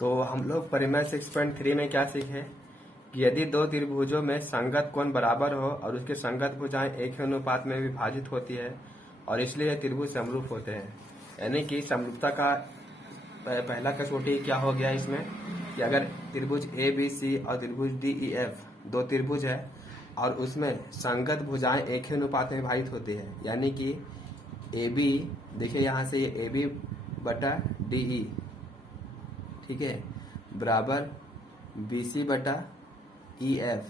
तो हम लोग परिमेय 6.3 में क्या सीखे कि यदि दो त्रिभुजों में संगत कोण बराबर हो और उसके संगत भुजाएं एक ही अनुपात में विभाजित होती है और इसलिए ये त्रिभुज समरूप होते हैं। यानी कि समरूपता का पहला कसौटी क्या हो गया इसमें कि अगर त्रिभुज ए बी सी और त्रिभुज डी ई एफ दो त्रिभुज है और उसमें संगत भुजाएं एक ही अनुपात में विभाजित होती है, यानी कि ए बी, देखिए यहाँ से ये ए बी बटा डी ई, ठीक है, बराबर बी सी बटा ई एफ,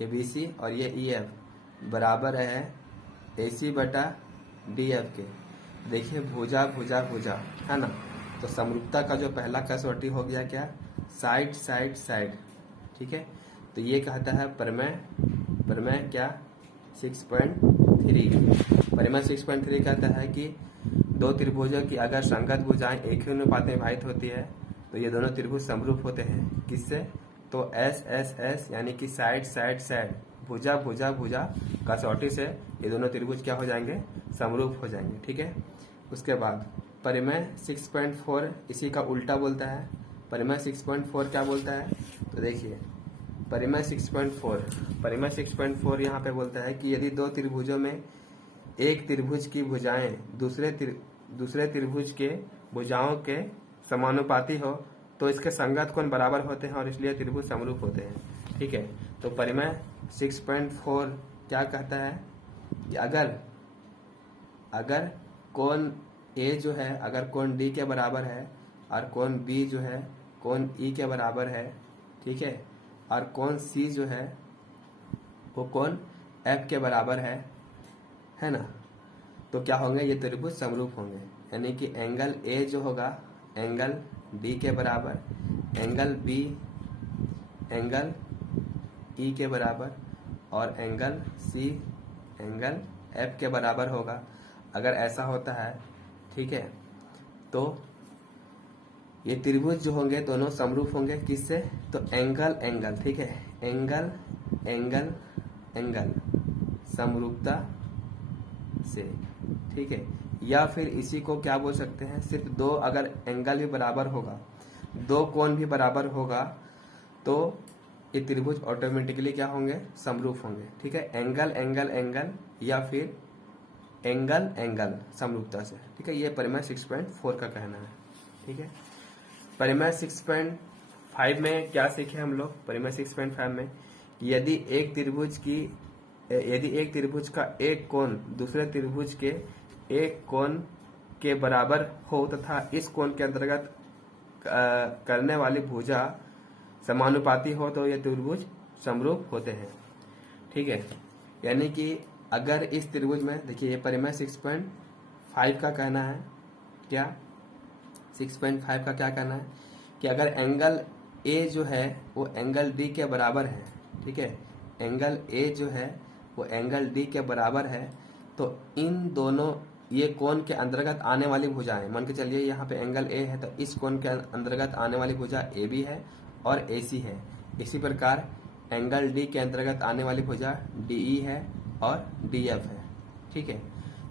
ये बी सी और ये ई एफ बराबर है ए सी बटा डी एफ के। देखिए भुजा भुजा भुजा है ना, तो समरूपता का जो पहला कसौटी हो गया क्या, साइड साइड साइड, ठीक है। तो ये कहता है प्रमेय क्या 6.3, परिमेय 6.3 कहता है कि दो त्रिभुजों की अगर संगत भुजाएं एक ही अनुपात में विभाजित होती है तो ये दोनों त्रिभुज समरूप होते हैं। किससे, तो एस एस एस यानी कि साइड साइड साइड, भुजा भुजा भुजा कसौटी से ये दोनों त्रिभुज क्या हो जाएंगे, समरूप हो जाएंगे, ठीक है। उसके बाद परिमेय 6.4 इसी का उल्टा बोलता है। परिमेय 6.4 क्या बोलता है, तो देखिए परिमेय 6.4 यहाँ पे बोलता है कि यदि दो त्रिभुजों में एक त्रिभुज की भुजाएं दूसरे त्रिभुज के भुजाओं के समानुपाती हो तो इसके संगत कोण बराबर होते हैं और इसलिए त्रिभुज समरूप होते हैं, ठीक है। तो परिमेय 6.4 क्या कहता है कि अगर कोण ए जो है अगर कोण डी के बराबर है और कोण बी जो है कोण ई के बराबर है, ठीक है, और कोण सी जो है वो कोण एफ के बराबर है ना, तो क्या होंगे, ये त्रिभुज समरूप होंगे। यानी कि एंगल ए जो होगा एंगल डी के बराबर, एंगल बी एंगल ई के बराबर और एंगल सी एंगल एफ के बराबर होगा। अगर ऐसा होता है, ठीक है, तो ये त्रिभुज जो होंगे दोनों समरूप होंगे किससे, तो एंगल एंगल, ठीक है, एंगल एंगल एंगल समरूपता से, ठीक है। या फिर इसी को क्या बोल सकते हैं, सिर्फ दो अगर एंगल भी बराबर होगा, दो कोण भी बराबर होगा तो ये त्रिभुज ऑटोमेटिकली क्या होंगे, समरूप होंगे, ठीक है। एंगल एंगल एंगल या फिर एंगल एंगल समरूपता से, ठीक है। ये परिमेय 6.4 का कहना है, ठीक है। परिमेय 6.5 में क्या सीखे हम लोग, परिमेय 6.5 में यदि एक त्रिभुज का एक कोण दूसरे त्रिभुज के एक कोण के बराबर हो तथा इस कोण के अंतर्गत करने वाली भुजा समानुपाती हो तो ये त्रिभुज समरूप होते हैं, ठीक है। यानी कि अगर इस त्रिभुज में देखिए, ये परिमेय 6.5 का कहना है, क्या 6.5 का क्या कहना है कि अगर एंगल ए जो है वो एंगल डी के बराबर है, ठीक है, एंगल ए जो है वो एंगल डी के बराबर है, तो इन दोनों ये कोण के अंतर्गत आने वाली भुजाएं, मान के चलिए यहाँ पे एंगल ए है तो इस कोण के अंतर्गत आने वाली भुजा ए बी है और ए सी है। इसी प्रकार एंगल डी के अंतर्गत आने वाली भुजा डी ई है और डी एफ है, ठीक है।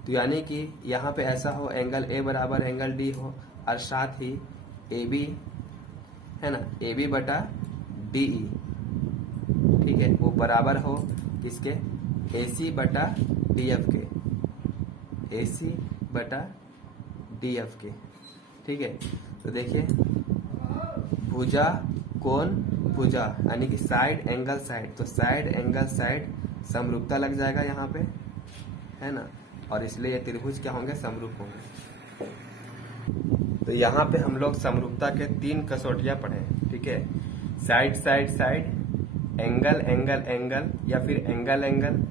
तो यानी कि यहाँ पे ऐसा हो एंगल ए बराबर एंगल डी हो और साथ ही ए बी है ना, ए बी बटा डी ई, ठीक है, वो बराबर हो किसके, ए सी बटा डी एफ के, ए सी बटा डी एफ के, ठीक है। तो देखिए भुजा कोण भुजा यानी कि साइड एंगल साइड, तो साइड एंगल साइड समरूपता लग जाएगा यहाँ पे, है ना, और इसलिए ये त्रिभुज क्या होंगे, समरूप होंगे। तो यहाँ पे हम लोग समरूपता के 3 कसौटियां पढ़े, ठीक है, side side side, angle angle angle या फिर एंगल एंगल,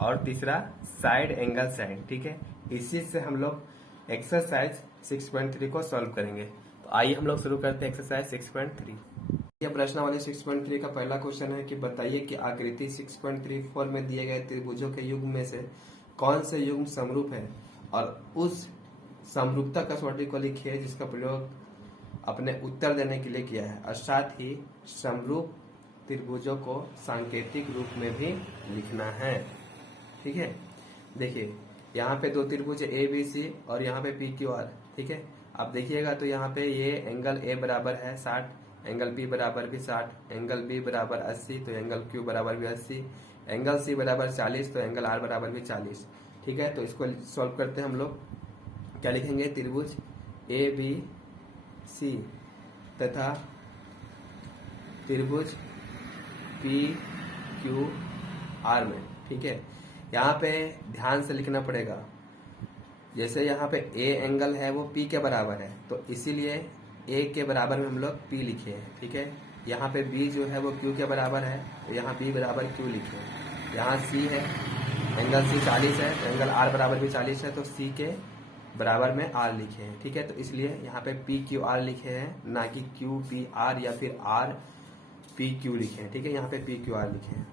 और तीसरा साइड एंगल साइड, ठीक है। इसी से हम लोग एक्सरसाइज 6.3 को सॉल्व करेंगे। तो आइए हम लोग शुरू करते हैं एक्सरसाइज 6.3। यह प्रश्नावली 6.3 का पहला क्वेश्चन है कि बताइए कि आकृति 6.34 में दिए गए त्रिभुजों के युग्म में से कौन से युग्म समरूप है और उस समरूपता कसौटी को लिखिए जिसका प्रयोग अपने उत्तर देने के लिए किया है, और साथ ही समरूप त्रिभुजों को सांकेतिक रूप में भी लिखना है, ठीक है। देखिए यहाँ पे दो त्रिभुज ए बी सी और यहाँ पे पी क्यू आर, ठीक है। अब देखिएगा तो यहाँ पे ये एंगल ए बराबर है 60, एंगल बी बराबर भी 60, एंगल बी बराबर 80, तो एंगल क्यू बराबर भी 80, एंगल सी बराबर 40, तो एंगल आर बराबर भी 40। ठीक है, तो इसको सॉल्व करते हैं हम लोग। क्या लिखेंगे, त्रिभुज ए बी सी तथा त्रिभुज पी क्यू आर में। ठीक है, यहाँ पे ध्यान से लिखना पड़ेगा। जैसे यहाँ पे ए एंगल है वो पी के बराबर है, तो इसीलिए ए के बराबर में हम लोग पी लिखे हैं। ठीक है, यहाँ पे बी जो है वो क्यू के बराबर है, तो यहाँ बी बराबर क्यू लिखे हैं। यहाँ सी है, एंगल सी 40 है, तो एंगल आर बराबर भी 40 है, तो सी के बराबर में आर लिखे हैं। ठीक है, तो इसलिए यहाँ पे पी क्यू आर लिखे हैं, ना कि क्यू पी आर या फिर आर पी क्यू लिखे हैं। ठीक है, यहाँ पे पी क्यू आर लिखे हैं।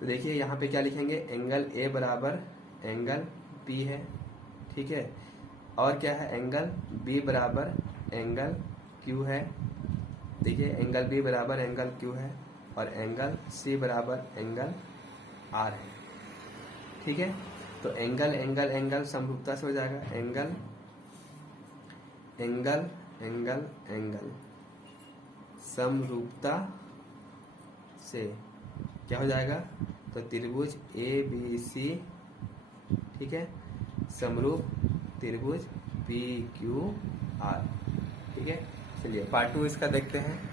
तो देखिए यहाँ पे क्या लिखेंगे, एंगल ए बराबर एंगल पी है। ठीक है, और क्या है, एंगल बी बराबर एंगल क्यू है। देखिए एंगल बी बराबर एंगल क्यू है, और एंगल सी बराबर एंगल आर है। ठीक है, तो एंगल एंगल एंगल समरूपता से हो जाएगा, एंगल एंगल एंगल एंगल समरूपता से क्या हो जाएगा, तो त्रिभुज ए बी सी, ठीक है, समरूप त्रिभुज पी क्यू आर। ठीक है, चलिए पार्ट 2 इसका देखते हैं।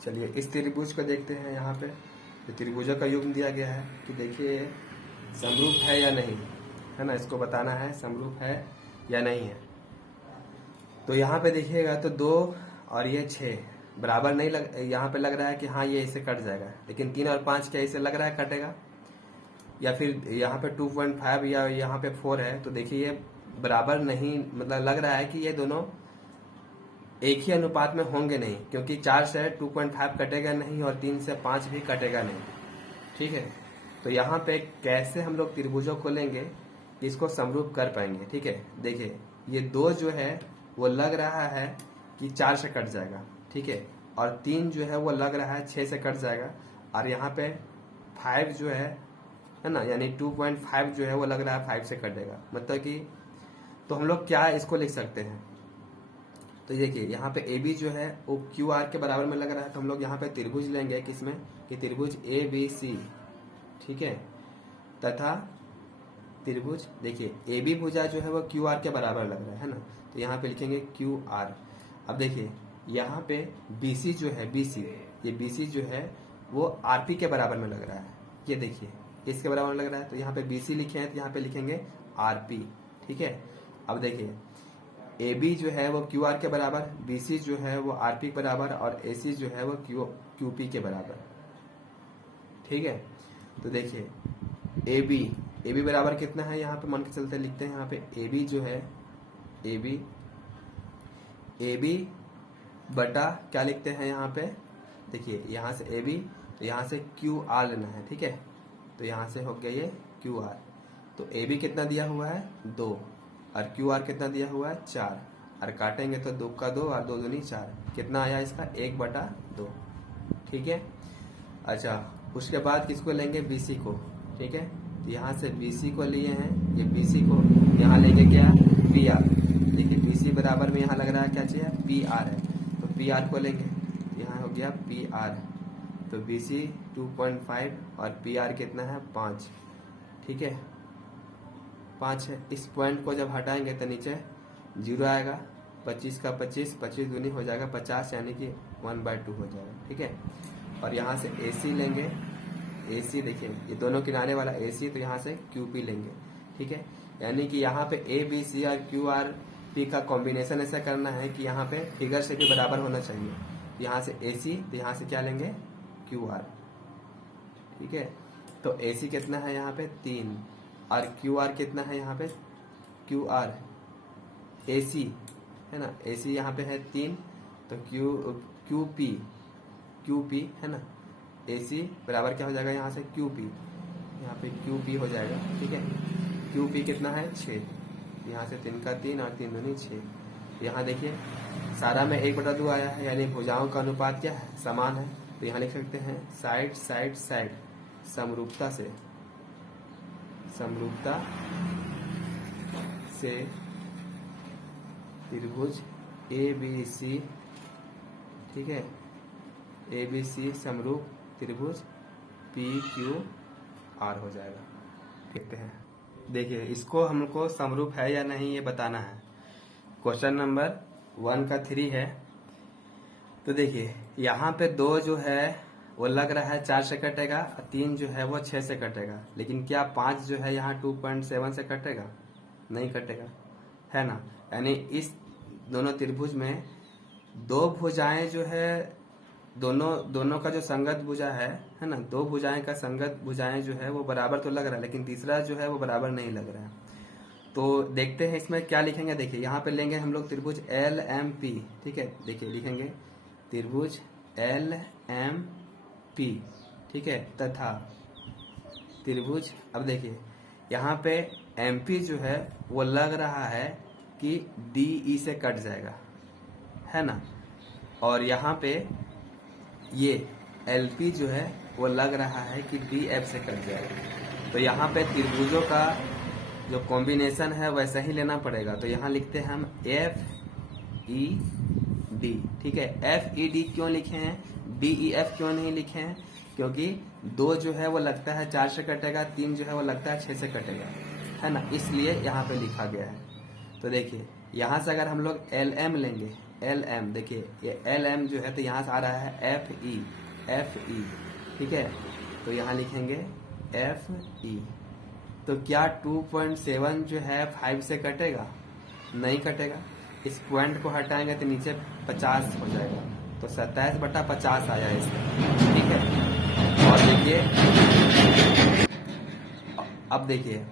चलिए इस त्रिभुज को देखते हैं। यहाँ पे तो त्रिभुजों का युग्म दिया गया है कि देखिए समरूप है या नहीं, है ना, इसको बताना है समरूप है या नहीं है। तो यहाँ पे देखिएगा तो 2 और ये 6 बराबर नहीं लग, यहाँ पे लग रहा है कि हाँ ये इसे कट जाएगा, लेकिन 3 और 5 क्या इसे लग रहा है कटेगा, या फिर यहाँ पे 2.5 या यहाँ पे 4 है, तो देखिए ये बराबर नहीं, मतलब लग रहा है कि ये दोनों एक ही अनुपात में होंगे नहीं, क्योंकि 4 से 2.5 कटेगा नहीं और 3 से 5 भी कटेगा नहीं। ठीक है, तो यहाँ पे कैसे हम लोग त्रिभुजों को लेंगे इसको समरूप कर पाएंगे। ठीक है, देखिए ये 2 जो है वो लग रहा है कि 4 से कट जाएगा। ठीक है, और 3 जो है वो लग रहा है 6 से कट जाएगा, और यहाँ पे 5 जो है ना, यानी 2.5 जो है वो लग रहा है 5 से कटेगा, मतलब कि तो हम लोग क्या इसको लिख सकते हैं, तो देखिए यहाँ पे ए बी जो है वो क्यू आर के बराबर में लग रहा है, तो हम लोग यहाँ पे त्रिभुज लेंगे किसमें, कि त्रिभुज ए बी सी। ठीक है, तथा त्रिभुज देखिए ए बी भुजा जो है वो क्यू आर के बराबर लग रहा है ना, तो यहाँ पे लिखेंगे क्यू आर। अब देखिए यहाँ पे बी सी जो है, बी सी, ये बी सी जो है वो आर पी के बराबर में लग रहा है, ये देखिए इसके बराबर लग रहा है, तो यहाँ पे बी सी लिखे हैं, तो यहाँ पे लिखेंगे आर पी। ठीक है, अब देखिए ए बी जो है वो क्यू आर के बराबर, बी सी जो है वो आर पी के बराबर, और ए सी जो है वो क्यू पी के बराबर। ठीक है, तो देखिए ए बी बराबर कितना है, यहाँ पे मान के चलते लिखते हैं, यहाँ पे ए बी जो है ए बी बटा क्या लिखते हैं यहाँ पे, देखिए यहाँ से ए बी, तो यहाँ से क्यू आर लेना है। ठीक है, तो यहाँ से हो गया ये क्यू आर, तो ए बी कितना दिया हुआ है 2, और क्यू आर कितना दिया हुआ है 4, और काटेंगे तो 2 का 2 और 2 दूनी 4, कितना आया इसका 1/2। ठीक है, अच्छा उसके बाद किसको लेंगे, बी सी को। ठीक है, तो यहाँ से बी सी को लिए हैं, ये बी सी को यहाँ लेंगे क्या, पी आर। देखिए बी सी बराबर में यहाँ लग रहा है क्या चाहिए, पी आर है, तो पी आर को लेंगे, यहाँ हो गया पी आर, तो बी सी 2.5 और पी आर कितना है 5। ठीक है, 5 है, इस पॉइंट को जब हटाएंगे तो नीचे 0 आएगा, 25 का 25, 25 दूनी हो जाएगा 50, यानी कि 1/2 हो जाएगा। ठीक है, और यहाँ से ए सी लेंगे, ए सी देखिए ये दोनों किनारे वाला ए सी, तो यहाँ से क्यू पी लेंगे। ठीक है, यानी कि यहाँ पे ए बी सी और क्यू आर पी का कॉम्बिनेशन ऐसा करना है कि यहाँ पे फिगर से भी बराबर होना चाहिए। यहाँ से ए सी, तो यहाँ से क्या लेंगे क्यू आर। ठीक है, तो ए सी कितना है यहाँ पे 3, और क्यू आर कितना है यहाँ पे, क्यू आर ए सी है ना, ए सी यहाँ पे है 3, तो क्यू पी है ना, ए सी बराबर क्या हो जाएगा यहाँ से क्यू पी, यहाँ पे क्यू पी हो जाएगा। ठीक है, क्यू पी कितना है 6, यहाँ से 3 का 3 और 3 दूनी 6। यहाँ देखिए सारा में 1/2 आया है, यानी भुजाओं का अनुपात क्या है, समान है, तो यहाँ लिख सकते हैं साइड साइड साइड समरूपता से त्रिभुज ए बी सी, ठीक है, ए बी सी समरूप त्रिभुज पी क्यू आर हो जाएगा। देखते हैं, देखिए इसको हमको समरूप है या नहीं ये बताना है। क्वेश्चन नंबर 1 का 3 है। तो देखिए यहाँ पे 2 जो है वो लग रहा है 4 से कटेगा, 3 जो है वो 6 से कटेगा, लेकिन क्या 5 जो है यहाँ 2.7 से कटेगा? नहीं कटेगा, है ना। यानी इस दोनों त्रिभुज में 2 भुजाएं जो है, दोनों का जो संगत भुजा है ना, 2 भुजाएं का संगत भुजाएं जो है वो बराबर तो लग रहा है, लेकिन तीसरा जो है वो बराबर नहीं लग रहा है। तो देखते हैं इसमें क्या लिखेंगे। देखिए यहाँ पे लेंगे हम लोग त्रिभुज एल एम पी, ठीक है। देखिए लिखेंगे त्रिभुज एल एम पी, ठीक है, तथा त्रिभुज, अब देखिए यहाँ पे एम पी जो है वो लग रहा है कि डी ई से कट जाएगा, है ना। और यहाँ पे ये एल पी जो है वो लग रहा है कि डी एफ से कट जाएगा। तो यहाँ पे त्रिभुजों का जो कॉम्बिनेशन है वैसा ही लेना पड़ेगा। तो यहाँ लिखते हैं हम एफ ई डी, ठीक है। एफ ई डी क्यों लिखे हैं, डी ई एफ क्यों नहीं लिखे हैं? क्योंकि 2 जो है वो लगता है 4 से कटेगा, 3 जो है वो लगता है 6 से कटेगा, है ना, इसलिए यहाँ पे लिखा गया है। तो देखिए यहाँ से अगर हम लोग एल एम लेंगे, एल एम, देखिए ये एल एम जो है तो यहाँ से आ रहा है एफ ई, ठीक है। तो यहाँ लिखेंगे एफ ई। तो क्या 2.7 जो है 5 से कटेगा? नहीं कटेगा। इस पॉइंट को हटाएंगे तो नीचे 50 हो जाएगा, तो 27/50 आया इसमें, ठीक है। और देखिए अब देखिए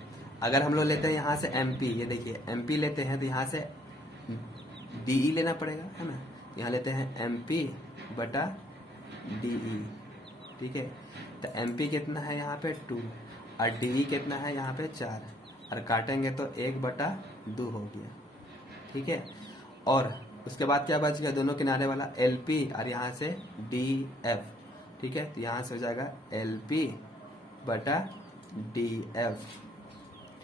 अगर हम लोग लेते हैं यहाँ से एमपी, ये देखिए एमपी लेते हैं तो यहाँ से डीई लेना पड़ेगा, है ना। यहाँ लेते हैं एमपी बटा डीई, ठीक है। तो एमपी कितना है यहाँ पे 2 और डीई कितना है यहाँ पे 4, और काटेंगे तो 1/2 हो गया, ठीक है। और उसके बाद क्या बच गया, दोनों किनारे वाला एलपी और यहाँ से डी एफ, ठीक है। तो यहाँ से हो जाएगा एलपी बटा डी एफ,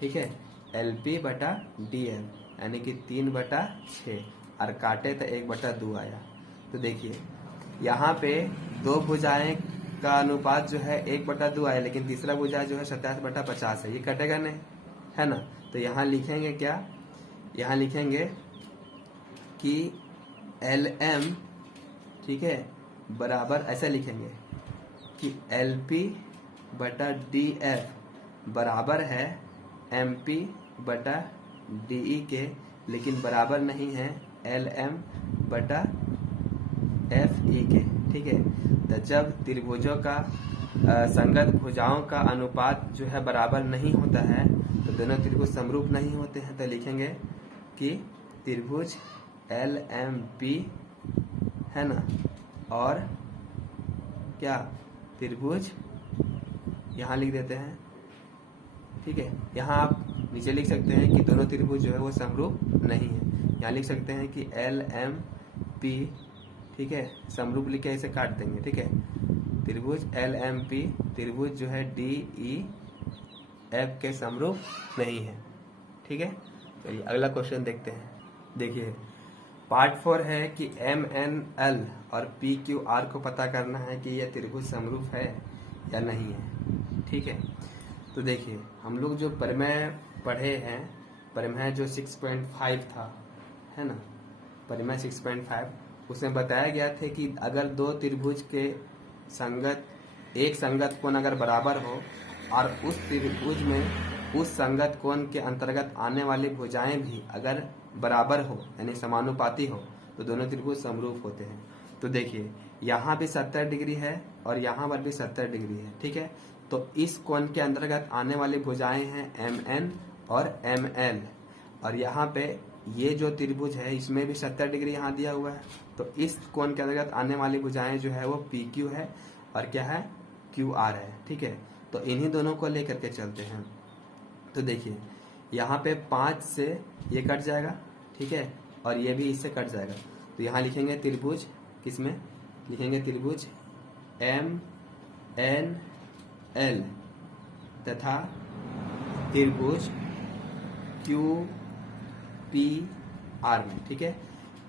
ठीक है, एलपी बटा डी एफ, यानी कि 3/6, और काटे तो 1/2 आया। तो देखिए यहाँ पे 2 भुजाएं का अनुपात जो है 1/2 आया, लेकिन तीसरा भुजा जो है 27/50 है, ये कटेगा नहीं, है ना। तो यहाँ लिखेंगे क्या, यहाँ लिखेंगे कि एल एम, ठीक है, बराबर ऐसे लिखेंगे कि एल पी बटा डी एफ बराबर है एम पी बटा डी ई के, लेकिन बराबर नहीं है एल एम बटा एफ ई के, ठीक है। तो जब त्रिभुजों का संगत भुजाओं का अनुपात जो है बराबर नहीं होता है तो दोनों त्रिभुज समरूप नहीं होते हैं। तो लिखेंगे कि त्रिभुज एल एम पी, है ना, और क्या त्रिभुज, यहाँ लिख देते हैं, ठीक है। यहाँ आप नीचे लिख सकते हैं कि दोनों त्रिभुज जो है वो समरूप नहीं है। यहाँ लिख सकते हैं कि एल एम पी, ठीक है, समरूप लिख के इसे काट देंगे, ठीक है। त्रिभुज एल एम पी त्रिभुज जो है डी ई एफ के समरूप नहीं है, ठीक है। चलिए अगला क्वेश्चन देखते हैं। देखिए पार्ट 4 है कि एम एन एल और पी क्यू आर को पता करना है कि यह त्रिभुज समरूप है या नहीं है, ठीक है। तो देखिए हम लोग जो परिमेय पढ़े हैं, परिमेय जो 6.5 था, है ना, परिमेय 6.5, उसमें बताया गया था कि अगर 2 त्रिभुज के संगत, एक संगत कोण अगर बराबर हो और उस त्रिभुज में उस संगत कोण के अंतर्गत आने वाली भुजाएं भी अगर बराबर हो, यानी समानुपाती हो, तो दोनों त्रिभुज समरूप होते हैं। तो देखिए यहाँ भी 70 डिग्री है और यहाँ पर भी 70 डिग्री है, ठीक है। तो इस कोण के अंतर्गत आने वाली भुजाएं हैं एम एन और एम एल, और यहाँ पे ये जो त्रिभुज है इसमें भी 70 डिग्री यहाँ दिया हुआ है। तो इस कोण के अंतर्गत आने वाली भुजाएं जो है वो पी क्यू है और क्या है, क्यू आर है, ठीक है। तो इन्हीं दोनों को लेकर के चलते हैं। तो देखिए यहाँ पे 5 से ये कट जाएगा, ठीक है, और ये भी इससे कट जाएगा। तो यहाँ लिखेंगे त्रिभुज, किसमें लिखेंगे, त्रिभुज एम एन एल तथा त्रिभुज क्यू पी आर में, ठीक है।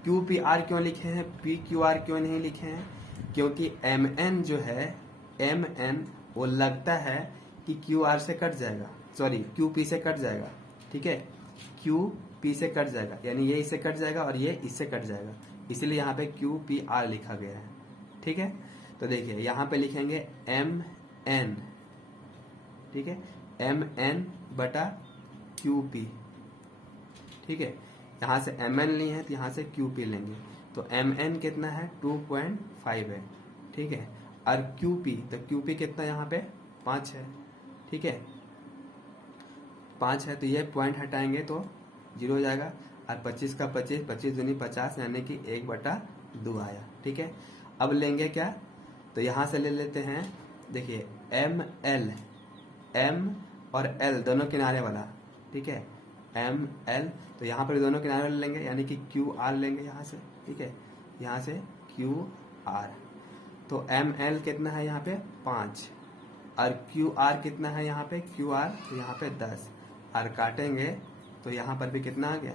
क्यू पी आर क्यों लिखे हैं, पी क्यू आर क्यों नहीं लिखे हैं? क्योंकि एम एन जो है, एम एन वो लगता है कि क्यू आर से कट जाएगा, सॉरी क्यू पी से कट जाएगा, ठीक है, क्यू पी से कट जाएगा, यानी ये इससे कट जाएगा और ये इससे कट जाएगा, इसलिए यहाँ पे क्यू पी आर लिखा गया है, ठीक है। तो देखिए यहाँ पे लिखेंगे एम एन, ठीक है, एम एन बटा क्यू पी, ठीक है। यहाँ से एम एन ली है तो यहाँ से क्यू पी लेंगे, तो एम एन कितना है 2.5 है, ठीक है, और क्यू पी, तो क्यू पी कितना यहाँ पे 5 है, ठीक है, 5 है, तो ये पॉइंट हटाएंगे तो 0 हो जाएगा, और 25 का 25, 25 दूनी 50, यानी कि 1/2 आया, ठीक है। अब लेंगे क्या, तो यहाँ से ले लेते हैं, देखिए एम एल, एम और एल दोनों किनारे वाला, ठीक है, एम एल, तो यहाँ पर दोनों किनारे वाले लेंगे, यानी कि क्यू आर लेंगे यहाँ से, ठीक है, यहाँ से क्यू आर, तो एम एल कितना है यहाँ पे 5, और क्यू आर कितना है यहाँ पे, क्यू आर तो यहाँ पे 10, और काटेंगे तो यहाँ पर भी कितना आ गया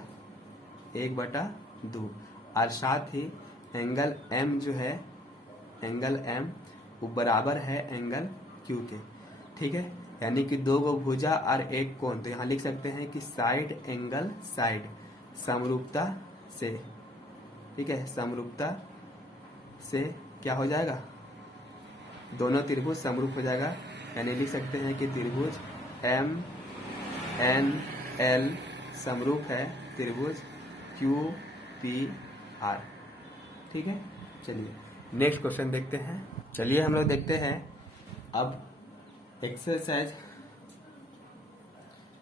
1/2, और साथ ही एंगल एम जो है, एंगल एम वो बराबर है एंगल क्यू के, ठीक है, यानी कि 2 गो भुजा और 1 कोण, तो यहाँ लिख सकते हैं कि साइड एंगल साइड समरूपता से, ठीक है, समरूपता से क्या हो जाएगा, दोनों त्रिभुज समरूप हो जाएगा, यानी लिख सकते हैं कि त्रिभुज एम एन एल समरूप है त्रिभुज क्यू पी आर, ठीक है। चलिए नेक्स्ट क्वेश्चन देखते हैं। चलिए हम लोग देखते हैं अब एक्सरसाइज,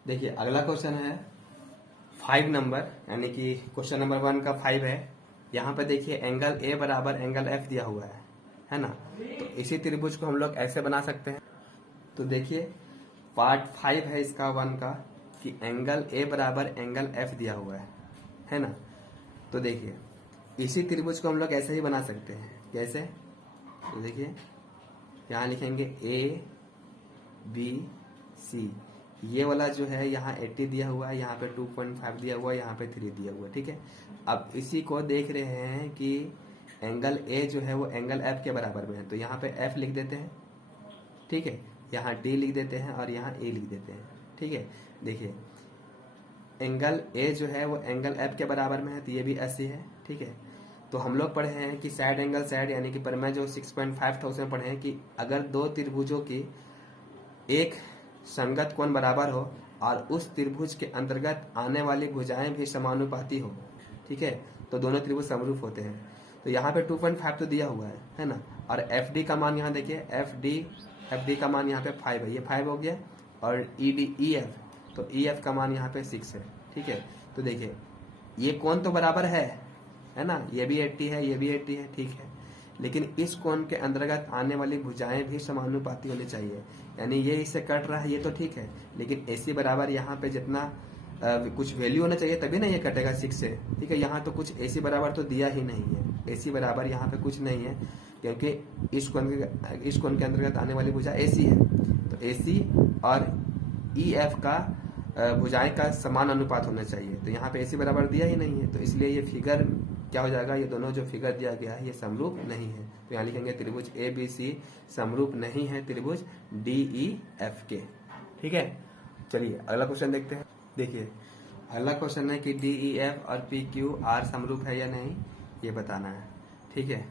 देखिए अगला क्वेश्चन है 5 नंबर, यानी कि क्वेश्चन नंबर 1 का 5 है। यहाँ पे देखिए एंगल ए बराबर एंगल एफ दिया हुआ है ना, तो इसी त्रिभुज को हम लोग ऐसे बना सकते हैं। तो देखिए पार्ट 5 है इसका 1 का, कि एंगल ए बराबर एंगल एफ दिया हुआ है ना, तो देखिए इसी त्रिभुज को हम लोग ऐसे ही बना सकते हैं, कैसे, तो देखिए यहाँ लिखेंगे ए बी सी, ये वाला जो है यहाँ 80 दिया हुआ है, यहाँ पे 2.5 दिया हुआ है, यहाँ पे 3 दिया हुआ है, ठीक है। अब इसी को देख रहे हैं कि एंगल ए जो है वो एंगल एफ के बराबर में है, तो यहाँ पे एफ लिख देते हैं, ठीक है, यहाँ डी लिख देते हैं और यहाँ ए लिख देते हैं, ठीक है। देखिए एंगल ए जो है वो एंगल एफ के बराबर में है, तो ये भी 80 है, ठीक है। तो हम लोग पढ़े हैं कि साइड एंगल साइड, यानी कि पर मैं जो 6.5 था उसमें पढ़े हैं कि अगर 2 त्रिभुजों की एक संगत कोण बराबर हो और उस त्रिभुज के अंतर्गत आने वाली भुजाएं भी समानुपाती हो, ठीक है, तो दोनों त्रिभुज समरूप होते हैं। तो यहाँ पे 2.5 तो दिया हुआ है ना, और एफ डी का मान यहाँ देखिए, एफ डी का मान यहाँ पे 5 है, ये 5 हो गया, और ई एफ, तो ई एफ का मान यहाँ पे 6 है, ठीक है। तो देखिए ये कोण तो बराबर है ना, ये भी 80 है, ये भी 80 है, ठीक है, लेकिन इस कोण के अंतर्गत आने वाली भुजाएं भी समानुपाती होनी चाहिए, यानी ये इससे कट रहा है ये तो ठीक है, लेकिन AC बराबर यहाँ पे जितना कुछ वैल्यू होना चाहिए तभी ना ये कटेगा 6 से, ठीक है। यहाँ तो कुछ AC बराबर तो दिया ही नहीं है, AC बराबर यहाँ पे कुछ नहीं है, क्योंकि इस कोण के अंतर्गत आने वाली भुजा AC है, तो AC और EF का भुजाएं का समान अनुपात होना चाहिए, तो यहाँ पे AC बराबर दिया ही नहीं है, तो इसलिए ये फिगर क्या हो जाएगा, ये दोनों जो फिगर दिया गया है ये समरूप नहीं है, तो यहाँ लिखेंगे त्रिभुज ABC समरूप नहीं है त्रिभुज DEF के, ठीक है। चलिए अगला क्वेश्चन देखते हैं। देखिए अगला क्वेश्चन है कि DEF और PQR समरूप है या नहीं, ये बताना है, ठीक है।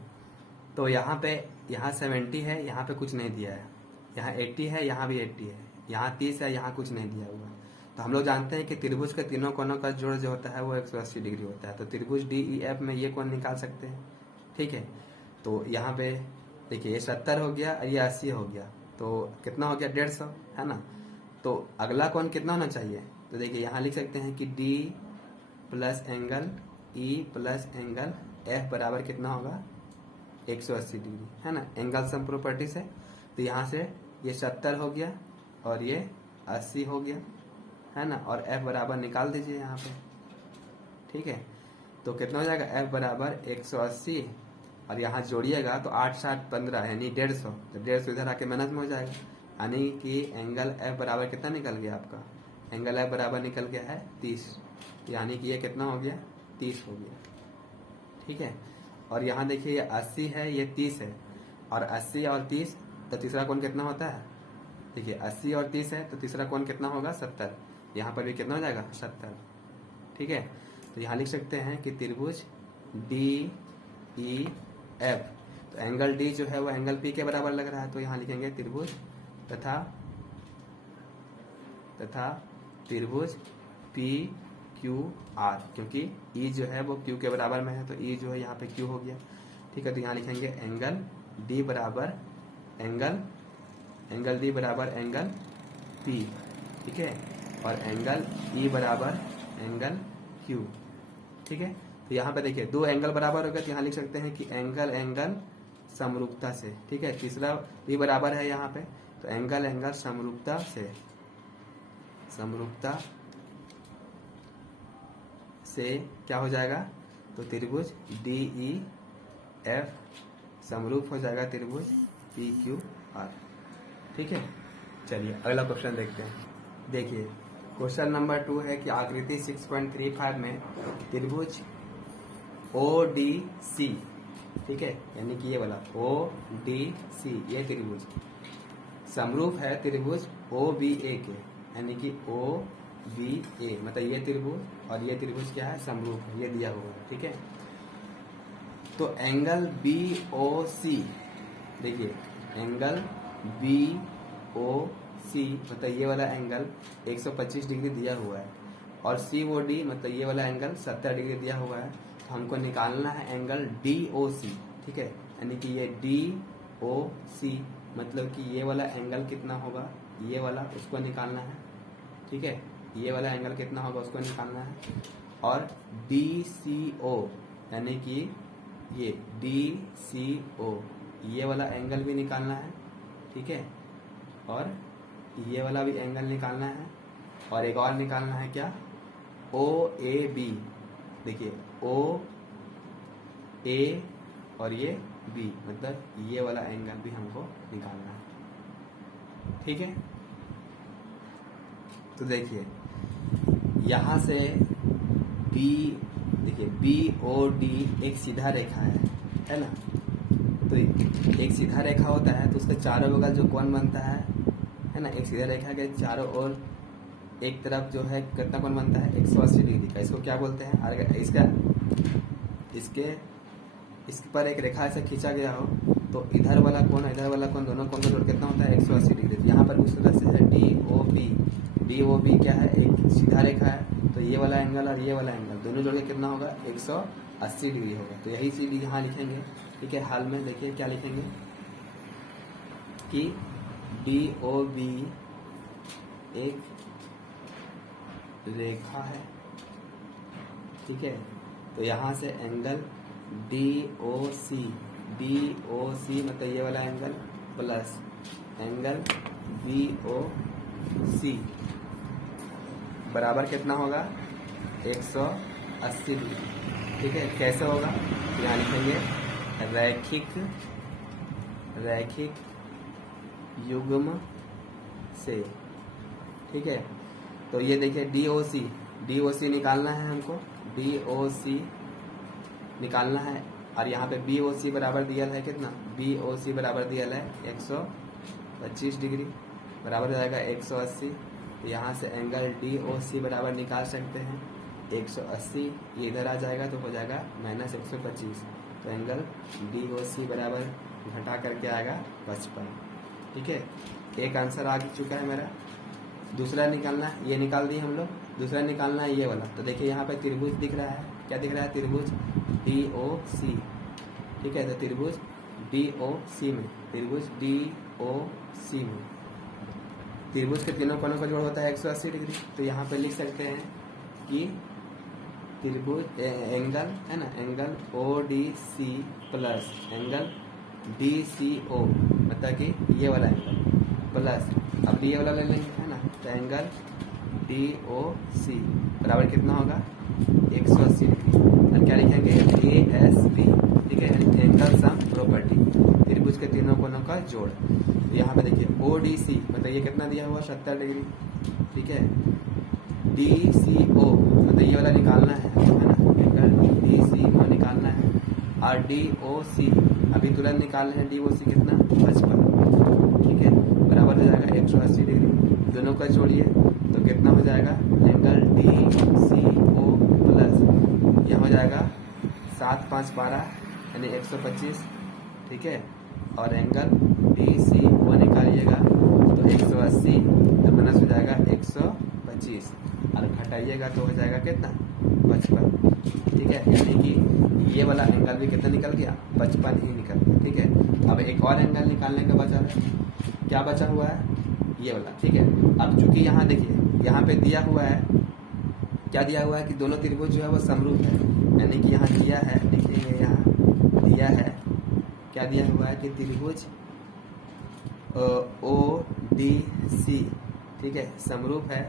तो यहाँ पे 70 है, यहाँ पे कुछ नहीं दिया है, यहाँ 80 है, यहाँ भी 80 है, यहाँ 30 है, यहाँ कुछ नहीं दिया हुआ है। तो हम लोग जानते हैं कि त्रिभुज के तीनों कोणों का जोड़ जो होता है वो 180 डिग्री होता है, तो त्रिभुज DEF में ये कोण निकाल सकते हैं, ठीक है। तो यहाँ पे देखिए ये 70 हो गया और ये 80 हो गया, तो कितना हो गया 150, है ना। तो अगला कोण कितना होना चाहिए, तो देखिए यहाँ लिख सकते हैं कि D plus angle E plus angle F बराबर कितना होगा 180 डिग्री, है ना, एंगल सम प्रॉपर्टी से। तो यहाँ से ये 70 हो गया और ये 80 हो गया, है ना, और F बराबर निकाल दीजिए यहाँ पे, ठीक है। तो कितना हो जाएगा F बराबर 180, और यहाँ जोड़िएगा तो 8 7 15 यानी 150, तो 150 इधर आके मेहनत में हो जाएगा, यानी कि एंगल F बराबर कितना निकल गया आपका, एंगल F बराबर निकल गया है 30, यानी कि ये कितना हो गया 30 हो गया, ठीक है। और यहाँ देखिए ये 80 है, ये 30 है, और 80 और 30 तो तीसरा कोण कितना होता है, देखिए 80 और 30 है तो तीसरा कोण कितना होगा 70। यहाँ पर भी कितना हो जाएगा 70, ठीक है। तो यहाँ लिख सकते हैं कि त्रिभुज DEF, तो एंगल D जो है वो एंगल P के बराबर लग रहा है, तो यहाँ लिखेंगे त्रिभुज तथा त्रिभुज PQR, क्योंकि E जो है वो Q के बराबर में है तो E जो है यहाँ पे Q हो गया, ठीक है। तो यहाँ लिखेंगे एंगल D बराबर एंगल D बराबर एंगल P, ठीक है, और एंगल E बराबर एंगल Q, ठीक है। तो यहाँ पे देखिए दो एंगल बराबर हो गए, तो यहाँ लिख सकते हैं कि एंगल समरूपता से, ठीक है। तीसरा E बराबर है यहाँ पे, तो एंगल समरूपता से क्या हो जाएगा, तो त्रिभुज DEF समरूप हो जाएगा त्रिभुज PQR, ठीक है। चलिए अगला क्वेश्चन देखते हैं। देखिए क्वेश्चन नंबर 2 है कि आकृति 6.35 में त्रिभुज ODC, ठीक है, यानी कि ये वाला ODC ये त्रिभुज समरूप है त्रिभुज OBA के, यानी कि OBA मतलब ये त्रिभुज और ये त्रिभुज क्या है, समरूप है, ये दिया हुआ है, ठीक है। तो एंगल BOC, देखिए एंगल BOC मतलब ये वाला एंगल 125 डिग्री दिया हुआ है, और COD मतलब ये वाला एंगल 70 डिग्री दिया हुआ है। तो हमको निकालना है एंगल DOC, ठीक है, यानी कि ये DOC मतलब कि ये वाला एंगल कितना होगा, ये वाला उसको निकालना है, ठीक है, ये वाला एंगल कितना होगा उसको निकालना है। और DCO यानी कि ये DCO ये वाला एंगल भी निकालना है, ठीक है, और ये वाला भी एंगल निकालना है, और एक और निकालना है क्या, OAB, देखिए OA और ये B मतलब ये वाला एंगल भी हमको निकालना है, ठीक है। तो देखिए यहाँ से देखिए BOD एक सीधा रेखा है ना, तो एक सीधा रेखा होता है तो उसके चारों बगल जो कोण बनता है ना, एक सीधा रेखा के चारों ओर एक तरफ जो है कितना कोण बनता है 180 डिग्री का, इसको क्या बोलते हैं, अगर इसके पर एक रेखा ऐसे खींचा गया हो तो इधर वाला कोण दोनों कोण का जोड़ कितना होता है 180 डिग्री। यहाँ पर उस तरह से है DOB क्या है, एक सीधा रेखा है, तो ये वाला एंगल और ये वाला एंगल दोनों जोड़ के कितना होगा 180 डिग्री होगा। तो यही चीज यहाँ लिखेंगे, ठीक है। हाल में देखिए क्या लिखेंगे कि DOB एक रेखा है, ठीक है। तो यहाँ से एंगल DOC मतलब ये वाला एंगल प्लस एंगल BOC बराबर कितना होगा 180 डिग्री, ठीक है। कैसे होगा, यहाँ लिखेंगे रैखिक युग्म से, ठीक है। तो ये देखिए DOC निकालना है हमको, DOC निकालना है, और यहाँ पे BOC बराबर दिया है कितना, BOC बराबर दिया है 125 डिग्री, बराबर हो जाएगा 180। तो यहाँ से एंगल DOC बराबर निकाल सकते हैं 180, ये इधर आ जाएगा तो हो जाएगा -125। तो एंगल DOC बराबर घटा करके आएगा 55, ठीक है। एक आंसर आ चुका है मेरा। दूसरा निकालना है, ये निकाल दिए हम लोग, दूसरा निकालना है ये वाला। तो देखिए यहाँ पे त्रिभुज दिख रहा है, क्या दिख रहा है, त्रिभुज DOC, ठीक है। तो त्रिभुज DOC में त्रिभुज के तीनों कोनों का जोड़ होता है 180 डिग्री। तो यहाँ पे लिख सकते हैं कि त्रिभुज एंगल है ना, angle ODC plus angle DCO मतलब कि ये वाला एंगल प्लस, अब ये वाला ले लेंगे है ना, तो एंगल DOC बराबर कितना होगा 180 डिग्री। और क्या लिखेंगे ASB, ठीक है, एंगल सम प्रॉपर्टी, त्रिभुज के तीनों कोनों का जोड़। तो यहाँ पे देखिए ODC मतलब ये कितना दिया हुआ 70 डिग्री, ठीक है। DCO मतलब ये वाला निकालना है ना, एंगल DCO निकालना है, और DOC अभी तुरंत निकाल रहे हैं, DOC कितना 55, ठीक है, बराबर हो जाएगा 180 डिग्री। दोनों को जोड़िए तो कितना हो जाएगा, एंगल DCO प्लस यह हो जाएगा 7 5 12 यानी 125, ठीक है, और एंगल DCO निकालिएगा तो 180 तो माइनस हो जाएगा 125 और घटाइएगा तो हो जाएगा कितना 55, ठीक है, यानी कि ये वाला एंगल भी कितना निकल गया 55 ही निकल गया, ठीक है। अब एक और एंगल निकालने का बचा है, क्या बचा हुआ है, ये वाला, ठीक है। अब चूंकि यहाँ देखिए यहाँ पे दिया हुआ है, क्या दिया हुआ है कि दोनों त्रिभुज जो है वो समरूप है, यानी कि यहाँ दिया है, देखिए यहाँ दिया है, क्या दिया हुआ है कि त्रिभुज ODC, ठीक है, समरूप है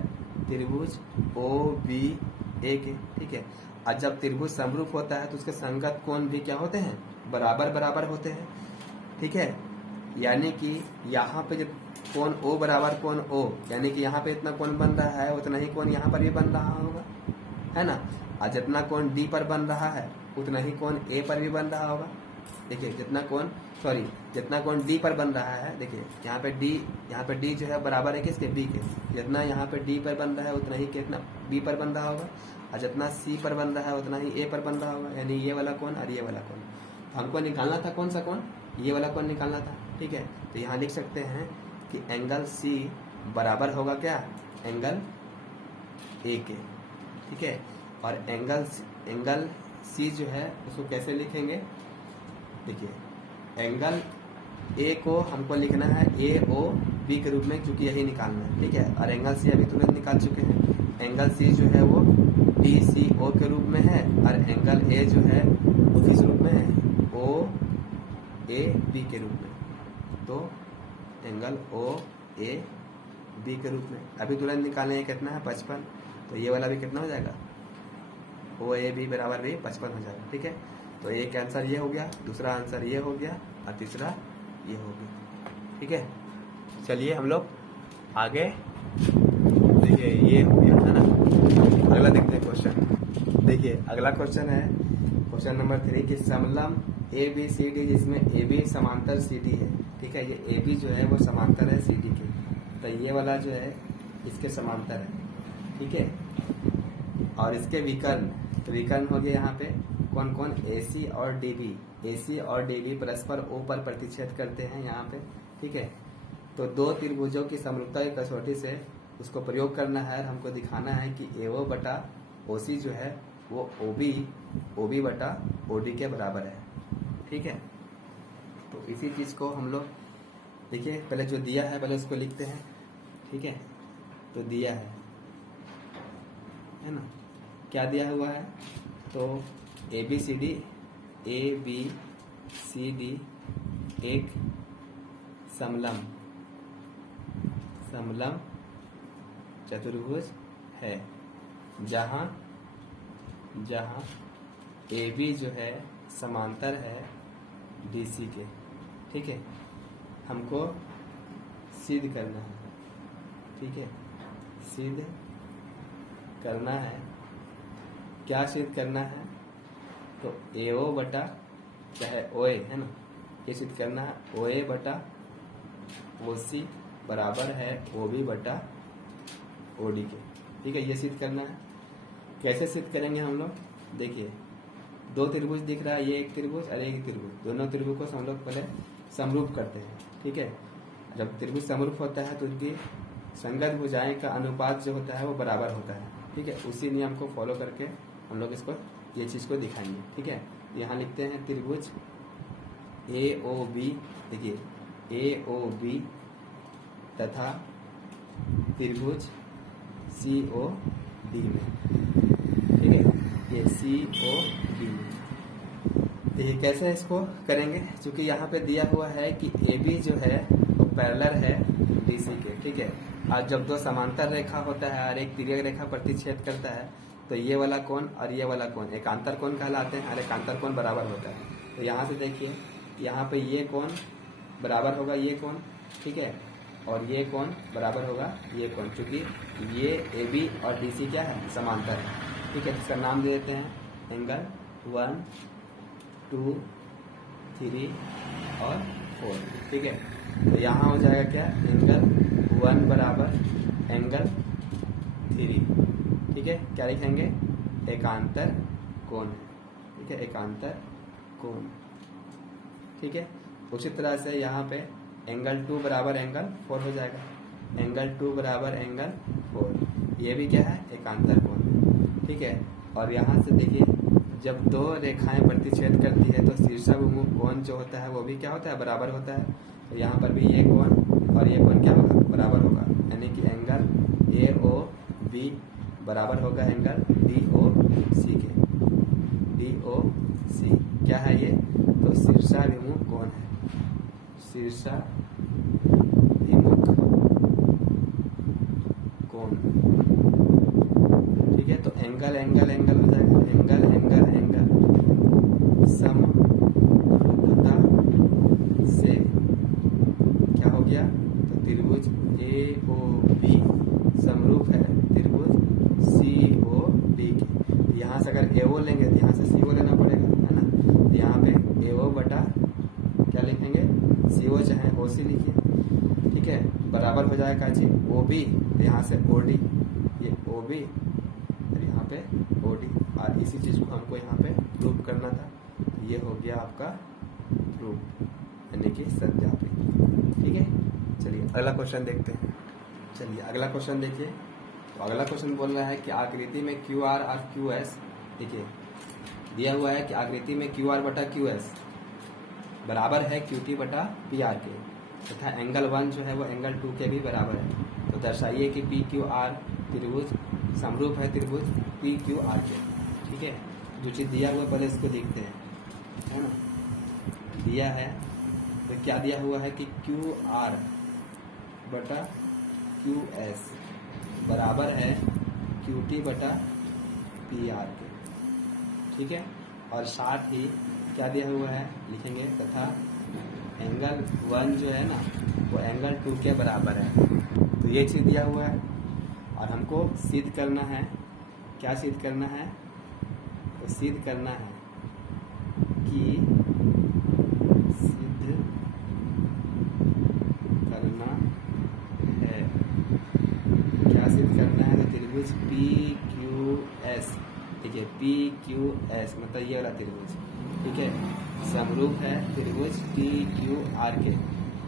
त्रिभुज OBA के, ठीक है। और जब त्रिभुज समरूप होता है तो उसके संगत कोण भी क्या होते हैं, बराबर बराबर होते हैं, ठीक है। यानी कि यहाँ पे जब कोण O बराबर कोण O, यानी कि यहाँ पे इतना कोण बन रहा है उतना ही कोण यहाँ पर भी बन रहा होगा, है ना। और जितना कोण D पर बन रहा है उतना ही कोण A पर भी बन रहा होगा। देखिए जितना कोण D पर बन रहा है, देखिए यहाँ पे D जो है बराबर है किसके, B के। जितना यहाँ पे D पर बन रहा है उतना ही कितना B पर बन रहा होगा, और जितना C पर बन रहा है उतना ही A पर बन रहा होगा, यानी ये वाला कोण और ये वाला कोण। हमको निकालना था कौन सा कोण, ये वाला कोण निकालना था, ठीक है। तो यहाँ लिख सकते हैं कि एंगल C बराबर होगा क्या, एंगल A के, ठीक है। और एंगल C जो है उसको कैसे लिखेंगे, देखिए एंगल A को हमको लिखना है AOB के रूप में, क्योंकि यही निकालना है, ठीक है। और एंगल C अभी तुरंत निकाल चुके हैं, एंगल C जो है वो DCO के रूप में है, और एंगल A जो है वो किस रूप में है, OAB के रूप में। तो एंगल OAB के रूप में अभी तुरंत निकालने हैं, कितना है 55, तो ये वाला भी कितना हो जाएगा, OAB बराबर भी 55 हो जाएगा, ठीक है। तो एक आंसर ये हो गया, दूसरा आंसर ये हो गया, और तीसरा ये हो गया, ठीक है। चलिए हम लोग आगे, देखिए ये हो गया, है ना। अगला देखते हैं क्वेश्चन। देखिए अगला क्वेश्चन है क्वेश्चन नंबर 3 की समलंब ABCD, जिसमें AB समांतर CD है, ठीक है। ये AB जो है वो समांतर है CD के, तो ये वाला जो है इसके समांतर है, ठीक है। और इसके विकर्ण हो गए यहाँ पे कौन कौन, AC और DB। AC और DB परस्पर O पर प्रतिच्छेद करते हैं यहाँ पे, ठीक है। तो दो त्रिभुजों की समरूपता की कसौटी से उसको प्रयोग करना है, हमको दिखाना है कि AO बटा OC जो है वो OB बटा OD के बराबर है, ठीक है। तो इसी चीज को हम लोग देखिए, पहले जो दिया है पहले उसको लिखते हैं, ठीक है। तो दिया है ना, क्या दिया हुआ है, तो ABCD एक समलंब चतुर्भुज है, जहां AB जो है समांतर है DC के, ठीक है। हमको सिद्ध करना है, ठीक है, सिद्ध करना है। क्या सिद्ध करना है, तो AO बटा चाहे OA, है ना, ये सिद्ध करना है OA बटा OC बराबर है OB बटा OD के, ठीक है। ये सिद्ध करना है। कैसे सिद्ध करेंगे हम लोग, देखिए दो त्रिभुज दिख रहा है, ये एक त्रिभुज और एक त्रिभुज, दोनों त्रिभुज को हम लोग पहले समरूप करते हैं, ठीक है। जब त्रिभुज समरूप होता है तो उनकी संगत भुजाएं का अनुपात जो होता है वो बराबर होता है, ठीक है। उसी नियम को फॉलो करके हम लोग इसको ये चीज को दिखाएंगे, ठीक है। यहाँ लिखते हैं त्रिभुज AOB, देखिए AOB तथा त्रिभुज COD में, ठीक है, ये COD में। देखिए कैसे इसको करेंगे, क्योंकि यहाँ पे दिया हुआ है कि AB जो है वो पैरेलल है DC के, ठीक है। और जब दो समांतर रेखा होता है और एक तिर्यक रेखा प्रतिच्छेद करता है तो ये वाला कोण और ये वाला कोण एकांतर कोण कहलाते हैं, और एकांतर कोण बराबर होता है। तो यहाँ से देखिए यहाँ पे ये कोण बराबर होगा ये कोण, ठीक है, और ये कोण बराबर होगा ये कोण, क्योंकि ये AB और DC क्या है, समांतर है, ठीक है। इसका नाम दे देते हैं एंगल 1 2, 3 और 4। ठीक है, तो यहाँ हो जाएगा क्या, एंगल 1 बराबर एंगल 3। ठीक है, क्या लिखेंगे, एकांतर कोण। ठीक है, एकांतर कोण। ठीक है, उसी तरह से यहाँ पे एंगल 2 बराबर एंगल 4 हो जाएगा, एंगल 2 बराबर एंगल 4, ये भी क्या है, एकांतर कोण। ठीक है, और यहाँ से देखिए जब दो रेखाएं प्रतिच्छेद करती है तो शीर्षाभिमुख कोण जो होता है वो भी क्या होता है, बराबर होता है। तो यहाँ पर भी ये कोण और ये कोण क्या होगा, बराबर होगा, यानी कि एंगल AOB बराबर होगा एंगल DOC के। DOC क्या है ये, तो शीर्षाभिमुख कोण है, शीर्षाभिमुख कोण। ठीक है, तो एंगल एंगल एंगल हो जाएगा, एंगल एंगल एंगल समरूपता से क्या हो गया, तो त्रिभुज AOB समरूप है त्रिभुज COD के। यहाँ से अगर AO लेंगे तो यहाँ से CO लेना पड़ेगा, है ना। तो यहाँ पे AO बटा क्या लिखेंगे, CO चाहे OC लिखिए। ठीक है, बराबर हो जाएगा जी OB, तो यहाँ से OD, ये OB और यहाँ पे OD, और इसी चीज को हमको यहाँ पे प्रूव करना था। ये हो गया आपका प्रूफ, यानी कि सत्यापित। ठीक है, चलिए अगला क्वेश्चन देखते हैं। चलिए अगला क्वेश्चन देखिए, तो अगला क्वेश्चन बोल रहा है कि आकृति में QR और QS, देखिए दिया हुआ है कि आकृति में QR बटा QS बराबर है QT बटा PR के, तथा एंगल 1 जो है वो एंगल 2 के भी बराबर है। तो दर्शाइए कि PQR त्रिभुज समरूप है त्रिभुज PQR के। ठीक है, जो चीज दिया हुआ पहले इसको देखते हैं, है ना। दिया है तो क्या दिया हुआ है कि QR बटा QS बराबर है QT बटा PR के। ठीक है, और साथ ही क्या दिया हुआ है लिखेंगे, तथा एंगल 1 जो है ना वो एंगल 2 के बराबर है। तो ये चीज दिया हुआ है और हमको सिद्ध करना है। क्या सिद्ध करना है, तो सिद्ध करना है कि सिद्ध करना है, क्या सिद्ध करना है, तो त्रिभुज PQS, देखिए PQS मतलब ये वाला त्रिभुज, ठीक है, समरूप है त्रिभुज TQR के।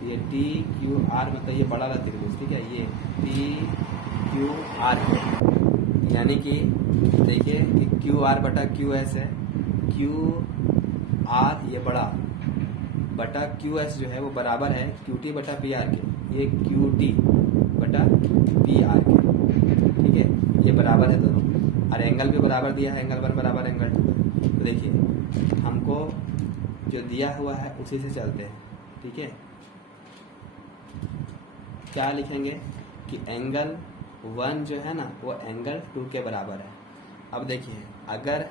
ये TQR मतलब ये बड़ा वाला त्रिभुज, ठीक है, ये TQR के, यानी कि देखिए कि QR बटा QS है, QR ये बड़ा बटा QS जो है वो बराबर है QT बटा PR के, ये QT बटा PR के। ठीक है, ये बराबर है दोनों, और एंगल भी बराबर दिया है, एंगल 1 बराबर एंगल 2। तो देखिए हमको जो दिया हुआ है उसी से चलते हैं। ठीक है, क्या लिखेंगे कि एंगल 1 जो है ना वो एंगल 2 के बराबर है। अब देखिए अगर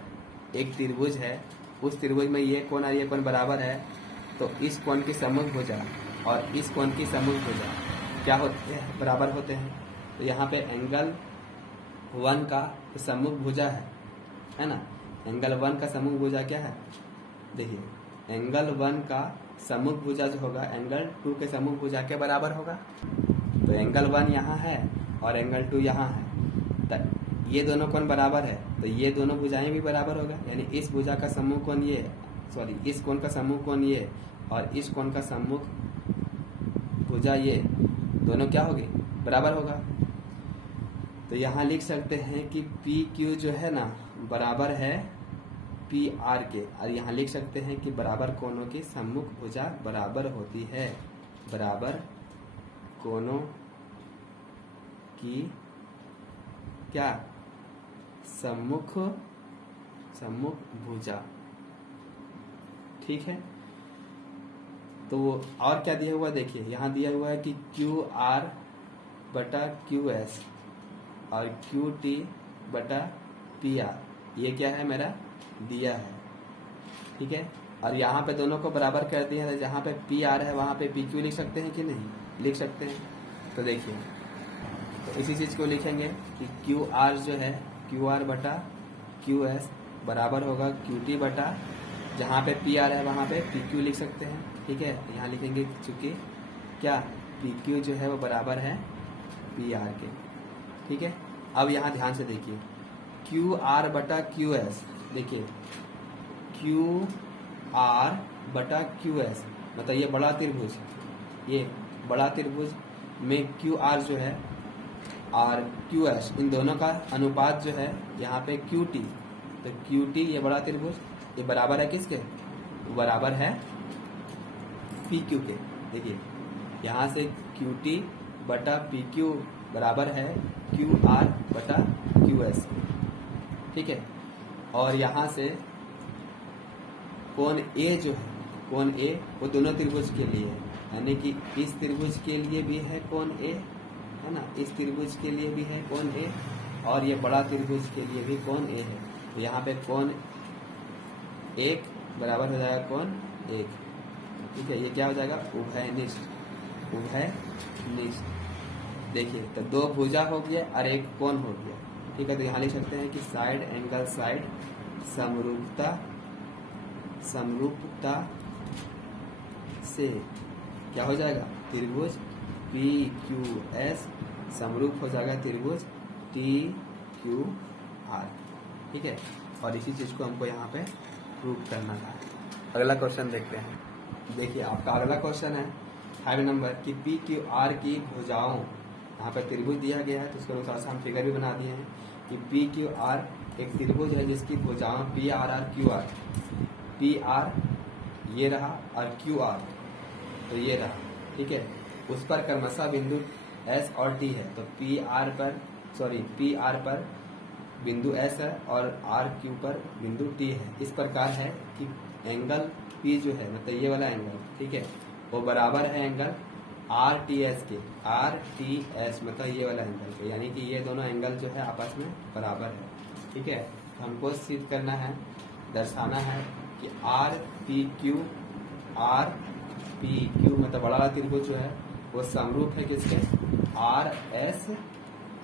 एक त्रिभुज है, उस त्रिभुज में ये कोण और ये कोण बराबर है, तो इस कोण की सम्मुख भुजा और इस कोण की सम्मुख भुजा क्या होते हैं, बराबर होते हैं। तो यहाँ पे एंगल 1 का सम्मुख भुजा है ना, एंगल 1 का सम्मुख भुजा क्या है, देखिए एंगल 1 का सम्मुख भुजा जो होगा एंगल 2 के सम्मुख भुजा के बराबर होगा। तो एंगल 1 यहाँ है और एंगल 2 यहाँ है, तो ये दोनों कोण बराबर है, तो ये दोनों भुजाएं भी बराबर होगा, यानी इस भुजा का सम्मुख कोण ये, सॉरी इस कोण का सम्मुख कोण ये और इस कोण का सम्मुख भुजा ये, दोनों क्या होगी, बराबर होगा। तो यहाँ लिख सकते हैं कि PQ जो है ना बराबर है PR के, और यहाँ लिख सकते हैं कि बराबर कोणों की सम्मुख भुजा बराबर होती है, बराबर कोणों की क्या, सम्मुख भुजा। ठीक है, तो और क्या दिया हुआ देखिए, यहाँ दिया हुआ है कि QR बटा QS और QT बटा PR, ये क्या है मेरा दिया है। ठीक है, और यहाँ पे दोनों को बराबर कर दिया है, जहाँ पे PR है वहाँ पे PQ लिख सकते हैं कि नहीं, लिख सकते हैं। तो देखिए तो इसी चीज को लिखेंगे कि QR जो है QR बटा QS बराबर होगा QT बटा जहाँ पे पी आर है वहाँ पे पी क्यू लिख सकते हैं, ठीक है। यहाँ लिखेंगे चूंकि क्या पी क्यू जो है वो बराबर है पी आर के, ठीक है। अब यहाँ ध्यान से देखिए क्यू आर बटा क्यू एस, देखिए क्यू आर बटा क्यू एस मतलब ये बड़ा त्रिभुज, ये बड़ा त्रिभुज में क्यू आर जो है और क्यू एस इन दोनों का अनुपात जो है यहाँ पे क्यू टी, तो क्यू टी ये बड़ा त्रिभुज ये बराबर है किसके, बराबर है पी क्यू के। देखिए यहाँ से क्यू टी बटा पी क्यू बराबर है क्यू आर बटा क्यू एस, ठीक है। और यहाँ से कोण ए जो है, कोण ए वो दोनों त्रिभुज के लिए है, यानी कि इस त्रिभुज के लिए भी है कोण ए, है ना, इस त्रिभुज के लिए भी है कोण ए और ये बड़ा त्रिभुज के लिए भी कोण ए है। तो यहाँ पे कोण एक बराबर हो जाएगा कोण एक, ठीक है। ये क्या हो जाएगा उभयनिष्ठ, उभयनिष्ठ। देखिए तो दो भुजा हो गया और एक कोण हो गया, ठीक है। तो यहाँ लिख सकते हैं कि साइड एंगल साइड समरूपता से क्या हो जाएगा त्रिभुज पी क्यू एस समरूप हो जाएगा त्रिभुज टी क्यू आर, ठीक है। और इसी चीज को हमको यहाँ पे प्रूव करना था। अगला क्वेश्चन देखते हैं। देखिए आपका अगला क्वेश्चन है 5 नंबर की पी क्यू आर की भुजाओं, यहाँ पे त्रिभुज दिया गया है तो उसके अनुसार से हम फिगर भी बना दिए हैं कि पी क्यू आर एक त्रिभुज है जिसकी भुजाओं P R R Q R, P R ये रहा और क्यू आर तो ये रहा, ठीक है। उस पर क्रमशः बिंदु एस और टी है, तो पी आर पर बिंदु एस है और आर क्यू पर बिंदु टी है। इस प्रकार है कि एंगल पी जो है मतलब ये वाला एंगल, ठीक है, वो बराबर है एंगल आर टी एस के, आर टी एस मतलब ये वाला एंगल के, यानी कि ये दोनों एंगल जो है आपस में बराबर है, ठीक है। हमको सिद्ध करना है, दर्शाना है कि आर पी क्यू मतलब बड़ा त्रिभुज जो है वो समरूप है किसके, R S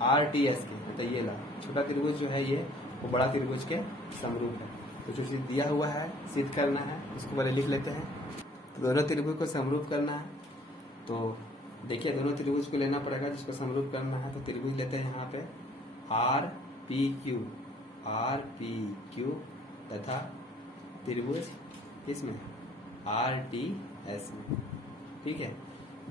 R T S के, मतलब ये ला छोटा त्रिभुज जो है ये वो बड़ा त्रिभुज के समरूप है। तो जो चीज दिया हुआ है सिद्ध करना है उसको पहले लिख लेते हैं। तो दोनों त्रिभुज को समरूप करना है, तो देखिए दोनों त्रिभुज को लेना पड़ेगा जिसको समरूप करना है। तो त्रिभुज लेते हैं यहाँ पे आर पी क्यू तथा त्रिभुज किसमें आर टी एस में, ठीक है।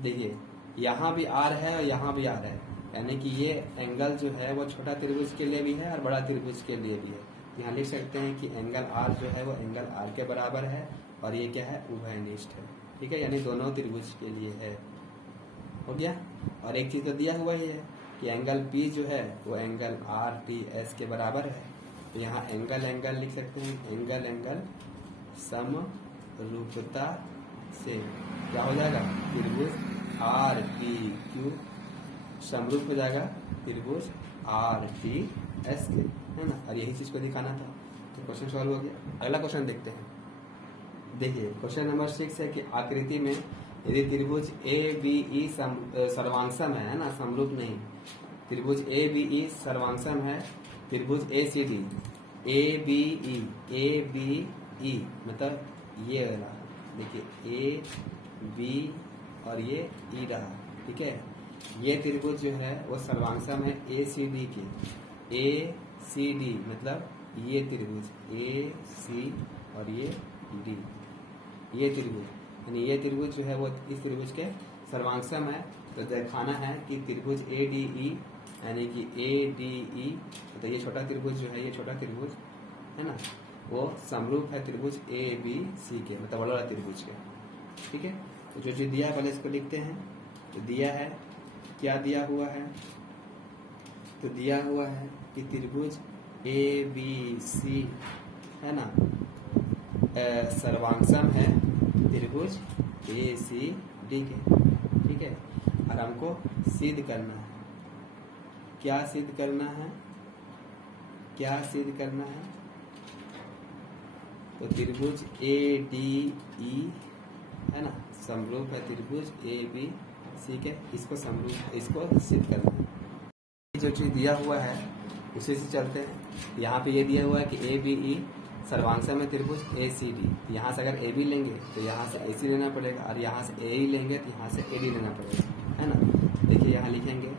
देखिए यहाँ भी आर है और यहाँ भी आर है, यानी कि ये एंगल जो है वो छोटा त्रिभुज के लिए भी है और बड़ा त्रिभुज के लिए भी है। यहाँ लिख सकते हैं कि एंगल आर जो है वो एंगल आर के बराबर है और ये क्या है उभयनिष्ठ है, ठीक है, यानी दोनों त्रिभुज के लिए है। हो गया। और एक चीज तो दिया हुआ ही है कि एंगल पी जो है वो एंगल आर टी एस के बराबर है। तो यहाँ एंगल लिख सकते हैं, एंगल समरूपता से क्या हो जाएगा त्रिभुज आर पी क्यू समरूप हो जाएगा त्रिभुज आर टी एस के, है ना। और यही चीज को दिखाना था, तो क्वेश्चन सॉल्व हो गया। अगला क्वेश्चन देखते हैं। देखिए क्वेश्चन नंबर 6 है कि आकृति में यदि त्रिभुज ए बी ई सर्वांगसम है ना, समरूप नहीं, त्रिभुज ए बी ई सर्वांगसम है, त्रिभुज ए C D A B E मतलब ये वाला, देखिए ए बी और ये ई रहा, ठीक है। ये त्रिभुज जो है वो सर्वांगसम है ए सी डी के, ए सी डी मतलब ये त्रिभुज ए सी और ये डी, ये त्रिभुज, यानी ये त्रिभुज जो है वो इस त्रिभुज के सर्वांगसम है। तो दिखाना है कि त्रिभुज ए डी ई यानी कि ए डी ई तो ये छोटा त्रिभुज जो है, ये छोटा त्रिभुज है ना, वो समरूप है त्रिभुज ए बी सी के, मतलब बड़ा त्रिभुज के, ठीक है। तो जो चीज दिया है पहले इसको लिखते हैं। तो दिया है, क्या दिया हुआ है, तो दिया हुआ है कि त्रिभुज ए बी सी है ना सर्वांगसम है त्रिभुज ए सी डी के, ठीक है। और हमको सिद्ध करना है, क्या सिद्ध करना है, क्या सिद्ध करना है, तो त्रिभुज ए डी ई है ना समरूप है त्रिभुज ए बी सी के, इसको समरूप, इसको सिद्ध करना है। जो चीज दिया हुआ है उसी से चलते हैं। यहाँ पे ये दिया हुआ है कि ए बी ई सर्वांश में त्रिभुज ACD, यहाँ से अगर AB लेंगे तो यहाँ से AC लेना पड़ेगा, और यहाँ से AE लेंगे तो यहाँ से AD लेना पड़ेगा, है ना। देखिए यहाँ लिखेंगे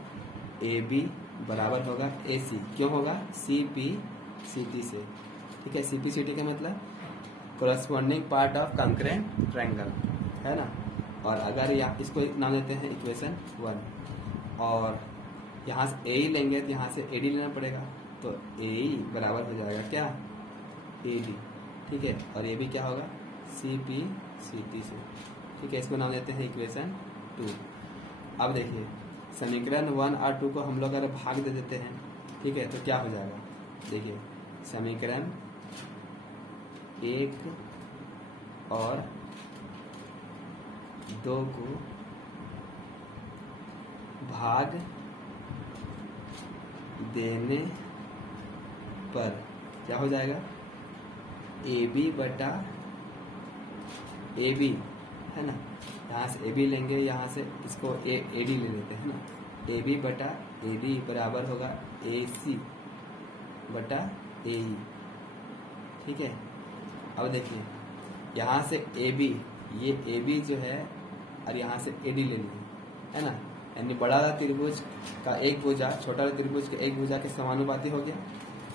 AB बराबर होगा AC, क्यों होगा, CPCT से, ठीक है। CPCT का मतलब corresponding part of concurrent triangle, है ना। और अगर यहाँ इसको नाम देते हैं इक्वेशन 1, और यहाँ से AE लेंगे तो यहाँ से AD लेना पड़ेगा, तो AE बराबर हो जाएगा क्या, AD, ठीक है। और ये भी क्या होगा, CPCT से, ठीक है। इसको नाम देते हैं इक्वेशन 2। अब देखिए समीकरण 1 और 2 को हम लोग अगर भाग दे देते हैं, ठीक है, तो क्या हो जाएगा, देखिए समीकरण 1 और 2 को भाग देने पर क्या हो जाएगा, AB बटा AB, है ना। यहाँ से AB लेंगे, यहाँ से इसको AD ले लेते हैं ना। AB बटा AD बराबर होगा AC बटा AE, ठीक है। अब देखिए यहाँ से AB, ये AB जो है, और यहाँ से AD ले लिए, है ना। यानी बड़ा त्रिभुज का एक भुजा छोटा त्रिभुज के एक भुजा के समानुपाती हो गया।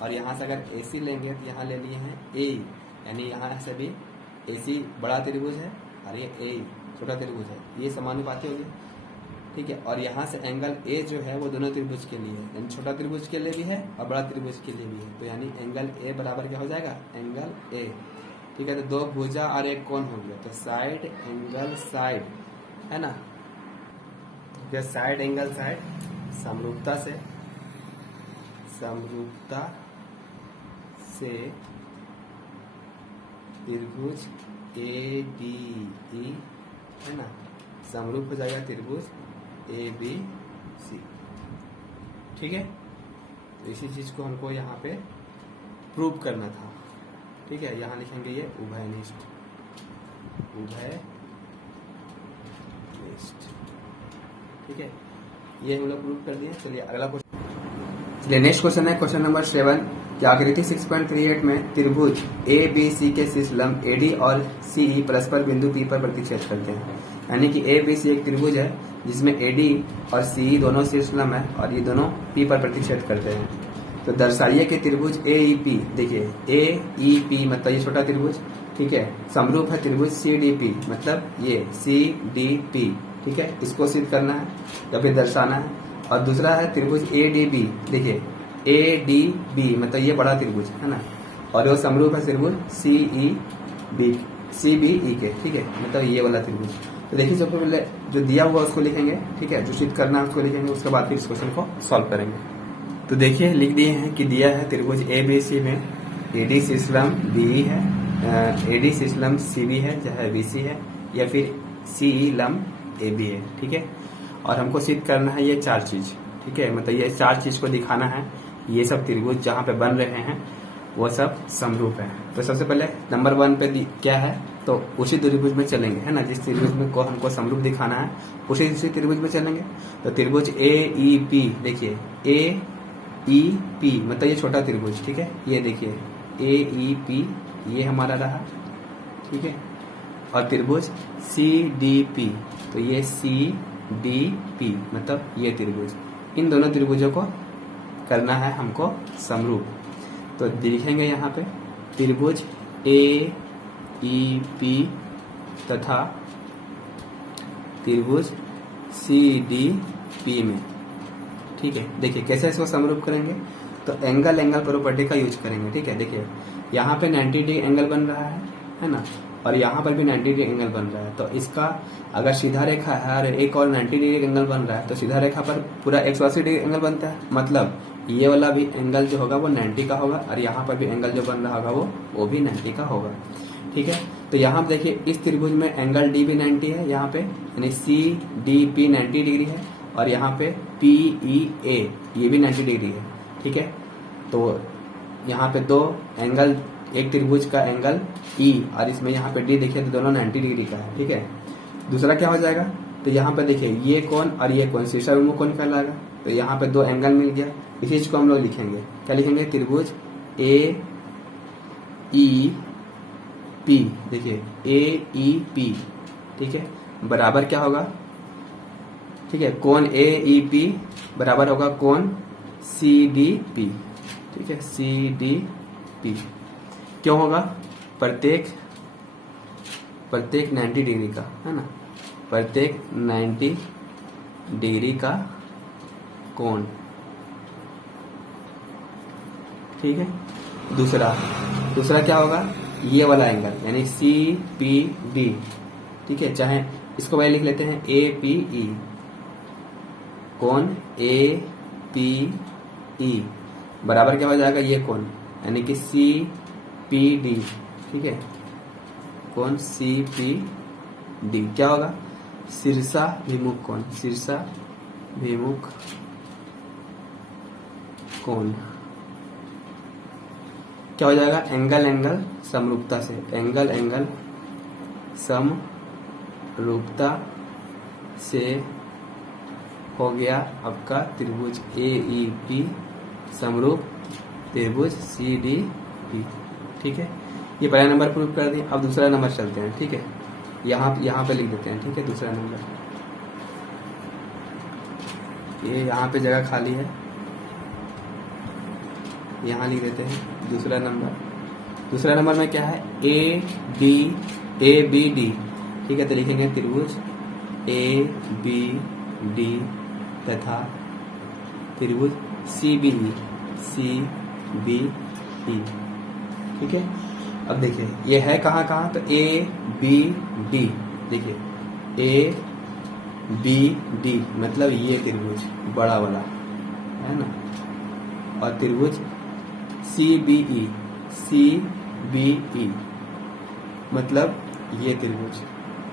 और यहाँ से अगर AC लेंगे तो यहाँ ले लिए हैं AE, यानी यहाँ से भी AC बड़ा त्रिभुज है और ये AE छोटा त्रिभुज है, ये समानुपाती हो गया, ठीक है। और यहाँ से एंगल A जो है वो दोनों त्रिभुज के लिए है, यानी छोटा त्रिभुज के लिए भी है और बड़ा त्रिभुज के लिए भी है, तो यानी एंगल A बराबर क्या हो जाएगा, एंगल A, ठीक है। तो दो भुजा और एक कोण हो गया, तो साइड एंगल साइड, है ना। तो साइड एंगल साइड समरूपता से त्रिभुज ADE, है ना, समरूप हो जाएगा त्रिभुज ABC, ठीक है। तो इसी चीज को हमको यहाँ पे प्रूव करना था, ठीक है। यहाँ लिखेंगे ये उभयनिष्ठ, ठीक है। ये हम लोग प्रूव कर दिए। चलिए अगला क्वेश्चन, चलिए नेक्स्ट क्वेश्चन है क्वेश्चन नंबर 7 कि आकृति 6.38 में त्रिभुज ABC के शीर्ष लंब AD और CE परस्पर बिंदु P पर प्रतिच्छेद करते हैं। यानी कि ABC एक त्रिभुज है जिसमें AD और CE दोनों शीर्ष लंब है और ये दोनों P पर प्रतिच्छेद करते हैं। तो दर्शाइए कि त्रिभुज AEP, देखिए AEP मतलब ये छोटा त्रिभुज, ठीक है, समरूप है त्रिभुज CDP, मतलब ये CDP, ठीक है। इसको सिद्ध करना है या फिर दर्शाना है। और दूसरा है त्रिभुज ADB, देखिए ADB मतलब ये बड़ा त्रिभुज है ना, और वो समरूप है त्रिभुज CBE के, ठीक है, मतलब ये वाला त्रिभुज। तो देखिए सबसे पहले जो दिया हुआ उसको लिखेंगे, ठीक है, जो सिद्ध करना है उसको लिखेंगे, उसके बाद फिर इस क्वेश्चन को सॉल्व करेंगे। तो देखिए लिख दिए हैं कि दिया है त्रिभुज ABC में AD शीर्ष लंब BE है, AD शीर्ष लंब CB है चाहे BC है, या फिर CE लंब AB है, ठीक है। और हमको सिद्ध करना है ये चार चीज, ठीक है, मतलब ये चार चीज को दिखाना है, ये सब त्रिभुज जहाँ पे बन रहे हैं वो सब समरूप है। तो सबसे पहले नंबर 1 पे क्या है, तो उसी त्रिभुज में चलेंगे, है ना, जिस त्रिभुज में को हमको समरूप दिखाना है उसी त्रिभुज में चलेंगे। तो त्रिभुज AEP, देखिए AEP मतलब ये छोटा त्रिभुज, ठीक है, ये देखिए AEP ये हमारा रहा, ठीक है। और त्रिभुज CDP, तो ये CDP मतलब ये त्रिभुज, इन दोनों त्रिभुजों को करना है हमको समरूप। तो लिखेंगे यहाँ पे त्रिभुज AEP तथा त्रिभुज CDP में, ठीक है। देखिए कैसे इसको समरूप करेंगे, तो एंगल प्रॉपर्टी का यूज करेंगे, ठीक है। देखिए यहाँ पे 90 डिग्री एंगल बन रहा है ना, और यहाँ पर भी 90 डिग्री एंगल बन रहा है। तो इसका अगर सीधा रेखा है और एक और 90 डिग्री एंगल बन रहा है, तो सीधा रेखा पर पूरा 180 डिग्री एंगल बनता है, मतलब ये वाला भी एंगल जो होगा वो 90 का होगा, और यहाँ पर भी एंगल जो बन रहा होगा वो भी 90 का होगा, ठीक है। तो यहाँ पर देखिए इस त्रिभुज में एंगल D भी 90 है यहाँ पे, यानी CDP 90 डिग्री है, और यहाँ पे PEA ये भी 90 डिग्री है, ठीक है। तो यहाँ पे दो एंगल, एक त्रिभुज का एंगल E और इसमें यहाँ पे D देखिए तो दोनों 90 डिग्री का है, ठीक है। दूसरा क्या हो जाएगा, तो यहाँ पे देखिए ये कोण और ये कोण शीर्षाभिमुख कोण कहलाएगा। तो यहाँ पे दो एंगल मिल गया, इसी चीज को हम लोग लिखेंगे, क्या लिखेंगे, त्रिभुज ई पी, देखिए ए ई पी, ठीक है, बराबर क्या होगा, ठीक है, कोण ए ई पी बराबर होगा कोण सी डी पी, ठीक है, सी डी पी। क्यों होगा, प्रत्येक 90 डिग्री का, है ना, प्रत्येक 90 डिग्री का कोण, ठीक है। दूसरा क्या होगा, ये वाला एंगल यानी सी पी डी, ठीक है, चाहे इसको पहले लिख लेते हैं ए पी ई, कोण ए पी ई बराबर क्या हो जाएगा, ये कोण यानी कि सी पी डी, ठीक है, कोण सी पी डी क्या होगा, शीर्षाभिमुख कोण, शीर्षाभिमुख कोण क्या हो जाएगा, एंगल समरूपता से, एंगल समरूपता से हो गया आपका त्रिभुज ए ई पी समरूप त्रिभुज सी डी पी, ठीक है। ये पहला नंबर प्रूव कर दिया। अब दूसरा नंबर चलते हैं, ठीक है, यहाँ पे लिख देते हैं, ठीक है, दूसरा नंबर, ये यहाँ पे जगह खाली है, यहाँ लिख देते हैं दूसरा नंबर में क्या है, ए बी डी, ठीक है, तो लिखेंगे त्रिभुज ए बी डी तथा त्रिभुज सी बी ई, ठीक है। अब देखिए ये है कहाँ तो ए बी डी, देखिए ए बी डी मतलब ये त्रिभुज बड़ा वाला है ना, और त्रिभुज सी बी ई मतलब ये त्रिभुज,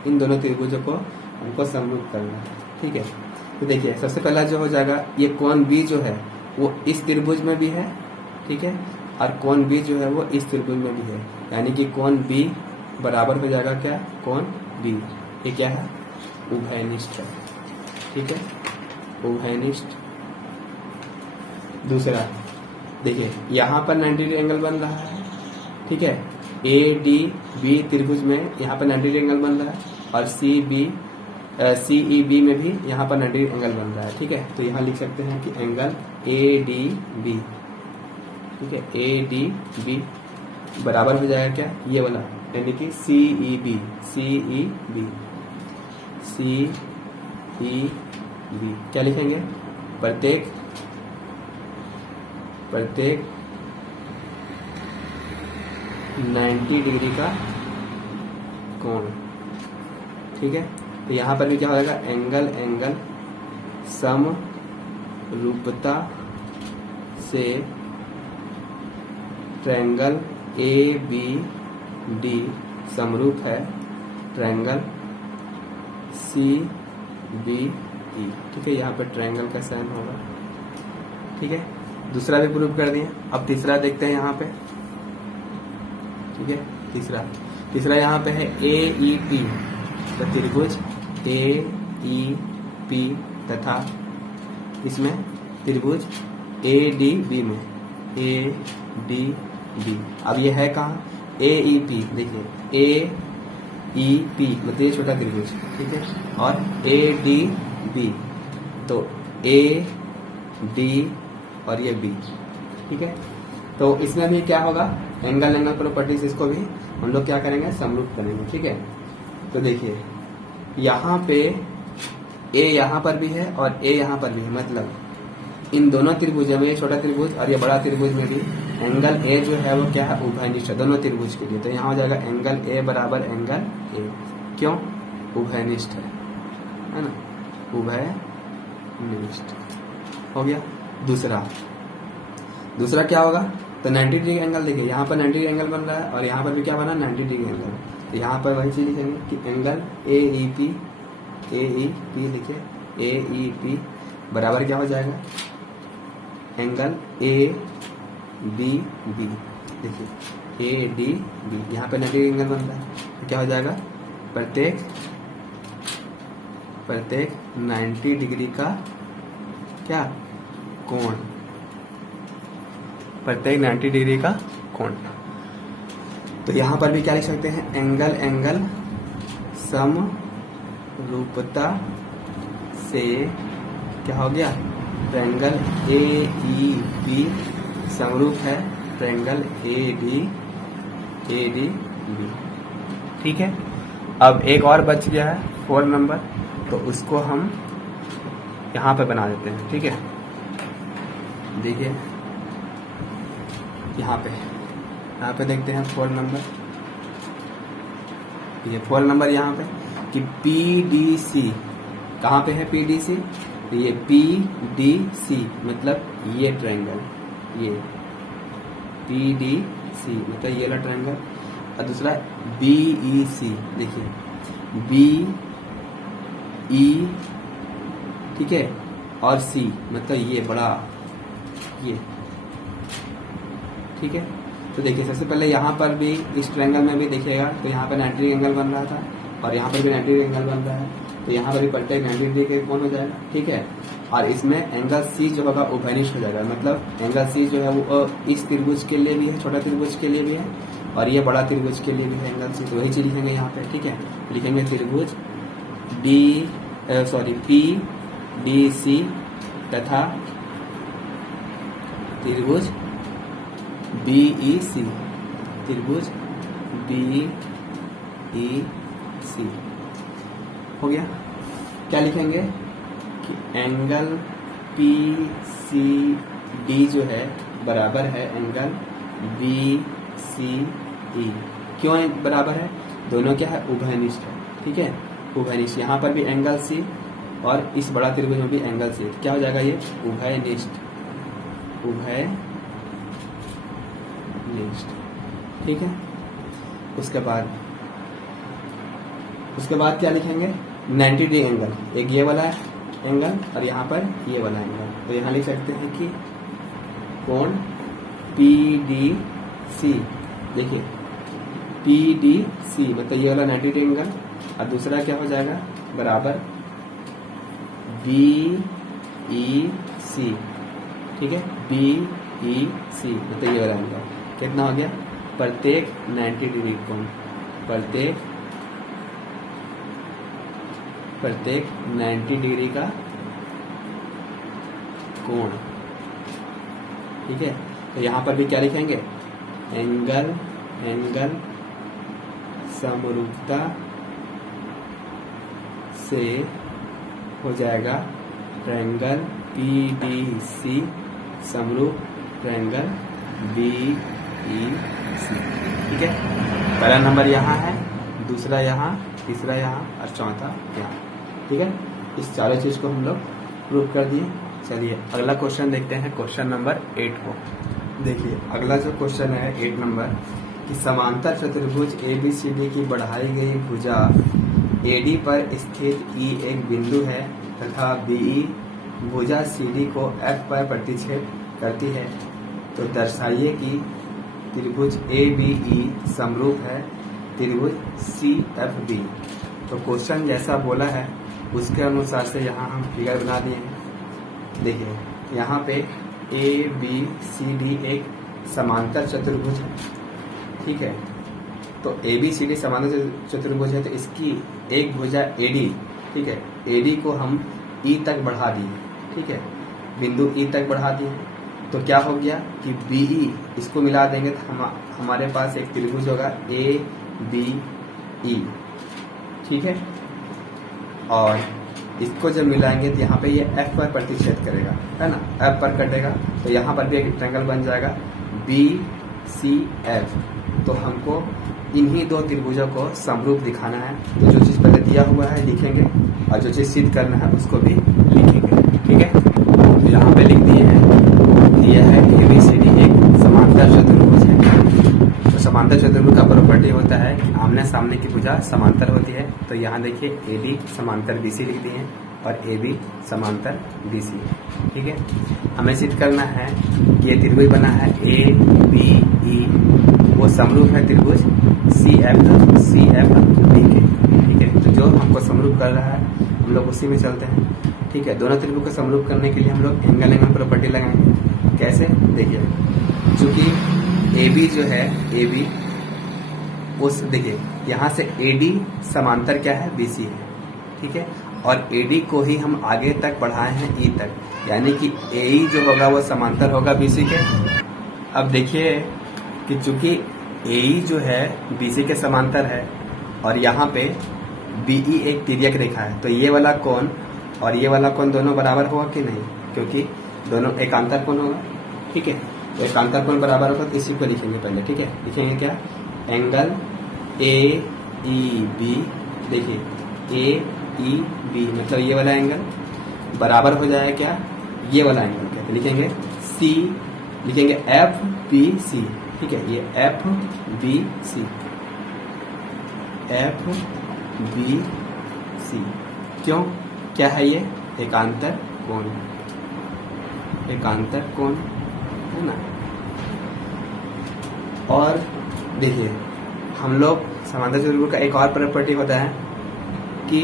इन दोनों त्रिभुजों को हमको समरूप करना है, ठीक है। तो देखिए सबसे पहला जो हो जाएगा, ये कोण बी जो है वो इस त्रिभुज में भी है, ठीक है, और कोण बी जो है वो इस त्रिभुज में भी है, यानी कि कोण बी बराबर हो जाएगा क्या, कोण बी, ये क्या है, उभयनिष्ठ है, ठीक है, उभयनिष्ठ। दूसरा देखिए यहाँ पर 90 डिग्री एंगल बन रहा है, ठीक है, ए डी बी त्रिभुज में यहाँ पर 90 डिग्री एंगल बन रहा है, और सी ई बी में भी यहाँ पर 90 डिग्री एंगल बन रहा है, ठीक है। तो यहाँ लिख सकते हैं कि एंगल ए डी बी, ठीक है, ए डी बी बराबर हो जाएगा क्या, ये वाला यानी कि सी ई बी क्या लिखेंगे, प्रत्येक 90 डिग्री का कोण, ठीक है। तो यहाँ पर भी क्या हो जाएगा, एंगल समरूपता से ट्रायंगल ए बी डी समरूप है ट्रायंगल सी बी ई, ठीक है, यहाँ पर ट्रायंगल का साइन होगा, ठीक है। दूसरा भी प्रूव कर दिए। अब तीसरा देखते हैं यहाँ पे, ठीक है, तीसरा यहाँ पे है ए ई पी, तो त्रिभुज ए ई पी तथा इसमें त्रिभुज ए डी बी में ए डी बी। अब ये है कहाँ, ए ई पी, देखिए ए ई पी मतलब ये छोटा त्रिभुज, ठीक है, और ए डी बी, तो ए डी और ये बी, ठीक है। तो इसमें भी क्या होगा, एंगल प्रॉपर्टीज, इसको भी हम लोग क्या करेंगे, समरूप करेंगे, ठीक है। तो देखिए यहाँ पे ए यहाँ पर भी है और ए यहाँ पर भी है, मतलब इन दोनों त्रिभुजों में, ये छोटा त्रिभुज और ये बड़ा त्रिभुज में भी एंगल ए जो है वो क्या है, उभयनिष्ठ है दोनों त्रिभुज के लिए। तो यहाँ हो जाएगा एंगल ए बराबर एंगल ए, क्यों, उभयनिष्ठ है ना, उभयनिष्ठ हो गया। दूसरा क्या होगा, तो 90 डिग्री एंगल, देखिए यहाँ पर 90 डिग्री एंगल बन रहा है और यहाँ पर भी क्या बना, 90 डिग्री एंगल। तो यहाँ पर वही चीज लिखेंगे कि एंगल ए ई पी लिखे, ए ई पी बराबर क्या हो जाएगा, एंगल ए डी बी, देखिए ए डी बी, यहाँ पर 90 डिग्री एंगल बन रहा है, तो क्या हो जाएगा, प्रत्येक 90 डिग्री का क्या कोण, प्रत्येक 90 डिग्री का कोण। तो यहाँ पर भी क्या लिख सकते हैं, एंगल एंगल समरूपता से क्या हो गया, ट्रायंगल AEB समरूप है ट्रायंगल ADB। ठीक है, अब एक और बच गया है 4 नंबर, तो उसको हम यहाँ पे बना देते हैं। ठीक है, देखिए यहाँ पे देखते हैं 4 नंबर। ये 4 नंबर यहाँ पे कि PDC कहाँ पे है, PDC, ये PDC मतलब ये ट्रायंगल, ये PDC मतलब ये वाला ट्रायंगल, और दूसरा BEC, देखिए BE, ठीक है, और C मतलब ये बड़ा ये। ठीक है, तो देखिए सबसे पहले यहाँ पर भी इस ट्रायंगल में भी देखिएगा तो यहाँ पर 90 एंगल बन रहा था और यहाँ पर भी 90 एंगल बन रहा है, तो यहाँ पर भी पलटे 90 डिग्री के कौन हो जाएगा। ठीक है, और इसमें एंगल C जो होगा उभयनिष्ठ हो जाएगा, मतलब एंगल C जो है वो इस त्रिभुज के लिए भी है, छोटा त्रिभुज के लिए भी है, और ये बड़ा त्रिभुज के लिए भी है एंगल C, तो वही चीज लिखेंगे यहाँ पे। ठीक है, लिखेंगे त्रिभुज PDC तथा त्रिभुज BEC, त्रिभुज BEC हो गया। क्या लिखेंगे कि एंगल PCD जो है बराबर है एंगल BCE। क्यों बराबर है, दोनों क्या है, उभयनिष्ठ है। ठीक है, उभयनिष्ठ, यहाँ पर भी एंगल C और इस बड़ा त्रिभुज में भी एंगल C, क्या हो जाएगा ये, उभयनिष्ठ। ठीक है, उसके बाद क्या लिखेंगे, 90 डिग्री एंगल, एक ये वाला एंगल और यहाँ पर ये वाला एंगल, तो यहाँ लिख सकते हैं कि कोण PDC, देखिए PDC मतलब ये वाला 90 डिग्री एंगल, और दूसरा क्या हो जाएगा, बराबर BEC। ठीक है, BEC मतलब ये वाला एंगल कितना हो गया, प्रत्येक 90 डिग्री कोण, प्रत्येक 90 डिग्री का कोण। ठीक है, तो यहाँ पर भी क्या लिखेंगे, एंगल समरूपता से हो जाएगा ट्रायंगल PDC समरूप ट्रायंगल BEC। ठीक है, पहला नंबर यहाँ है, दूसरा यहाँ, तीसरा यहाँ और चौथा यहाँ। ठीक है, इस चारों चीज को हम लोग प्रूव कर दिए। चलिए अगला क्वेश्चन देखते हैं, क्वेश्चन नंबर 8 को। देखिए अगला जो क्वेश्चन है 8 नंबर कि समांतर चतुर्भुज ABCD की बढ़ाई गई भुजा AD पर स्थित E एक बिंदु है तथा BE भुजा CD को F पर प्रतिच्छेद करती है, तो दर्शाइए कि त्रिभुज ABE समरूप है त्रिभुज CFB। तो क्वेश्चन जैसा बोला है उसके अनुसार से यहाँ हम फिगर बना दिए हैं। देखिए यहाँ पे ABCD एक समांतर चतुर्भुज है। ठीक है, तो ABCD समांतर चतुर्भुज है, तो इसकी एक भुजा AD, ठीक है, AD को हम E तक बढ़ा दिए। ठीक है, बिंदु E तक बढ़ा दिए, तो क्या हो गया कि BE इसको मिला देंगे तो हमारे पास एक त्रिभुज होगा ABE। ठीक है, और इसको जब मिलाएंगे तो यहाँ पे ये F पर प्रतिच्छेद करेगा, है ना, F पर कटेगा, तो यहाँ पर भी एक ट्रायंगल बन जाएगा BCF। तो हमको इन्हीं दो त्रिभुजों को समरूप दिखाना है, तो जो चीज पहले दिया हुआ है लिखेंगे और जो चीज सिद्ध करना है उसको भी लिखेंगे। ठीक है, तो यहाँ पे लिख दिए हैं, यह है ABCD एक समांतर चतुर्भुज है। तो समांतर चतुर्भुज का प्रॉपर्टी होता है कि आमने सामने की भुजा समांतर होती है। तो यहाँ देखिए AD समांतर BC लिख दिए और AB समांतर BC। ठीक है, हमें सिद्ध करना है कि ये त्रिभुज बना है ABE, वो समरूप है त्रिभुज CFB के। ठीक है, तो जो हमको समरूप कर रहा है हम लोग उसी में चलते हैं। ठीक है, दोनों त्रिभुज को समरूप करने के लिए हम लोग एंगल प्रॉपर्टी लगाएंगे। कैसे, देखिए चूंकि AB जो है, AB उस देखिए यहाँ से AD समांतर क्या है, BC है, ठीक है, और AD को ही हम आगे तक बढ़ाए हैं E तक, यानी कि AE जो होगा वो समांतर होगा BC के। अब देखिए कि चूंकि AE जो है BC के समांतर है और यहाँ पे BE एक तिर्यक रेखा है, तो ये वाला कोण और ये वाला कोण दोनों बराबर होगा कि नहीं, क्योंकि दोनों एकांतर कोण होगा, ठीक है। तो एकांतर कोण बराबर होगा तो इसी को लिखेंगे पहले, ठीक है। लिखेंगे क्या, एंगल AEB, देखिए AEB मतलब ये वाला एंगल बराबर हो जाएगा क्या, ये वाला एंगल क्या, तो लिखेंगे C, लिखेंगे FBC, ठीक है, ये FBC, FBC, क्यों, क्या है ये, एकांतर कोण, एकांतर कोण है ना। और देखिए हम लोग समांतर चतुर्भुज का एक और प्रॉपर्टी होता है कि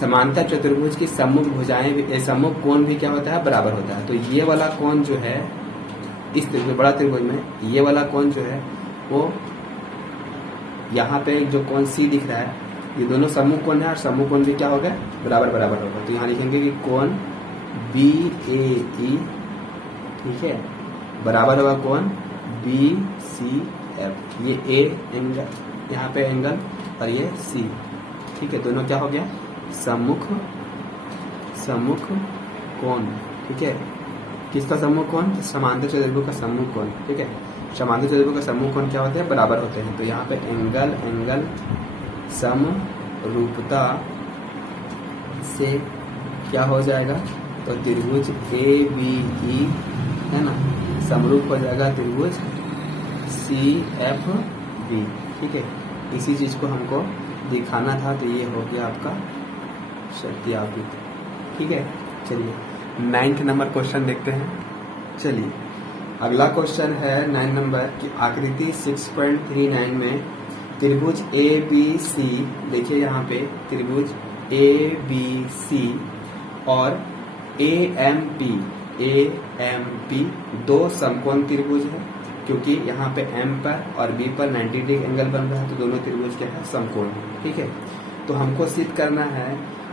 समांतर चतुर्भुज की सम्मुख भुजाएं भी, सम्मुख कोण भी क्या होता है, बराबर होता है। तो ये वाला कोण जो है इस त्रिभुज, बड़ा त्रिभुज में ये वाला कोण जो है वो यहाँ पे जो कोण C दिख रहा है, ये दोनों सम्मुख कोण है और सम्मुख कोण भी क्या हो गया, बराबर बराबर होगा। तो यहाँ लिखेंगे कि कोण BAE, ठीक है, बराबर होगा कोण BCF, ये A एंगल, यहाँ पे एंगल और ये C, ठीक है, दोनों क्या हो गया, सम्मुख कोण, ठीक है। किसका सम्मुख कोण, समांतर चतुर्भुज का सम्मुख कोण, ठीक है। समांतर चतुर्भुज का सम्मुख कोण क्या होते हैं, बराबर होते हैं। तो यहाँ पे एंगल समरूपता से क्या हो जाएगा, तो त्रिभुज ABE है ना, समरूप हो जाएगा त्रिभुज CFB, ठीक है। इसी चीज को हमको दिखाना था, तो ये हो गया आपका सत्यापित, ठीक है। चलिए 9th नंबर क्वेश्चन देखते हैं। चलिए अगला क्वेश्चन है 9 नंबर की आकृति 6.39 में त्रिभुज ABC, देखिए यहाँ पे त्रिभुज ABC और AMP दो समकोण त्रिभुज है, क्योंकि यहाँ पे M पर और B पर 90 डिग्री एंगल बन रहा है, तो दोनों त्रिभुज क्या है, समकोण है, ठीक है। तो हमको सिद्ध करना है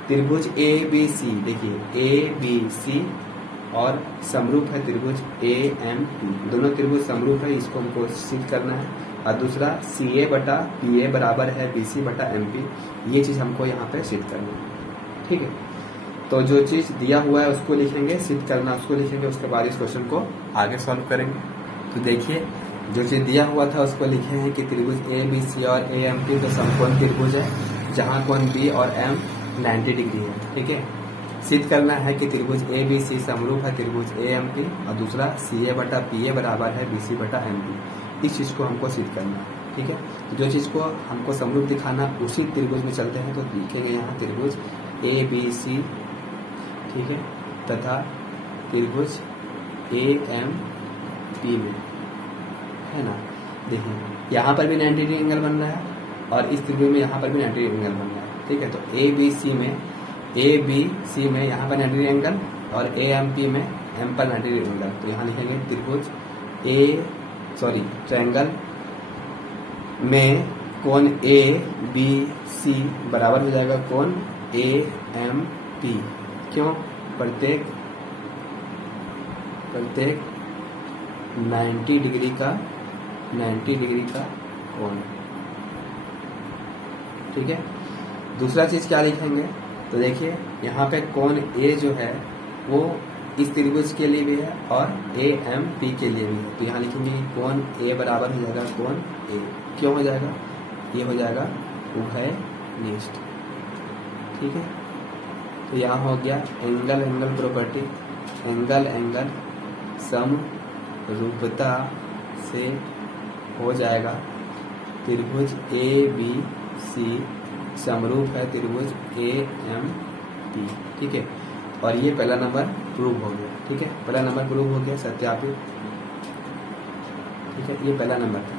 त्रिभुज ABC, देखिए ABC और समरूप है त्रिभुज AMP, दोनों त्रिभुज समरूप है, इसको हमको सिद्ध करना है। और दूसरा CA बटा PA बराबर है BC बटा MP, ये चीज हमको यहाँ पे सिद्ध करना है, ठीक है। तो जो चीज दिया हुआ है उसको लिखेंगे, सिद्ध करना उसको लिखेंगे, उसके बाद इस क्वेश्चन को आगे सॉल्व करेंगे। तो देखिए जो चीज दिया हुआ था उसको लिखे हैं कि त्रिभुज ABC और AMP तो समकोण त्रिभुज है, जहाँ कोण B और M 90 डिग्री है, ठीक है। सिद्ध करना है कि त्रिभुज ABC समरूप है त्रिभुज AMP और दूसरा CA बटा PA बराबर है BC बटा MP, इस चीज को हमको सिद्ध करना है, ठीक है। तो जो चीज को हमको समरूप दिखाना उसी त्रिभुज में चलते हैं, तो लिखेंगे यहाँ त्रिभुज ABC, ठीक है, तथा त्रिभुज AMP में, है ना। देखिए यहाँ पर भी 90 डिग्री एंगल बन रहा है और इस त्रिभुज में यहाँ पर भी 90 डिग्री एंगल बन रहा है, ठीक है। तो ABC में यहाँ पर 90 डिग्री एंगल और AMP में M पर 90 डिग्री एंगल, तो यहाँ लिखेंगे त्रिभुज ट्रायंगल में कोण ABC बराबर हो जाएगा कोण AMP, क्यों, प्रत्येक 90 डिग्री का कोण, ठीक है। दूसरा चीज क्या लिखेंगे, तो देखिए यहाँ पे कोण A जो है वो इस त्रिभुज के लिए भी है और AMP के लिए भी है, तो यहाँ लिखेंगे कोण A बराबर हो जाएगा कोण A, क्यों हो जाएगा, ये हो जाएगा उभयनिष्ठ, ठीक है। तो यहाँ हो गया एंगल प्रॉपर्टी, एंगल समरूपता से हो जाएगा त्रिभुज ABC समरूप है त्रिभुज AMP, ठीक है। और ये पहला नंबर प्रूव हो गया, ठीक है, पहला नंबर प्रूव हो गया, सत्यापित, ठीक है, ये पहला नंबर था।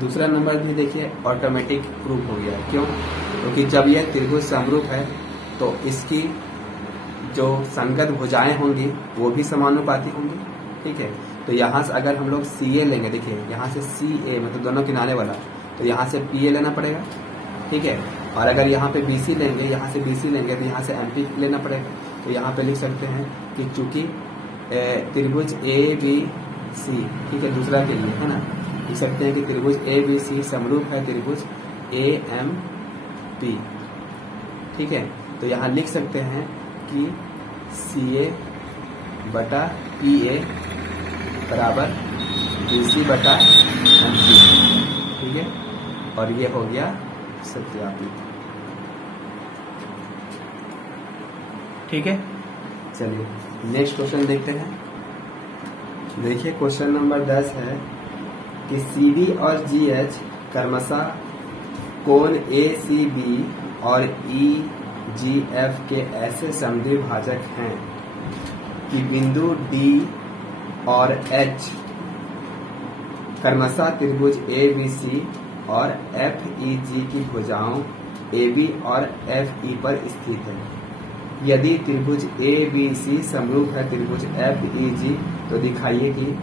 दूसरा नंबर भी देखिए ऑटोमेटिक प्रूव हो गया, क्यों, क्योंकि जब यह त्रिभुज समरूप है तो इसकी जो संगत भुजाएं होंगी वो भी समानुपाती होंगी, ठीक है। तो यहाँ से अगर हम लोग CA लेंगे, देखिए यहाँ से CA मतलब दोनों किनारे वाला, तो यहाँ से पी ए लेना पड़ेगा, ठीक है। और अगर यहाँ पे बी सी लेंगे, यहाँ से बी सी लेंगे तो यहाँ से एम पी लेना पड़ेगा। तो यहाँ पे लिख सकते हैं कि चूंकि त्रिभुज ए बी सी, ठीक है, दूसरा के लिए है ना, लिख सकते हैं कि त्रिभुज ए बी सी समरूप है त्रिभुज ए एम पी, ठीक है। तो यहाँ लिख सकते हैं कि सी ए बटा पी ए बराबर बी सी बटा एम पी, ठीक है। और ये हो गया सत्यापित, ठीक है। चलिए नेक्स्ट क्वेश्चन देखते हैं। देखिए क्वेश्चन नंबर 10 है कि सी डी और जी एच क्रमशः कोण ए सी बी और ई जी एफ के ऐसे समद्विभाजक हैं कि बिंदु डी और एच क्रमशः त्रिभुज ए बी सी और एफ ई जी की भुजाओं ए बी और एफ ई पर स्थित है। यदि त्रिभुज ए बी सी समरूप है त्रिभुज एफ ई जी, तो दिखाइए कि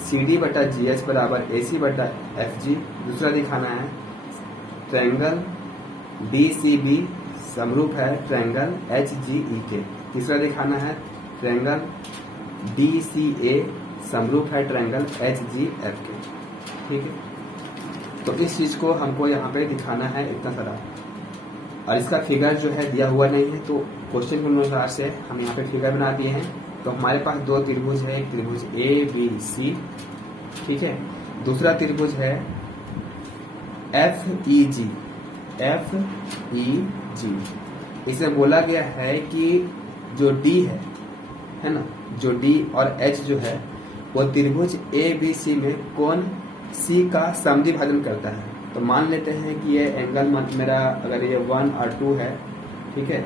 सी डी बटा जी एच बराबर ए सी बटा एफ जी। दूसरा दिखाना है ट्रायंगल डी सी बी समरूप है ट्रायंगल एच जी ई के। तीसरा दिखाना है ट्रायंगल डी सी ए समरूप है ट्रायंगल एच जी एफ के, ठीक है। तो इस चीज को हमको यहाँ पे दिखाना है इतना सारा, और इसका फिगर जो है दिया हुआ नहीं है, तो क्वेश्चन के अनुसार से हम यहाँ पे फिगर बना दिए हैं। तो हमारे पास दो त्रिभुज है, एक त्रिभुज ए बी सी, ठीक है। दूसरा त्रिभुज है एफ ई जी, एफ ई जी। इसे बोला गया है कि जो डी है ना, जो डी और एच जो है वो त्रिभुज ए बी सी में कोण सी का समद्विभाजन करता है। तो मान लेते हैं कि ये एंगल मेरा अगर ये 1 और 2 है, ठीक है,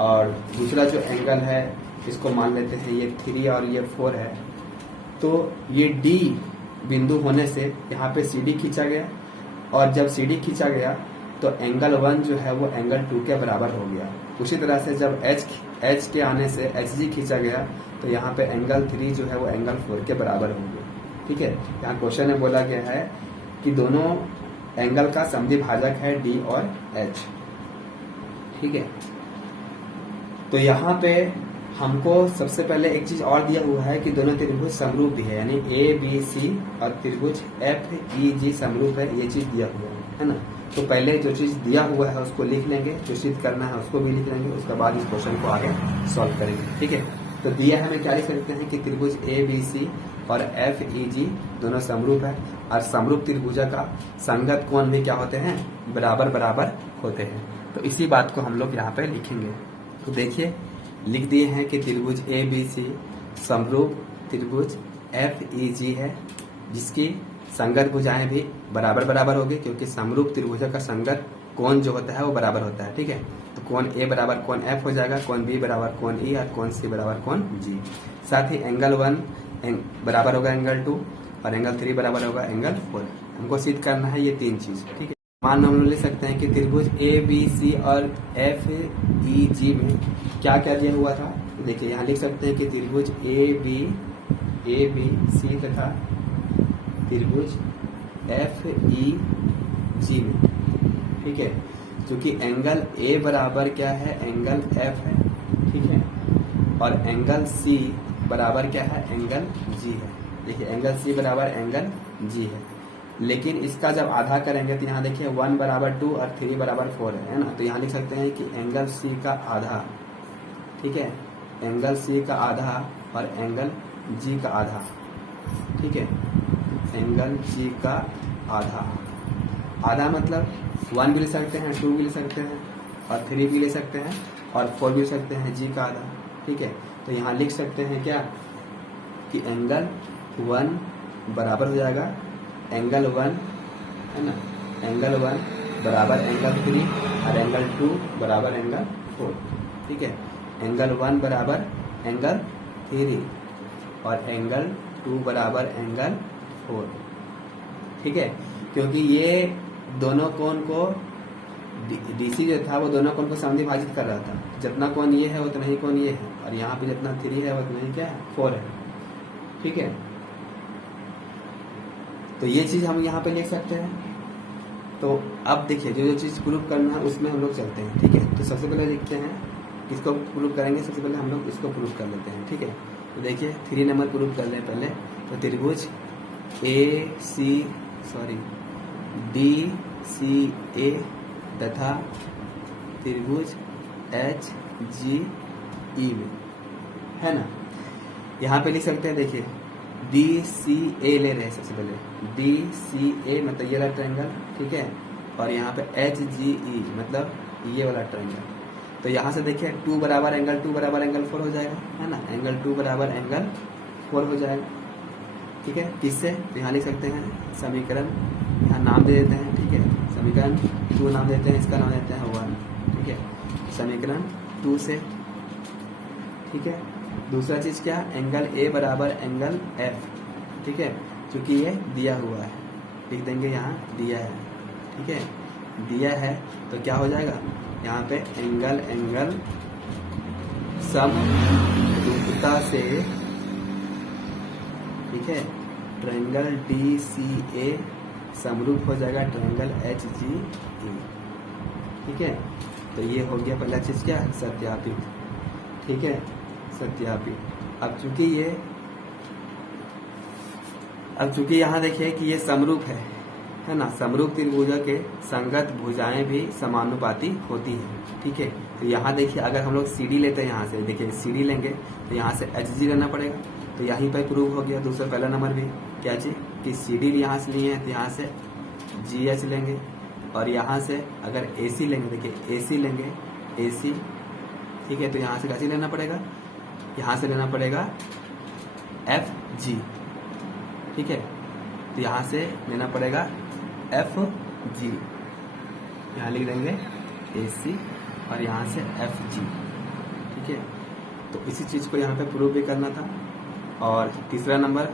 और दूसरा जो एंगल है इसको मान लेते हैं ये 3 और ये 4 है। तो ये डी बिंदु होने से यहाँ पे सी डी खींचा गया, और जब सी डी खींचा गया तो एंगल 1 जो है वो एंगल 2 के बराबर हो गया। उसी तरह से जब एच के आने से एच जी खींचा गया तो यहाँ पे एंगल 3 जो है वो एंगल 4 के बराबर हो गया, ठीक है। यहाँ क्वेश्चन में बोला गया है कि दोनों एंगल का समद्विभाजक है डी और एच, ठीक है। तो यहाँ पे हमको सबसे पहले एक चीज और दिया हुआ है कि दोनों त्रिभुज समरूप भी है, यानी ए बी सी और त्रिभुज एफ ई जी समरूप है, ये चीज दिया हुआ है ना। तो पहले जो चीज दिया हुआ है उसको लिख लेंगे, जो सिद्ध करना है उसको भी लिख लेंगे, उसके बाद इस क्वेश्चन को आगे सॉल्व करेंगे, ठीक है। तो दिया है, हमें क्या लिख सकते हैं कि त्रिभुज ए बी सी और एफ ई जी दोनों समरूप है, और समरूप त्रिभुजा का संगत कोण भी क्या होते हैं, बराबर बराबर होते हैं। तो इसी बात को हम लोग यहाँ पे लिखेंगे। तो देखिए लिख दिए हैं कि त्रिभुज ए बी सी समरूप त्रिभुज एफ ई जी है, जिसकी संगत भुजाएं भी बराबर बराबर होगी, क्योंकि समरूप त्रिभुजा का संगत कोण जो होता है वो बराबर होता है, ठीक है। तो कोण ए बराबर कोण एफ हो जाएगा, कोण बी बराबर कोण ई, और कोण सी बराबर कोण जी। साथ ही एंगल 1 बराबर होगा एंगल 2, और एंगल 3 बराबर होगा एंगल 4। हमको सिद्ध करना है ये तीन चीज, ठीक है। मान हम लिख सकते हैं कि त्रिभुज ए बी सी और एफ ई जी में क्या क्या दिया हुआ था। देखिए यहाँ लिख सकते हैं कि त्रिभुज ए बी सी तथा त्रिभुज एफ ई जी में, ठीक है, क्योंकि एंगल ए बराबर क्या है, एंगल एफ है, ठीक है, और एंगल सी बराबर क्या है, एंगल जी है। देखिए एंगल सी बराबर एंगल जी है, लेकिन इसका जब आधा करेंगे तो यहाँ देखिए 1 बराबर 2 और 3 बराबर 4 है ना। तो यहाँ लिख सकते हैं कि एंगल सी का आधा, ठीक है, एंगल सी का आधा और एंगल जी का आधा, ठीक है, एंगल जी का आधा। आधा मतलब 1 भी ले सकते हैं, 2 भी ले सकते हैं, और 3 भी ले सकते हैं, और 4 भी ले सकते हैं, जी का आधा, ठीक है। तो यहाँ लिख सकते हैं क्या कि एंगल 1 बराबर हो जाएगा एंगल 1, है ना, एंगल 1 बराबर एंगल 3, और एंगल 2 बराबर एंगल 4, ठीक है। एंगल 1 बराबर एंगल 3 और एंगल 2 बराबर एंगल 4, ठीक है, क्योंकि ये दोनों कोण को डीसी जो था वो दोनों कोण को समद्विभाजित कर रहा था। जितना कोण ये है उतना ही कोण ये है, और यहाँ पे जितना 3 है उतना ही क्या है, 4 है, ठीक है। तो ये चीज हम यहाँ पे लिख सकते हैं, तो अब देखिए जो चीज़ प्रूव करना है उसमें हम लोग चलते हैं, ठीक है। तो सबसे पहले लिखते हैं किसको प्रूव करेंगे, सबसे पहले हम लोग इसको प्रूव कर लेते हैं, ठीक है। तो देखिए 3 नंबर प्रूव कर लें पहले। तो त्रिभुज DCA तथा त्रिभुज HGE में, है ना। यहाँ पे लिख सकते हैं, देखिए DCA ले रहे हैं सबसे पहले, DCA मतलब ये वाला ट्रायंगल, ठीक है। और यहाँ पे HGE मतलब ये वाला ट्रायंगल। तो यहाँ से देखिए 2 बराबर एंगल 2 बराबर एंगल 4 हो जाएगा, है ना। एंगल 2 बराबर एंगल 4 हो जाएगा, ठीक है। किससे? तो यहाँ लिख सकते हैं समीकरण, यहाँ नाम दे देते हैं, ठीक है। समीकरण 2 नाम देते हैं, इसका नाम देते हैं 1, ठीक है। समीकरण 2 से, ठीक है। दूसरा चीज क्या, एंगल A बराबर एंगल F, ठीक है। क्योंकि ये दिया हुआ है, लिख देंगे यहाँ दिया है, ठीक है। दिया है तो क्या हो जाएगा, यहाँ पे एंगल समरूपता से, ठीक है, ट्रायंगल DCA समरूप हो जाएगा ट्रायंगल HGE, ठीक है। तो ये हो गया पहला चीज क्या, सत्यापित, ठीक है, सत्यापित। अब चूंकि यहाँ देखिए कि ये समरूप है ना। समरूप त्रिभुजों के संगत भुजाएं भी समानुपाती होती हैं, ठीक है। तो यहाँ देखिए अगर हम लोग CD लेते हैं, यहाँ से देखिए CD लेंगे तो यहाँ से HG लेना पड़ेगा। तो यहीं पर प्रूव हो गया दूसरा पहला नंबर भी, क्या चीज कि CD यहाँ से लिए हैं तो यहाँ से GH लेंगे। और यहाँ से अगर AC लेंगे, देखिए AC लेंगे, AC, ठीक है। तो यहाँ से कैसे लेना पड़ेगा, यहाँ से लेना पड़ेगा FG, ठीक है। तो यहाँ से लेना पड़ेगा FG, यहाँ लिख देंगे AC और यहाँ से FG, ठीक है। तो इसी चीज को यहाँ पे प्रूव भी करना था। और तीसरा नंबर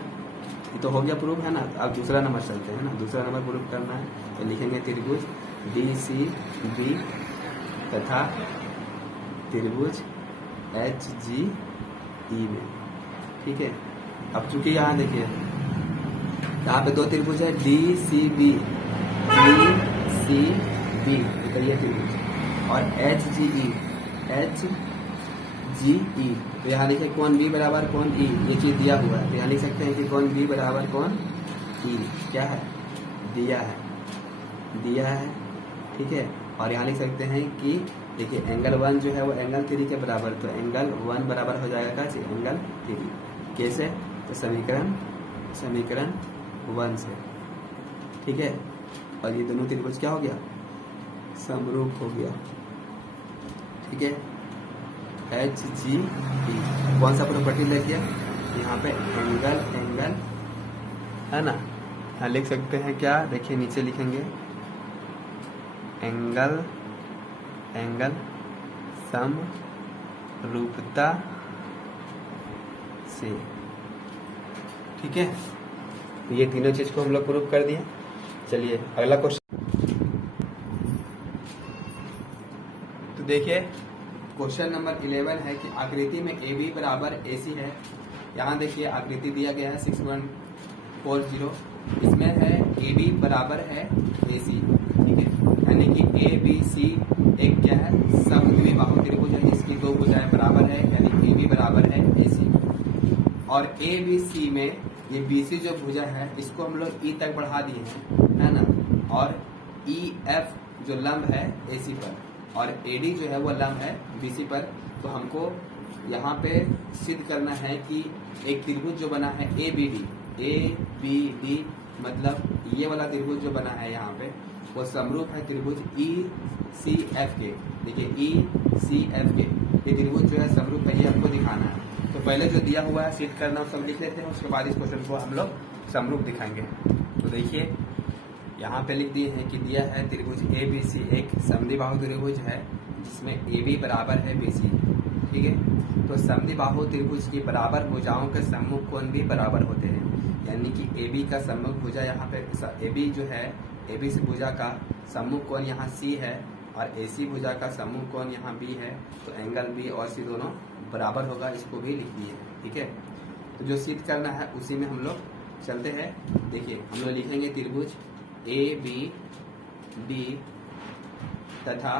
ये तो हो गया प्रूव, है ना। अब दूसरा नंबर चलते हैं ना, दूसरा नंबर प्रूव करना है। तो लिखेंगे त्रिभुज DCB तथा त्रिभुज HGE में, ठीक है। अब चूंकि यहाँ देखिए यहाँ पे 2 त्रिभुज है DCB तो ये त्रिभुज, और HGE तो यहाँ देखिए कोण B बराबर कोण E, ये चीज दिया हुआ है। तो यहाँ लिख सकते हैं कि कोण B बराबर कोण E क्या है, दिया है, ठीक है। और यहाँ लिख सकते हैं कि देखिए एंगल 1 जो है वो एंगल 3 के बराबर, तो एंगल 1 बराबर हो जाएगा एंगल 3, कैसे, तो समीकरण 1 से, ठीक है। और ये दोनों त्रिभुज क्या हो गया, समरूप हो गया, ठीक है। HGE कौन सा प्रॉपर्टी लग गया, यहाँ पे एंगल, है ना। यहाँ लिख सकते हैं क्या, देखिए नीचे लिखेंगे एंगल समरूपता से, ठीक है। तो ये तीनों चीज को हम लोग प्रूव कर दिए। चलिए अगला क्वेश्चन। तो देखिए क्वेश्चन नंबर 11 है कि आकृति में AB बराबर AC है। यहाँ देखिए आकृति दिया गया है 6.40, इसमें है AB बराबर है AC, ठीक है। यानी कि ABC एक क्या है, समद्विबाहु त्रिभुज है, इसकी 2 भुजाएं बराबर है, यानी AB बराबर है AC। और ABC में ये BC जो भुजा है इसको हम लोग E तक बढ़ा दिए हैं, है ना। और EF जो लंब है AC पर, और AD जो है वो लंब है BC पर। तो हमको यहाँ पे सिद्ध करना है कि एक त्रिभुज जो बना है ABD मतलब ये वाला त्रिभुज जो बना है यहाँ पे वो समरूप है त्रिभुज ECF के। देखिए ECF के ये त्रिभुज जो है समरूप है, ये हमको दिखाना है। तो पहले जो दिया हुआ है सिद्ध करना वो सब लिख लेते हैं, उसके बाद इस क्वेश्चन को हम लोग समरूप दिखाएंगे। तो देखिए यहाँ पे लिख दिए हैं कि दिया है त्रिभुज ABC एक समद्विबाहु त्रिभुज है जिसमें AB बराबर है BC, ठीक है। तो समद्विबाहु त्रिभुज की बराबर भुजाओं के सम्मुख कोण भी बराबर होते हैं, यानी कि AB का सम्मुख भुजा यहाँ पे AB जो है, AB से भुजा का सम्मुख कोण यहाँ C है और AC भुजा का सम्मुख कोण यहाँ B है। तो एंगल B और C दोनों बराबर होगा, इसको भी लिख दिए, ठीक है। तो जो सिद्ध करना है उसी में हम लोग चलते हैं। देखिए हम लोग लिखेंगे त्रिभुज AB डी तथा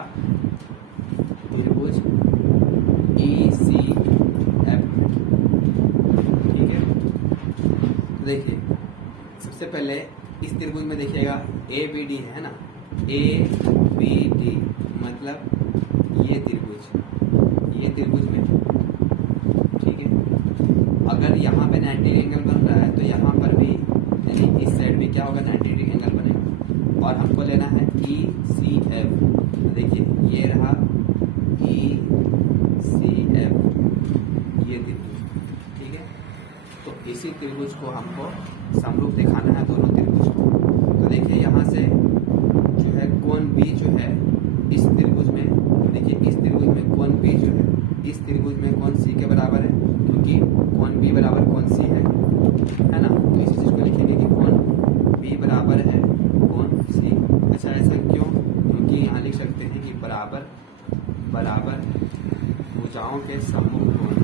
त्रिभुज ई सी एफ। ठीक है, तो देखिए सबसे पहले इस त्रिभुज में देखिएगा ए बी डी है ना, ए बी डी मतलब ये त्रिभुज में, ठीक है। अगर यहाँ पे 90 एंगल बन रहा है तो यहाँ पर भी यानी इस साइड भी क्या होगा 90 एंगल बनेगा। और हमको लेना है ई सी एफ। तो देखिए ये रहा ई सी एफ, ये त्रिभुज, ठीक है। तो इसी त्रिभुज को हमको समरूप दिखाना है दोनों त्रिभुज को। तो देखिए यहाँ से जो है कोण बी जो है इस त्रिभुज में, देखिए इस त्रिभुज में कोण बी जो है इस त्रिभुज में कोण सी के बराबर है, क्योंकि कोण बी बराबर कोण सी है ना। तो इसी चीज को लिखेंगे कि कोण बी बराबर है कोण सी। अच्छा ऐसा क्यों? क्योंकि यहाँ लिख सकते हैं कि बराबर भुजाओं के सम्मुख कोण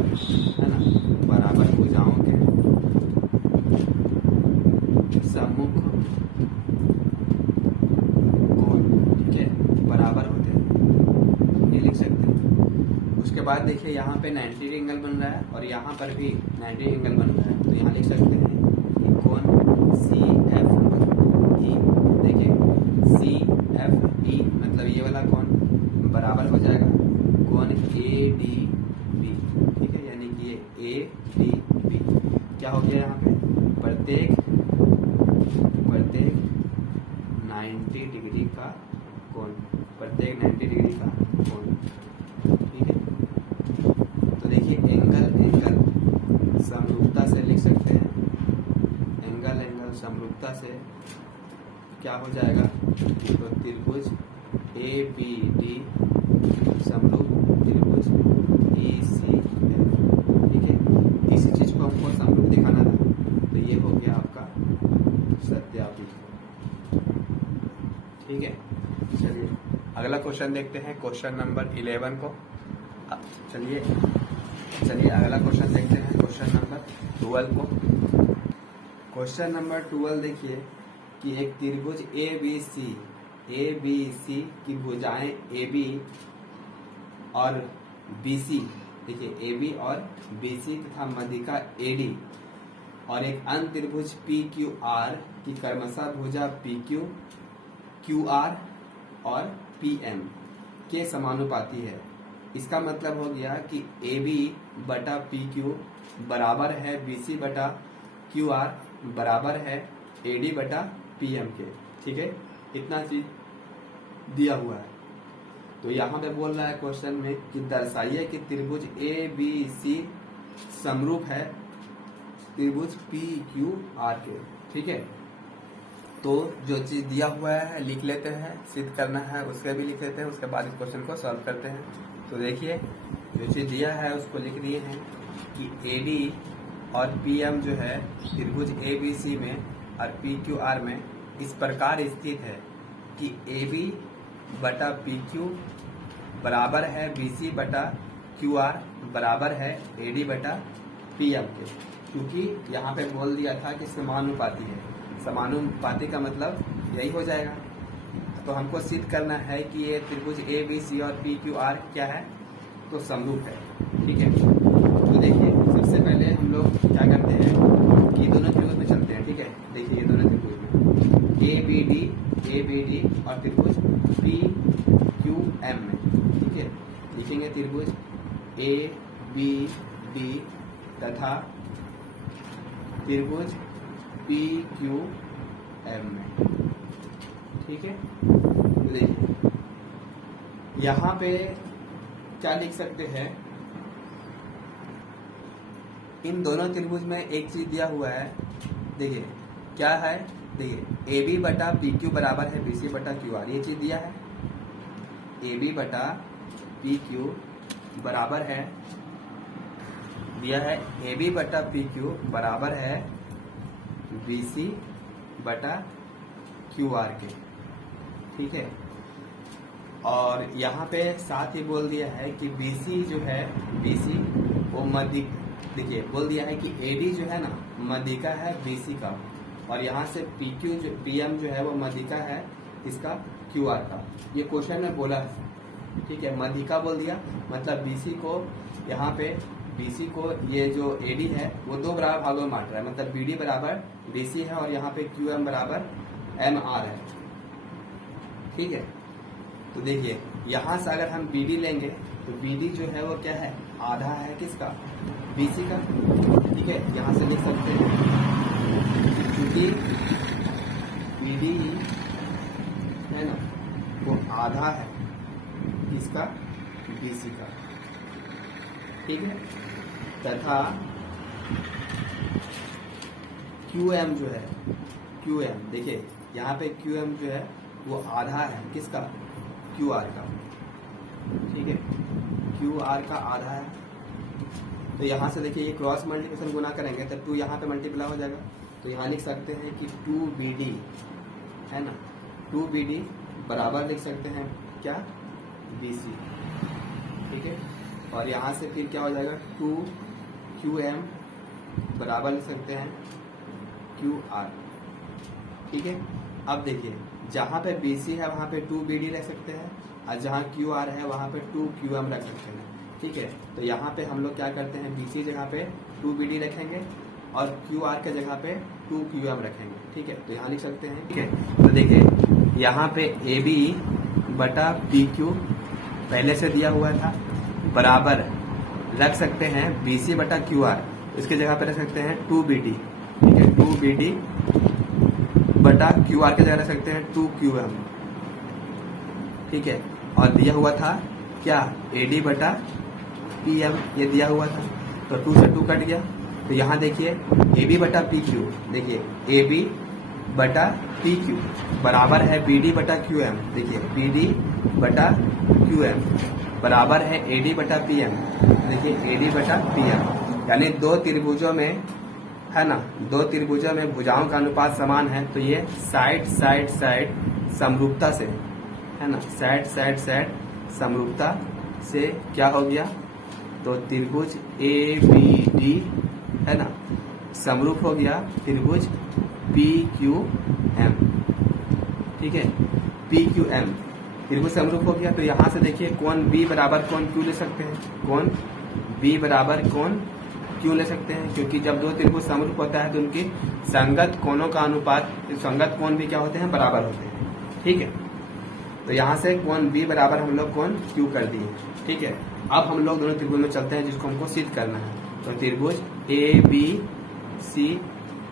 है ना, बराबर भुजाओं के सम्मुख कोण, ठीक है, बराबर होते हैं, ये लिख सकते हैं। उसके बाद देखिए यहाँ पे 90 एंगल बन रहा है और यहाँ पर भी 90 एंगल बन रहा है, तो यहाँ लिख सकते हैं कि कोण सी एफ ई। देखिए सी एफ ई मतलब ये वाला कोण बराबर हो जाएगा कोण ए डी बी, ठीक है, यानी कि ये ए डी बी क्या हो गया यहाँ पे प्रत्येक 90 डिग्री का कोण, प्रत्येक 90 डिग्री का कोण, ठीक है। तो देखिए एंगल समरूपता से लिख सकते हैं, एंगल समरूपता से क्या हो जाएगा, तो त्रिभुज ए बी डी समरूप त्रिभुज ई सी एफ, ठीक है। इसी चीज को हमको समरूप दिखाना था, तो ये हो गया आपका सत्यापित, ठीक है। चलिए अगला क्वेश्चन देखते हैं, क्वेश्चन नंबर 11 को। चलिए अगला क्वेश्चन देखते हैं, क्वेश्चन नंबर 12 को। क्वेश्चन नंबर 12 देखिए कि एक त्रिभुज ए बी सी की भुजाएं ए बी और बी सी, देखिए ए बी और बी सी तथा मध्यिका ए डी, और एक अन्य त्रिभुज पी क्यू आर की क्रमशः भुजा पी क्यू, क्यू आर और पी एम के समानुपाती है। इसका मतलब हो गया कि ए बी बटा पी क्यू बराबर है बी सी बटा क्यू आर बराबर है ए डी बटा पी एम के, ठीक है। इतना चीज दिया हुआ है। तो यहाँ पे बोल रहा है क्वेश्चन में कि दर्शाइए कि त्रिभुज ए बी सी समरूप है त्रिभुज पी क्यू आर के, ठीक है। तो जो चीज दिया हुआ है लिख लेते हैं, सिद्ध करना है उसके भी लिख लेते हैं, उसके बाद इस क्वेश्चन को सॉल्व करते हैं। तो देखिए जो चीज दिया है उसको लिख दिए हैं कि ए डी और पी एम जो है त्रिभुज ए बी सी में और पी क्यू आर में इस प्रकार स्थित है कि ए बी बटा पी क्यू बराबर है बी सी बटा क्यू आर बराबर है ए डी बटा पी एम के, क्योंकि यहाँ पे बोल दिया था कि समानुपाती है। समानुपाती का मतलब यही हो जाएगा। तो हमको सिद्ध करना है कि ये त्रिभुज ए बी सी और पी क्यू आर क्या है, तो समरूप है, ठीक है। तो देखिए सबसे पहले हम लोग क्या करते हैं कि दोनों त्रिभुज में चलते हैं, ठीक है। देखिए ये दोनों त्रिभुज में ए बी डी और त्रिभुज पी क्यू एम में, ठीक है। लिखेंगे त्रिभुज ए बी डी तथा त्रिभुज पी क्यू एम में, ठीक है। देखिए यहाँ पे क्या लिख सकते हैं, इन दोनों त्रिभुज में एक चीज दिया हुआ है। देखिए क्या है, देखिए ए बी बटा पी क्यू बराबर है बी सी बटा क्यू आर, ये चीज दिया है। ए बी बटा पी क्यू बराबर है, दिया है ए बी बटा पी क्यू बराबर है बी सी बटा क्यू आर के, ठीक है। और यहाँ पे साथ ही बोल दिया है कि बी सी जो है, बी सी वो मध्य, देखिए बोल दिया है कि ए डी जो है ना मध्यिका है बी सी का, और यहाँ से पी क्यू जो पी एम जो है वो मध्यिका है इसका क्यू आर का। ये क्वेश्चन में बोला है, ठीक है। मध्यिका बोल दिया, मतलब बीसी को यहाँ पे बीसी को ये जो एडी है वो दो बराबर भागों में बांट रहा है, मतलब बीडी बराबर बीसी है और यहाँ पे क्यूएम बराबर एम आर है, ठीक है। तो देखिए यहाँ से अगर हम बीडी लेंगे तो बीडी जो है वो क्या है, आधा है किसका, बीसी का, ठीक है। यहाँ से लिख सकते हैं क्योंकि बीडी है ना वो आधा है किसका, बीसी का, ठीक है। तथा QM जो है, QM देखिए यहाँ पे QM जो है वो आधा है किसका, QR का, ठीक है। QR का आधा है, तो यहाँ से देखिए ये क्रॉस मल्टीप्लिकेशन गुना करेंगे तो 2 यहाँ पे मल्टीप्लाई हो जाएगा, तो यहाँ लिख सकते हैं कि 2BD है ना, 2BD बराबर लिख सकते हैं क्या, BC, ठीक है। और यहाँ से फिर क्या हो जाएगा 2QM बराबर लिख सकते हैं QR, ठीक है। अब देखिए जहाँ पे BC है वहाँ पे 2BD रख सकते हैं और जहाँ QR है वहाँ पे 2QM रख सकते हैं, ठीक है। तो यहाँ पे हम लोग क्या करते हैं, BC जगह पे 2BD रखेंगे और QR के जगह पे 2QM रखेंगे, ठीक है। तो यहाँ लिख सकते हैं, ठीक है। तो देखिए यहाँ पे AB बटा PQ पहले से दिया हुआ था, बराबर रख सकते हैं BC बटा QR, इसके जगह पे रख सकते हैं 2BD, ठीक है। 2BD बटा QR के जगह रख सकते हैं 2QM, ठीक है। और दिया हुआ था क्या, AD बटा PM, ये दिया हुआ था, तो 2 से 2 कट गया, तो यहाँ देखिए AB बटा PQ, देखिए AB बटा PQ बराबर है BD बटा QM, देखिए BD बटा QM बराबर है AD बटा PM, देखिए AD बटा PM, यानी दो त्रिभुजों में है ना, दो त्रिभुजों में भुजाओं का अनुपात समान है, तो ये साइड साइड साइड समरूपता से है ना, साइड साइड साइड समरूपता से क्या हो गया, तो त्रिभुज ABD है ना समरूप हो गया त्रिभुज PQM, ठीक है। PQM त्रिभुज समरूप हो गया, तो यहाँ से देखिए कोण B बराबर कोण Q ले सकते हैं, कोण B बराबर कोण Q ले सकते हैं, क्योंकि जब दो त्रिभुज समरूप होता है तो उनकी संगत कोणों का अनुपात, संगत कोण भी क्या होते हैं, बराबर होते हैं, ठीक है। तो यहाँ से कोण B बराबर हम लोग कोण Q कर दिए, ठीक है। अब हम लोग दोनों त्रिभुज में चलते हैं जिसको हमको सिद्ध करना है, तो त्रिभुज ABC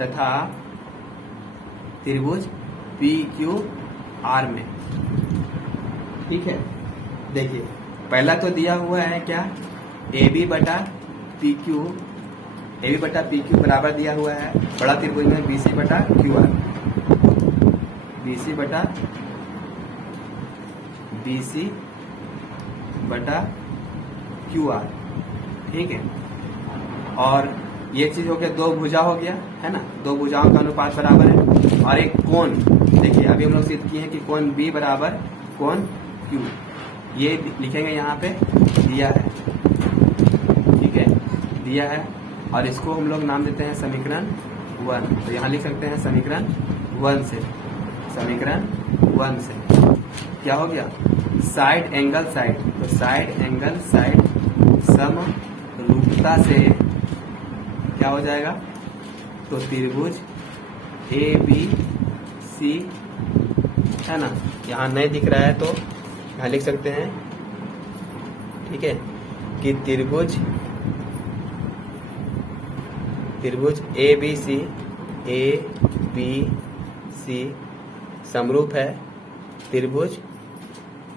तथा त्रिभुज PQR में, ठीक है। देखिए पहला तो दिया हुआ है क्या, AB बटा PQ बराबर दिया हुआ है बड़ा त्रिभुज में BC बटा QR, BC बटा QR, ठीक है। और ये चीज हो गया, दो भुजा हो गया है ना, दो भुजाओं का अनुपात बराबर है, और एक कोण, देखिए अभी हम लोग सिद्ध किए हैं कि कोण B बराबर कोण Q, ये लिखेंगे यहाँ पे दिया है, ठीक है, दिया है, और इसको हम लोग नाम देते हैं समीकरण 1, तो यहाँ लिख सकते हैं समीकरण 1 से, समीकरण 1 से क्या हो गया, साइड एंगल साइड, तो साइड एंगल साइड समरूपता से क्या हो जाएगा, तो त्रिभुज ABC है ना, यहाँ नहीं दिख रहा है तो यहाँ लिख सकते हैं, ठीक है, कि त्रिभुज ABC समरूप है त्रिभुज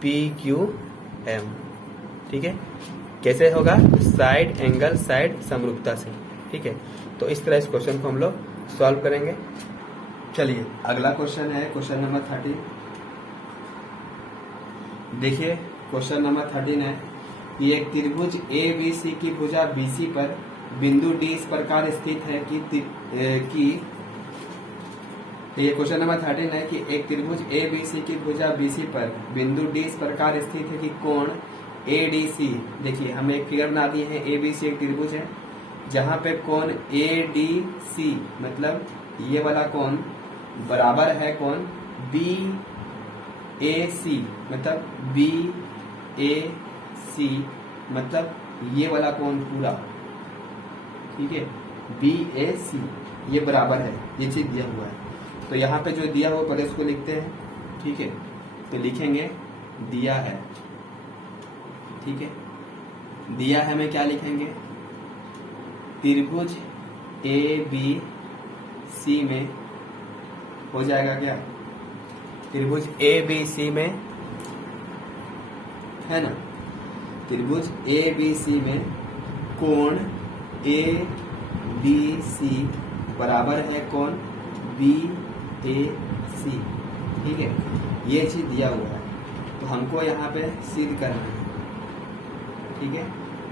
PQM, ठीक है। कैसे होगा, साइड एंगल साइड समरूपता से, ठीक है। तो इस तरह इस क्वेश्चन को हम लोग सॉल्व करेंगे। चलिए अगला क्वेश्चन है क्वेश्चन नंबर 13। देखिए क्वेश्चन नंबर 13 है कि एक त्रिभुज ABC की भुजा BC पर बिंदु D इस प्रकार स्थित है कि ये क्वेश्चन नंबर 13 है कि एक त्रिभुज ABC की भुजा BC पर बिंदु D इस प्रकार स्थित है कि कोण ADC, देखिए हम एक फिगर बना दिए हैं, ABC एक त्रिभुज है जहां पे कोण ADC मतलब ये वाला कोण बराबर है कोण ए सी मतलब बी ए सी मतलब ये वाला कोण पूरा, ठीक है, बी ए सी ये बराबर है, ये चीज दिया हुआ है। तो यहाँ पे जो दिया हुआ पहले उसको लिखते हैं, ठीक है। तो लिखेंगे दिया है, ठीक है, दिया है में क्या लिखेंगे, त्रिभुज ए बी सी में हो जाएगा क्या, त्रिभुज ए बी सी में है ना, त्रिभुज ए बी सी में कोण ए बी सी बराबर है कोण बी ए सी, ठीक है, ये चीज दिया हुआ है। तो हमको यहाँ पे सिद्ध करना है, ठीक है,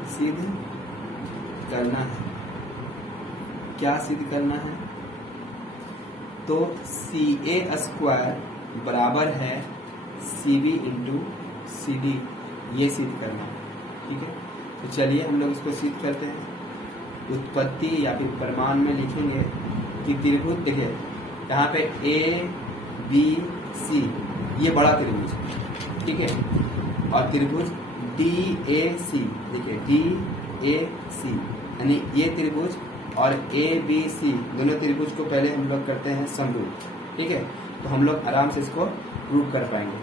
सिद्ध करना है। क्या सिद्ध करना है, तो सी ए स्क्वायर बराबर है C B into C D, ये सिद्ध करना है, ठीक है। तो चलिए हम लोग इसको सिद्ध करते हैं। उत्पत्ति या फिर प्रमाण में लिखेंगे कि त्रिभुज, देखिए यहाँ पे ए बी सी ये बड़ा त्रिभुज, ठीक है, और त्रिभुज डी ए सी, देखिए डी ए सी यानी ये त्रिभुज और ए बी सी दोनों त्रिभुज को पहले हम लोग करते हैं समरूप, ठीक है। तो हम लोग आराम से इसको प्रूव कर पाएंगे।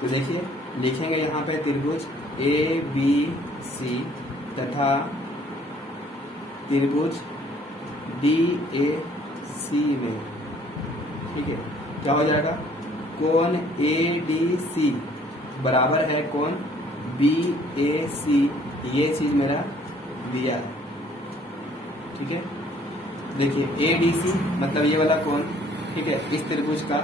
तो देखिए लिखेंगे यहाँ पे त्रिभुज ए बी सी तथा त्रिभुज डी ए सी में, ठीक है, क्या हो जाएगा, कोण ए डी सी बराबर है कोण बी ए सी, ये चीज मेरा दिया है, ठीक है। देखिए ए डी सी मतलब ये वाला कोण, ठीक है, इस त्रिभुज का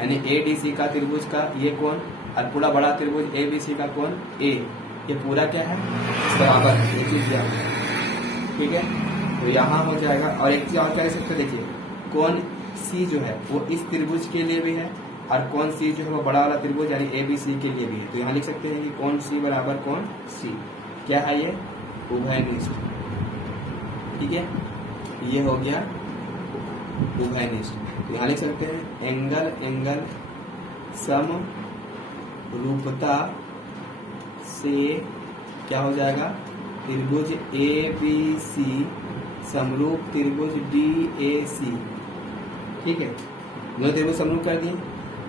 यानी ए डी सी का त्रिभुज का ये कोण, और पूरा बड़ा त्रिभुज ए बी सी का कोण ए, ये पूरा क्या है, बराबर है, ये चीज दिया है, ठीक है। तो यहाँ हो जाएगा। और एक चीज और क्या कर सकते, देखिए कोण सी जो है वो इस त्रिभुज के लिए भी है और कोण सी जो है वो बड़ा वाला त्रिभुज यानी ए बी सी के लिए भी है। तो यहाँ लिख सकते हैं कि कोण सी बराबर कोण सी, क्या है ये, उभयनिष्ठ, ठीक है, ये हो गया उभयनिष्ठ। तो यहाँ लिख सकते हैं एंगल एंगल समरूपता से क्या हो जाएगा, त्रिभुज ए बी सी समरूप त्रिभुज डी ए सी, ठीक है, दो त्रिभुज समरूप कर दिए।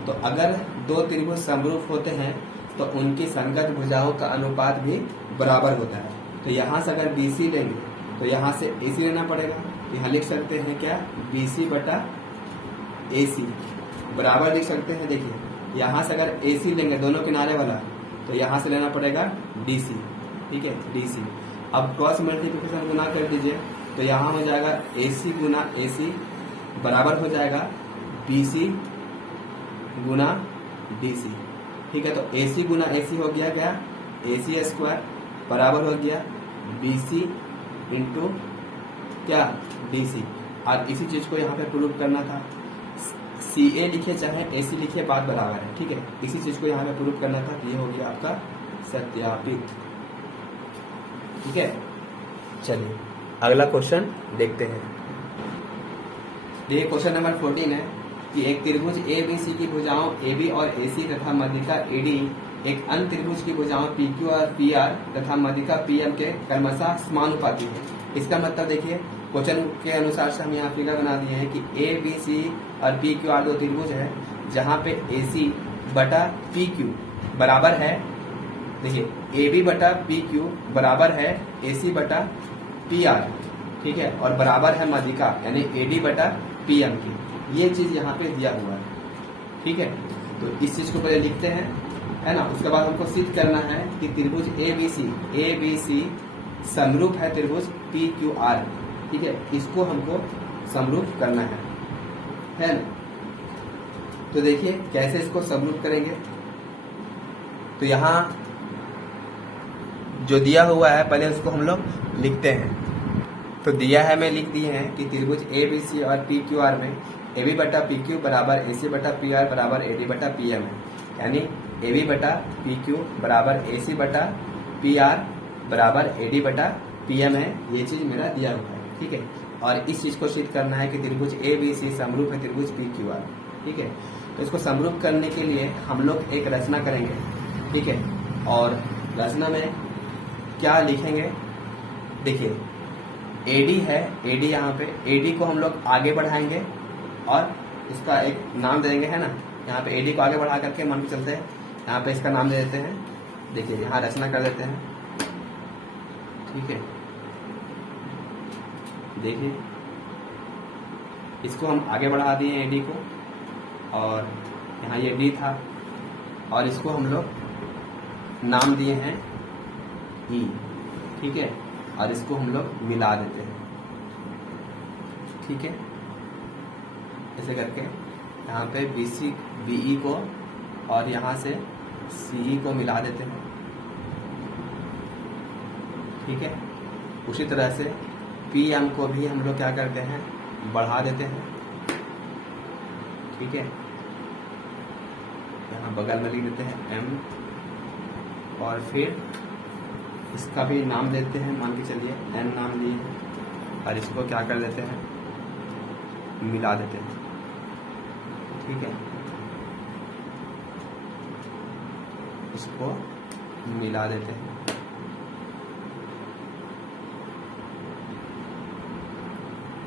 तो अगर दो त्रिभुज समरूप होते हैं तो उनकी संगत भुजाओं का अनुपात भी बराबर होता है। तो यहाँ से अगर BC लेंगे तो यहाँ से AC लेना पड़ेगा। तो यहाँ लिख सकते हैं क्या, BC बटा AC बराबर लिख सकते हैं। देखिए यहाँ से अगर AC लेंगे दोनों किनारे वाला तो यहाँ से लेना पड़ेगा DC, ठीक है, DC। अब क्रॉस मल्टीप्लिकेशन गुना कर दीजिए तो यहाँ हो जाएगा AC गुना AC बराबर हो जाएगा BC गुना DC, ठीक है। तो AC गुना AC हो गया क्या, AC स्क्वायर बराबर हो गया BC इंटू क्या, DC। और इसी चीज को यहाँ पे प्रूव करना था, CA लिखे चाहे AC लिखे बात बराबर है, ठीक है। इसी चीज को यहाँ पे प्रूव करना था, ये हो गया आपका सत्यापित, ठीक है। चलिए अगला क्वेश्चन देखते हैं। ये क्वेश्चन नंबर 14 है कि एक त्रिभुज ABC की भुजाओं AB और AC तथा मध्यिका AD एक अन्य त्रिभुज की भुजाओं PQ और PR तथा मध्यिका PM के क्रमशः समानुपाती है। इसका मतलब देखिए क्वेश्चन के अनुसार से हम यहाँ फिगर बना दिए हैं कि ABC और PQR दो त्रिभुज है जहाँ पे AC बटा PQ बराबर है, देखिए AB बटा PQ बराबर है AC बटा PR, ठीक है, और बराबर है मध्यिका यानी AD बटा PM की। ये चीज यहाँ पे दिया हुआ है, ठीक है। तो इस चीज को पहले लिखते हैं, है ना। उसके बाद हमको सिद्ध करना है कि त्रिभुज ABC समरूप है त्रिभुज PQR, ठीक है, इसको हमको समरूप करना है ना। तो देखिए कैसे इसको समरूप करेंगे। तो यहाँ जो दिया हुआ है पहले उसको हम लोग लिखते हैं। तो दिया है मैं लिख दिए हैं कि त्रिभुज ABC और PQR में AB बटा PQ बराबर AC बटा PR बराबर AD बटा PM है, यानी AB बटा PQ बराबर AC बटा PR बराबर AD बटा PM है। ये चीज मेरा दिया हुआ है, ठीक है। और इस चीज को सिद्ध करना है कि त्रिभुज ABC समरूप है त्रिभुज PQR, ठीक है। तो इसको समरूप करने के लिए हम लोग एक रचना करेंगे, ठीक है। और रचना में क्या लिखेंगे, देखिए एडी है, एडी यहाँ पे एडी को हम लोग आगे बढ़ाएंगे और इसका एक नाम दे देंगे, है ना। यहाँ पे एडी को आगे बढ़ा करके मान के चलते हैं, यहाँ पे इसका नाम दे देते हैं। देखिए यहाँ रचना कर देते हैं, ठीक है। देखिए इसको हम आगे बढ़ा दिए एडी को, और यहाँ ये डी था, और इसको हम लोग नाम दिए हैं ई, ठीक है। और इसको हम लोग मिला देते हैं, ठीक है। ऐसे करके यहाँ पे BC BE को और यहाँ से CE को मिला देते हैं, ठीक है। उसी तरह से PM को भी हम लोग क्या करते हैं, बढ़ा देते हैं, ठीक है। यहाँ बगल में लिख देते हैं M, और फिर इसका भी नाम देते हैं, मान के चलिए N नाम लिए, और इसको क्या कर देते हैं, मिला देते हैं, ठीक है। इसको मिला देते हैं,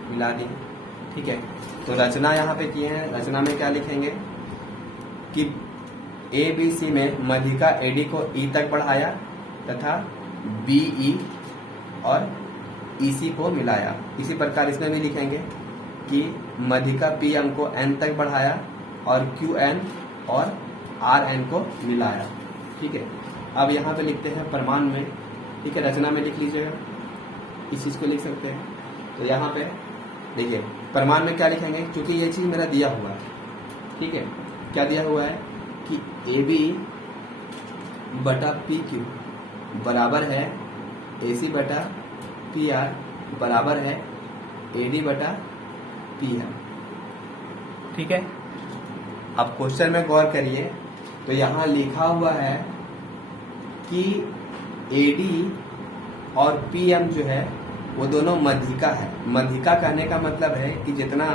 मिला दिए, ठीक है। तो रचना यहाँ पे किए हैं। रचना में क्या लिखेंगे कि ABC में मध्यिका AD को E तक बढ़ाया तथा BE और EC को मिलाया। इसी प्रकार इसमें भी लिखेंगे कि मध्यिका PM को N तक बढ़ाया और QN और RN को मिलाया, ठीक है। अब यहाँ पे लिखते हैं प्रमाण में, ठीक है। रचना में लिख लीजिएगा, इस चीज को लिख सकते हैं। तो यहाँ पे देखिए प्रमाण में क्या लिखेंगे, क्योंकि ये चीज मेरा दिया हुआ है, ठीक है। क्या दिया हुआ है कि AB बटा PQ बराबर है AC बटा PR बराबर है AD बटा PM, ठीक है। अब क्वेश्चन में गौर करिए, तो यहाँ लिखा हुआ है कि AD और PM जो है वो दोनों मध्यिका है। मध्यिका कहने का मतलब है कि जितना,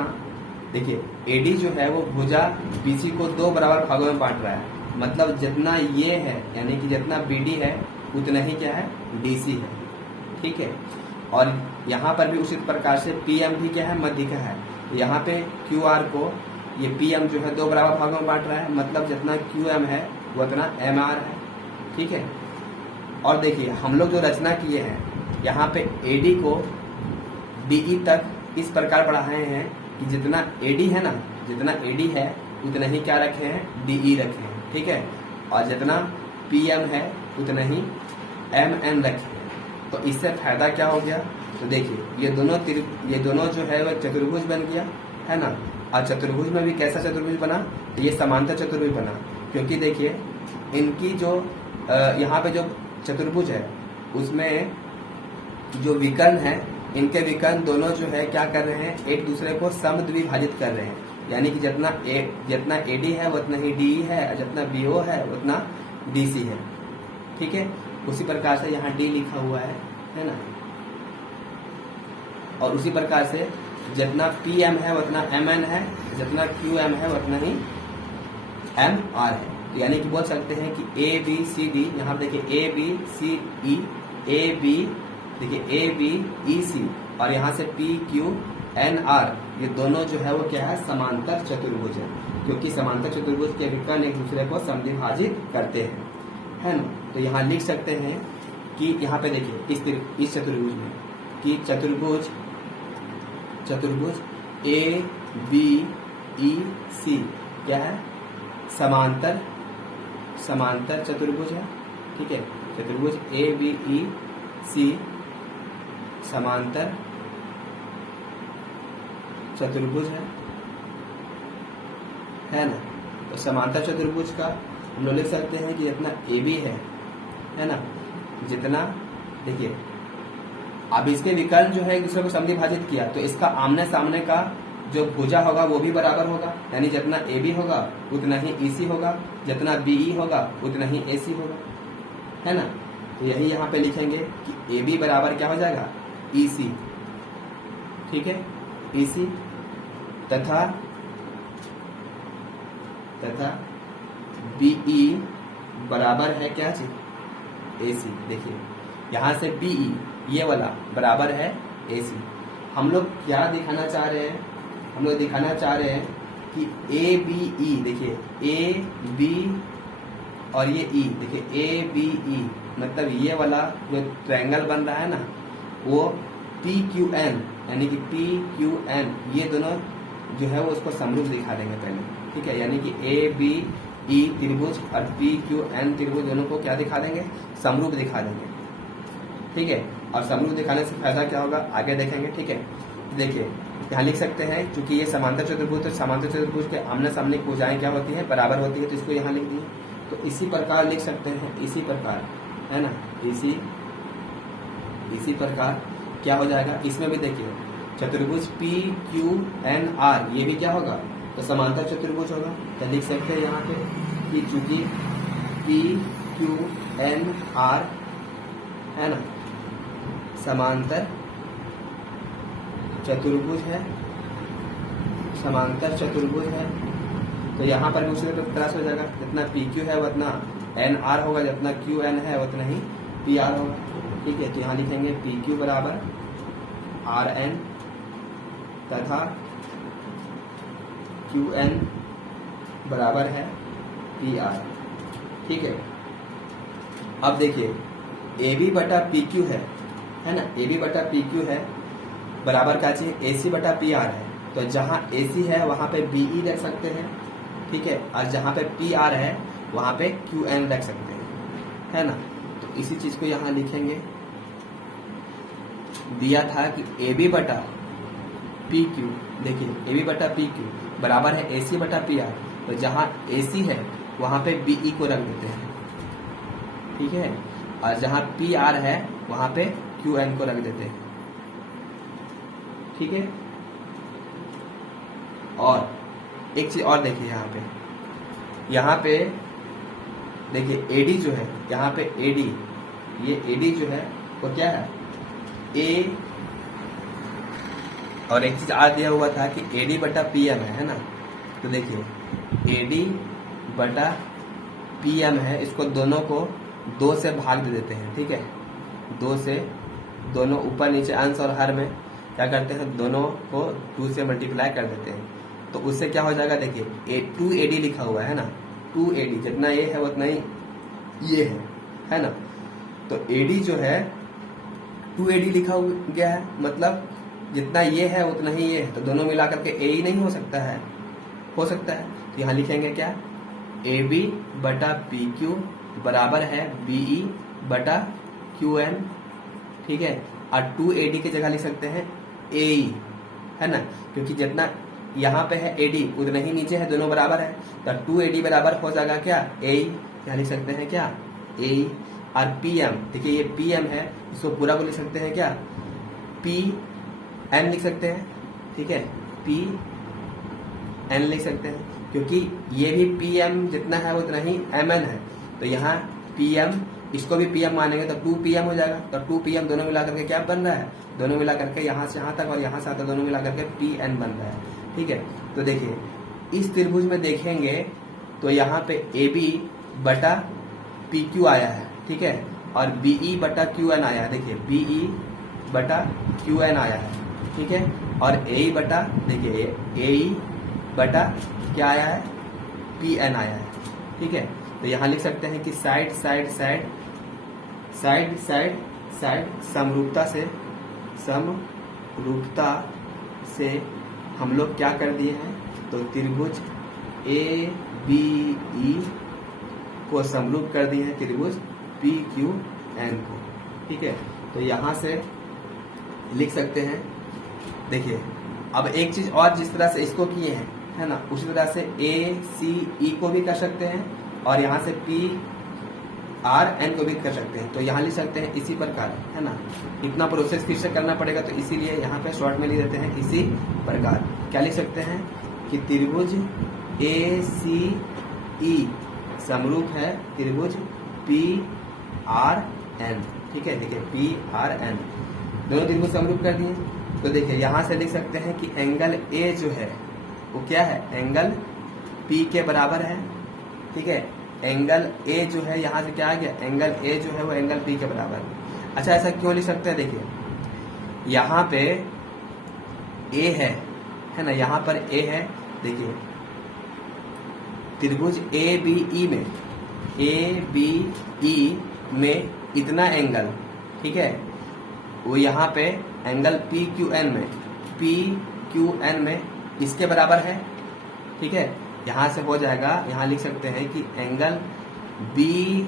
देखिए AD जो है वो भुजा BC को 2 बराबर भागों में बांट रहा है, मतलब जितना ये है यानी कि जितना BD है उतना ही क्या है, DC है, ठीक है। और यहाँ पर भी उसी प्रकार से PM भी क्या है, मध्यिका है। यहाँ पे QR को ये PM जो है 2 बराबर भागों में बांट रहा है, मतलब जितना QM है वो उतना MR है, ठीक है। और देखिए हम लोग जो रचना किए हैं, यहाँ पे AD को DE तक इस प्रकार बढ़ाए हैं कि जितना AD है ना, जितना AD है उतना ही क्या रखे हैं, DE रखे हैं, ठीक है। और जितना PM है उतना ही MN रखे हैं। तो इससे फायदा क्या हो गया, तो देखिए ये दोनों जो है वह चतुर्भुज बन गया, है ना। और चतुर्भुज में भी कैसा चतुर्भुज बना, तो ये समांतर चतुर्भुज बना, क्योंकि देखिए इनकी जो यहाँ पे जो चतुर्भुज है उसमें जो विकर्ण है, इनके विकर्ण दोनों जो है क्या कर रहे हैं, एक दूसरे को समद्विभाजित कर रहे हैं। यानी कि जितना AD है उतना ही DE है, और जितना BO है उतना DC है, ठीक है। उसी प्रकार से यहाँ D लिखा हुआ है ना। और उसी प्रकार से जितना PM है उतना MN है, जितना QM है उतना ही MR है। यानी कि बोल सकते हैं कि ABCD, यहाँ देखिए ABCE, AB देखिए ABEC, और यहाँ से PQNR, ये दोनों जो है वो क्या है, समांतर चतुर्भुज है, क्योंकि समांतर चतुर्भुज के विकर्ण एक दूसरे को समद्विभाजित करते हैं, है ना। तो यहाँ लिख सकते हैं कि यहाँ पे देखिए इस चतुर्भुज में कि चतुर्भुज ABEC क्या है, समांतर चतुर्भुज है, ठीक है। चतुर्भुज ABEC समांतर चतुर्भुज है ना। तो समांतर चतुर्भुज का हम लोग लिख सकते हैं कि जितना AB है ना, जितना देखिए अब इसके विकर्ण जो है एक दूसरे को समद्विभाजित किया, तो इसका आमने सामने का जो भुजा होगा वो भी बराबर होगा, यानी जितना AB होगा उतना ही EC होगा, जितना BE होगा उतना ही AC होगा, है ना। तो यही यहाँ पे लिखेंगे कि AB बराबर क्या हो जाएगा, EC, ठीक है, EC, तथा तथा BE बराबर है क्या चीज, AC। देखिए यहाँ से BE ये वाला बराबर है AC। हम लोग क्या दिखाना चाह रहे हैं, हम लोग दिखाना चाह रहे हैं कि ABE, देखिए AB और ये E, देखिए ABE मतलब ये वाला जो ट्रायंगल बन रहा है ना, वो PQN यानी कि PQN ये दोनों जो है वो उसको समरूप दिखा देंगे पहले, ठीक है। यानी कि ABE त्रिभुज और PQN त्रिभुज दोनों को क्या दिखा देंगे, समरूप दिखा देंगे, ठीक है। और समरूप दिखाने से फायदा क्या होगा आगे देखेंगे, ठीक है। देखिए यहाँ लिख सकते हैं, क्योंकि ये समांतर चतुर्भुज, तो समांतर चतुर्भुज के आमने सामने की भुजाएं क्या होती है, बराबर होती है, तो इसको यहाँ लिख दिए। तो इसी प्रकार लिख सकते हैं, इसी प्रकार है ना, इसी प्रकार क्या हो जाएगा, इसमें भी देखिए चतुर्भुज PQNR ये भी क्या होगा, तो समांतर चतुर्भुज होगा। तो लिख सकते हैं यहाँ पे कि चूंकि PQNR है ना समांतर चतुर्भुज है, समांतर चतुर्भुज है, तो यहाँ पर भी उसी तरह से हो जाएगा, जितना PQ है उतना NR होगा, जितना QN है उतना ही PR होगा, ठीक है। तो यहाँ लिखेंगे PQ बराबर RN तथा QN बराबर है PR, ठीक है। अब देखिए AB बटा PQ है ना, AB बटा PQ है बराबर क्या चाहिए, AC बटा PR है। तो जहाँ AC है वहाँ पे BE रख सकते हैं, ठीक है, और जहाँ पे PR है वहाँ पे QN रख सकते हैं, है ना। तो इसी चीज को यहाँ लिखेंगे, दिया था कि AB बटा PQ, देखिए AB बटा PQ बराबर है AC बटा PR। तो जहाँ AC है वहाँ पे BE को रख देते हैं, ठीक है, और जहाँ PR है वहाँ पे QN को रख देते हैं, ठीक है। और एक चीज और देखिए यहाँ पे देखिए AD जो है, यहाँ पे AD, ये AD जो है वो क्या है A, और एक चीज आज दिया हुआ था कि AD बटा PM है ना। तो देखिए AD बटा PM है, इसको दोनों को 2 से भाग दे देते हैं, ठीक है। 2 से, दोनों ऊपर नीचे अंश और हर में क्या करते हैं, दोनों को 2 से मल्टीप्लाई कर देते हैं। तो उससे क्या हो जाएगा, देखिए 2AD लिखा हुआ है ना, 2AD जितना ये है उतना ही ये है ना। तो AD जो है 2AD लिखा गया है, मतलब जितना ये है उतना ही ये है, तो दोनों मिलाकर के AE नहीं हो सकता है, हो सकता है। तो यहाँ लिखेंगे क्या, AB बटा PQ बराबर है BE बटा QN, ठीक है। और 2AD की जगह लिख सकते हैं AE, है ना, क्योंकि जितना यहाँ पे है AD उतना ही नीचे है, दोनों बराबर है। तो 2AD बराबर हो जाएगा क्या, AE, यहाँ लिख सकते हैं क्या AE। और PM, देखिए ये PM है, इसको पूरा को लिख सकते हैं क्या PN लिख सकते हैं, ठीक है, PN लिख सकते हैं, क्योंकि ये भी PM जितना है उतना ही MN है। तो यहाँ PM, इसको भी PM मानेंगे तो 2PM हो जाएगा। तो 2PM दोनों मिला करके क्या बन रहा है, दोनों मिला करके यहाँ से यहाँ तक और यहाँ से यहाँ तक दोनों मिला करके PN बन रहा है, ठीक है। तो देखिए इस त्रिभुज में देखेंगे तो यहाँ पे AB बटा PQ आया है, ठीक है, और BE बटा QN आया है, देखिए BE बटा QN आया है, ठीक है। और AE बटा, देखिए AE बटा क्या आया है, PN आया है, ठीक है। तो यहाँ लिख सकते हैं कि side side side side side side समरूपता से हम लोग क्या कर दिए हैं, तो त्रिभुज ABE को समरूप कर दिए हैं त्रिभुज PQN को, ठीक है। तो यहाँ से लिख सकते हैं, देखिए अब एक चीज और, जिस तरह से इसको किए हैं है ना, उसी तरह से ACE को भी कर सकते हैं और यहाँ से PRN को भी कर सकते हैं। तो यहाँ लिख सकते हैं इसी प्रकार, है ना। इतना प्रोसेस फिर से करना पड़ेगा, तो इसीलिए यहाँ पे शॉर्ट में लिख देते हैं इसी प्रकार। क्या लिख सकते हैं कि त्रिभुज ACE समरूप है त्रिभुज PRN, ठीक है। देखिए PRN दोनों त्रिभुज समरूप कर दिए। तो देखिए यहाँ से लिख सकते हैं कि एंगल A जो है वो क्या है, एंगल P के बराबर है, ठीक है। एंगल A जो है यहाँ से क्या आ गया, एंगल A जो है वो एंगल P के बराबर है। अच्छा ऐसा क्यों लिख सकते हैं, देखिए यहाँ पे A है ना, यहाँ पर A है, देखिए त्रिभुज ABE में इतना एंगल, ठीक है, वो यहाँ पे एंगल PQN में इसके बराबर है, ठीक है। यहाँ से हो जाएगा, यहाँ लिख सकते हैं कि एंगल BAE,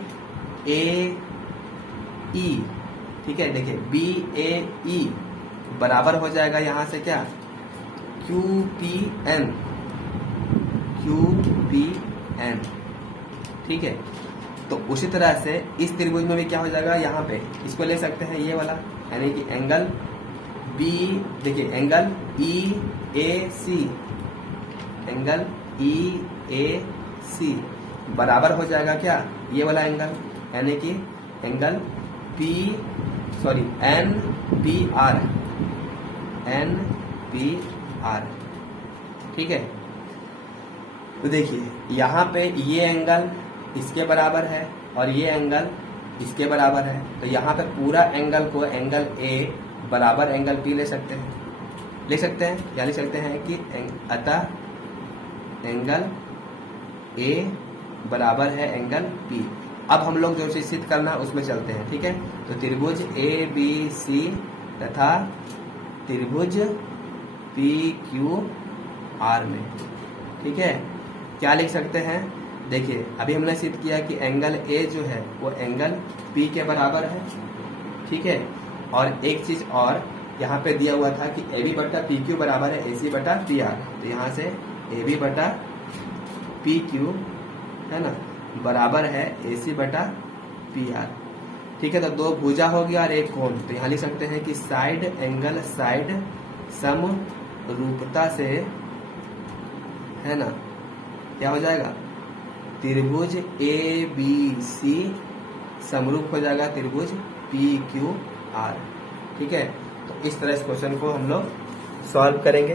ठीक है, देखिए BAE बराबर हो जाएगा यहाँ से क्या, QPN, ठीक है। तो उसी तरह से इस त्रिभुज में भी क्या हो जाएगा, यहाँ पे इसको ले सकते हैं ये वाला, यानी कि एंगल B, देखिए एंगल EAC बराबर हो जाएगा क्या, ये वाला एंगल, यानी कि एंगल NPR, ठीक है। तो देखिए यहाँ पे ये एंगल इसके बराबर है और ये एंगल इसके बराबर है, तो यहाँ पे पूरा एंगल को एंगल A बराबर एंगल P ले सकते हैं, या लिख सकते हैं कि अतः एंगल A बराबर है एंगल P। अब हम लोग जो चीज सिद्ध करना है उसमें चलते हैं, ठीक है। तो त्रिभुज ABC तथा त्रिभुज PQR में, ठीक है, क्या लिख सकते हैं, देखिए अभी हमने सिद्ध किया कि एंगल A जो है वो एंगल P के बराबर है, ठीक है। और एक चीज और यहाँ पे दिया हुआ था कि AB बटा PQ बराबर है AC बटा PR, तो यहाँ से AB बटा PQ है ना बराबर है AC बटा PR, ठीक है। तो दो भुजा हो गया और एक कोण, तो यहाँ लिख सकते हैं कि साइड एंगल साइड समरूपता से, है ना, क्या हो जाएगा, त्रिभुज ABC समरूप हो जाएगा त्रिभुज PQR, ठीक है। तो इस तरह इस क्वेश्चन को हम लोग सॉल्व करेंगे।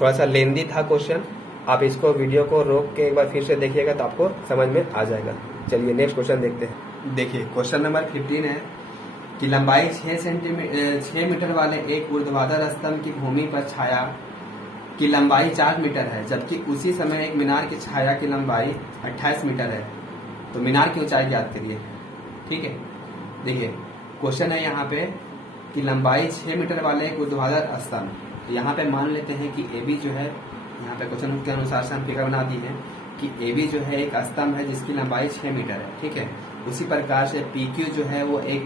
थोड़ा सा लेंदी था क्वेश्चन, आप इसको वीडियो को रोक के एक बार फिर से देखिएगा तो आपको समझ में आ जाएगा। चलिए नेक्स्ट क्वेश्चन देखते हैं। देखिए क्वेश्चन नंबर 15 है कि लंबाई 6 मीटर वाले एक ऊर्ध्वाधर स्तंभ की भूमि पर छाया की लंबाई 4 मीटर है, जबकि उसी समय एक मीनार की छाया की लंबाई 28 मीटर है, तो मीनार की ऊंचाई ज्ञात करिए, ठीक है। देखिए क्वेश्चन है यहाँ पे कि लंबाई 6 मीटर वाले एक ऊर्ध्वाधर स्तंभ, तो यहाँ पे मान लेते हैं कि AB जो है, यहाँ पे क्वेश्चन के अनुसार से हम फिगर बना दी है कि AB जो है एक स्तंभ है जिसकी लंबाई 6 मीटर है, ठीक है। उसी प्रकार से PQ जो है वो एक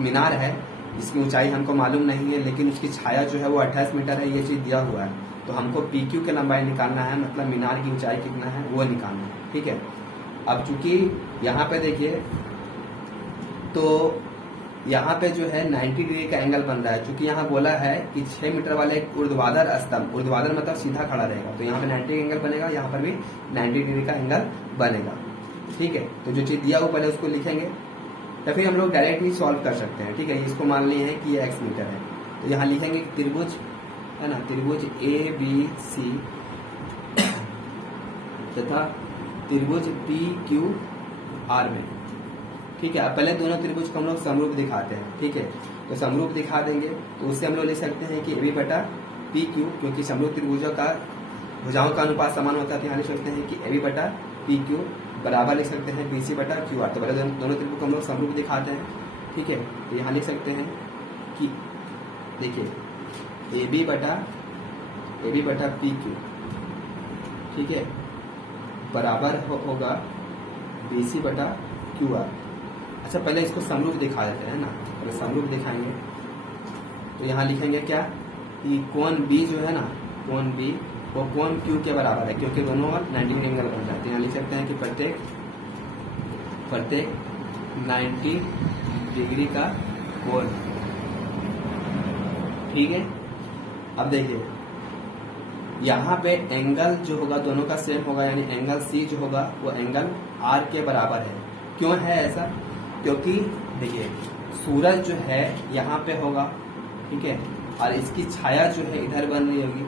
मीनार है जिसकी ऊंचाई हमको मालूम नहीं है, लेकिन उसकी छाया जो है वो 28 मीटर है, ये चीज दिया हुआ है। तो हमको PQ की लंबाई निकालना है, मतलब मीनार की ऊंचाई कितना है वो निकालना है, ठीक है। अब चूंकि यहाँ पे देखिए तो यहाँ पे जो है 90 डिग्री का एंगल बन रहा है, चूंकि यहाँ बोला है कि 6 मीटर वाले एक ऊर्ध्वाधर स्तंभ, ऊर्ध्वाधर मतलब सीधा खड़ा रहेगा, तो यहाँ पे 90 एंगल बनेगा, यहाँ पर भी 90 डिग्री का एंगल बनेगा, ठीक है। तो जो चीज दिया हुआ पहले उसको लिखेंगे, या फिर हम लोग डायरेक्टली सॉल्व कर सकते हैं, ठीक है। इसको मान लिए है कि ये x मीटर है, तो यहाँ लिखेंगे त्रिभुज, है ना, त्रिभुज ABC तथा त्रिभुज PQR में, ठीक है। अब पहले दोनों त्रिभुज को हम लोग समरूप दिखाते हैं, ठीक है। तो समरूप दिखा देंगे तो उससे हम लोग लिख सकते हैं कि AB बटा PQ, क्योंकि समरूप त्रिभुजों का भुजाओं का अनुपात समान होता है, तो यहाँ लिख सकते हैं कि AB बटा PQ बराबर लिख सकते हैं BC बटा QR। तो पहले दोनों त्रिभुज को हम लोग समरूप दिखाते हैं, ठीक है। तो यहाँ लिख सकते हैं कि देखिए AB बटा PQ, ठीक है, बराबर होगा BC बटा QR। अच्छा पहले इसको समरूप दिखा देते हैं ना, पहले समरूप दिखाएंगे तो यहाँ लिखेंगे क्या कि कोण B जो है ना, कोण B वो कोण Q के बराबर है, क्योंकि दोनों ओर 90 डिग्री एंगल बन जाते हैं। यहाँ लिख सकते हैं कि प्रत्येक 90 डिग्री का कोण, ठीक है। अब देखिए यहाँ पे एंगल जो होगा दोनों का सेम होगा, यानी एंगल C जो होगा वो एंगल R के बराबर है। क्यों है ऐसा, क्योंकि देखिए सूरज जो है यहाँ पे होगा, ठीक है, और इसकी छाया जो है इधर बन रही होगी,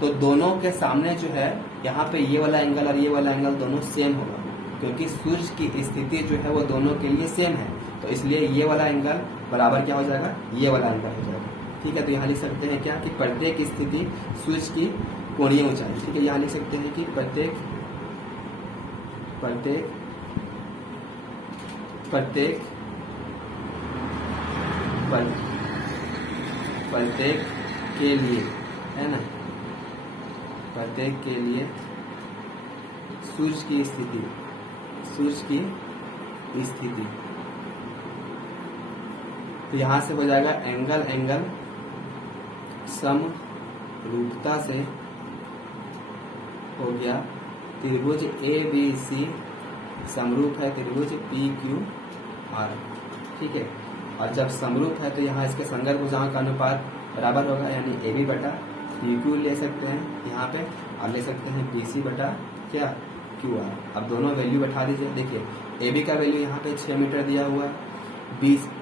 तो दोनों के सामने जो है यहाँ पे ये वाला एंगल और ये वाला एंगल दोनों सेम होगा, क्योंकि सूर्य की स्थिति जो है वो दोनों के लिए सेम है, तो इसलिए ये वाला एंगल बराबर क्या हो जाएगा, ये वाला एंगल हो जाएगा। ठीक है, तो यहाँ लिख सकते हैं क्या कि प्रत्येक स्थिति सूर्य की कोणीय ऊंचाई। ठीक है, यहाँ लिख सकते हैं कि प्रत्येक के लिए, है ना, प्रत्येक के लिए सूर्य की स्थिति, तो यहां से हो जाएगा एंगल समरूपता से हो गया त्रिभुज ABC समरूप है त्रिभुज PQR। ठीक है, और जब समरूप है तो यहाँ इसके संगत भुजाओं का अनुपात बराबर होगा, यानी AB बटा PQ ले सकते हैं यहाँ पे, और ले सकते हैं BC बटा क्या QR। अब दोनों वैल्यू बैठा दीजिए। देखिए AB का वैल्यू यहाँ पे 6 मीटर दिया हुआ है,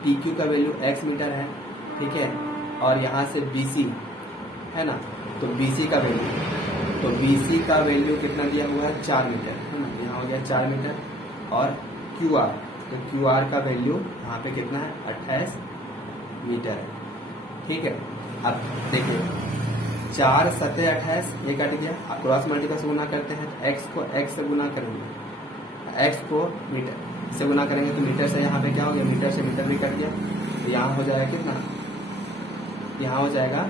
PQ का वैल्यू x मीटर है। ठीक है, और यहाँ से BC है ना, तो BC का वैल्यू कितना दिया हुआ है, 4 मीटर, है ना, यहाँ हो गया 4 मीटर। और QR, तो QR का वैल्यू यहाँ पे कितना है, 28 मीटर है। ठीक है, अब देखिए 4 7 28, ये कट गया, अब क्रॉस मल्टीप्लाई से गुना करते हैं, तो x को x से गुना करेंगे, x को मीटर से गुना करेंगे, तो मीटर से यहाँ पे क्या हो गया, मीटर से मीटर भी कट गया, तो यहाँ हो जाएगा कितना, यहाँ हो जाएगा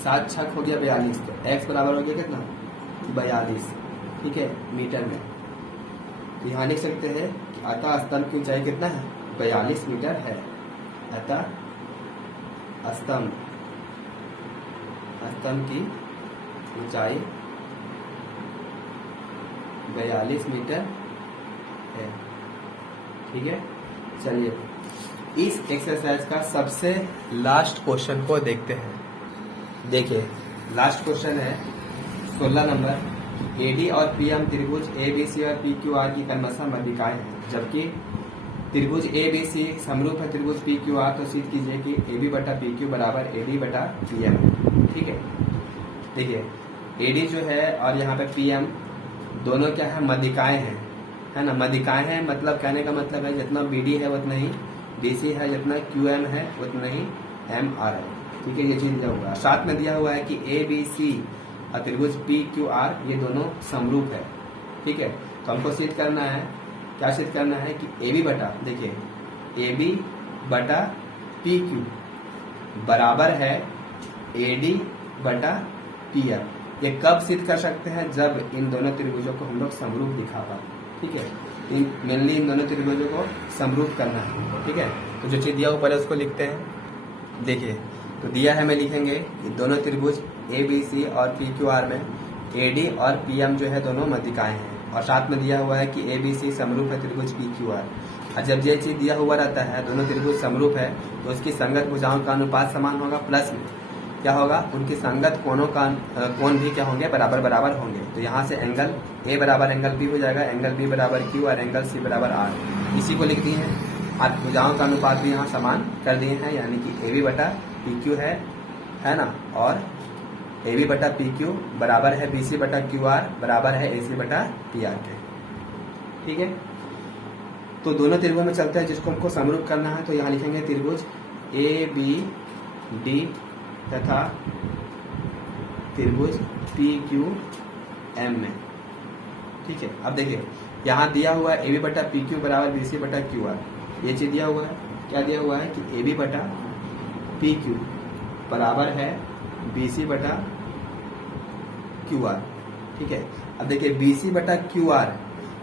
7 छक हो गया 42, तो x बराबर हो गया कितना, 42। ठीक है, मीटर में, तो यहाँ लिख सकते हैं कि अतः स्तंभ की ऊंचाई कितना है, 42 मीटर है। अतः स्तंभ की ऊंचाई 42 मीटर है। ठीक है, चलिए इस एक्सरसाइज का सबसे लास्ट क्वेश्चन को देखते हैं। देखिए लास्ट क्वेश्चन है 16 नंबर, AD और PM त्रिभुज ABC और PQR की क्रमशः मध्यिकाएं हैं, जबकि त्रिभुज ABC समरूप है त्रिभुज PQR, तो सिद्ध कीजिए कि AB बटा PQ बराबर AD बटा PM। ठीक है, देखिए AD जो है और यहाँ पे PM दोनों क्या है, मध्यिकाएं हैं, है ना, मध्यिकाएं हैं, मतलब कहने का मतलब है जितना BD है उतना ही BC है, जितना QM है उतना ही MR है। ठीक है, ये चीज दिया हुआ है, साथ में दिया हुआ है कि ABC और त्रिभुज PQR ये दोनों समरूप है। ठीक है, तो हमको सिद्ध करना है, क्या सिद्ध करना है कि AB बटा, देखिए AB बटा PQ बराबर है AD बटा PM। ये कब सिद्ध कर सकते हैं, जब इन दोनों त्रिभुजों को हम लोग समरूप दिखा पाए। ठीक है, मेनली इन दोनों त्रिभुजों को समरूप करना है। ठीक है, तो जो चीज दिया ऊपर है उसको लिखते हैं। देखिए तो दिया है, मैं लिखेंगे कि दोनों त्रिभुज ABC और PQR में AD और PM जो है दोनों मध्यिकाएं हैं, और साथ में दिया हुआ है कि ABC समरूप है त्रिभुज PQR। और जब ये चीज दिया हुआ रहता है, दोनों त्रिभुज समरूप है, तो उसकी संगत भुजाओं का अनुपात समान होगा, प्लस में क्या होगा, उनकी संगत कोणों का कोण भी क्या होंगे, बराबर बराबर होंगे। तो यहाँ से एंगल A बराबर एंगल B हो जाएगा, एंगल B बराबर Q और एंगल C बराबर R। इसी को लिख दिए हैं, आज भुजाओं का अनुपात भी यहाँ समान कर दिए हैं, यानी कि AB बटा PQ है ना, और AB बटा PQ बराबर है BC बटा QR बराबर है AC बटा PR के। ठीक है, तो दोनों त्रिभुज में चलते हैं, जिसको हमको समरूप करना है, तो यहाँ लिखेंगे त्रिभुज ABD तथा त्रिभुज PQM में। ठीक है, अब देखिए यहाँ दिया हुआ है AB बटा PQ बराबर BC बटा QR, ये चीज दिया हुआ है, क्या दिया हुआ है कि AB बटा PQ बराबर है BC बटा QR। ठीक है, अब देखिए BC बटा QR,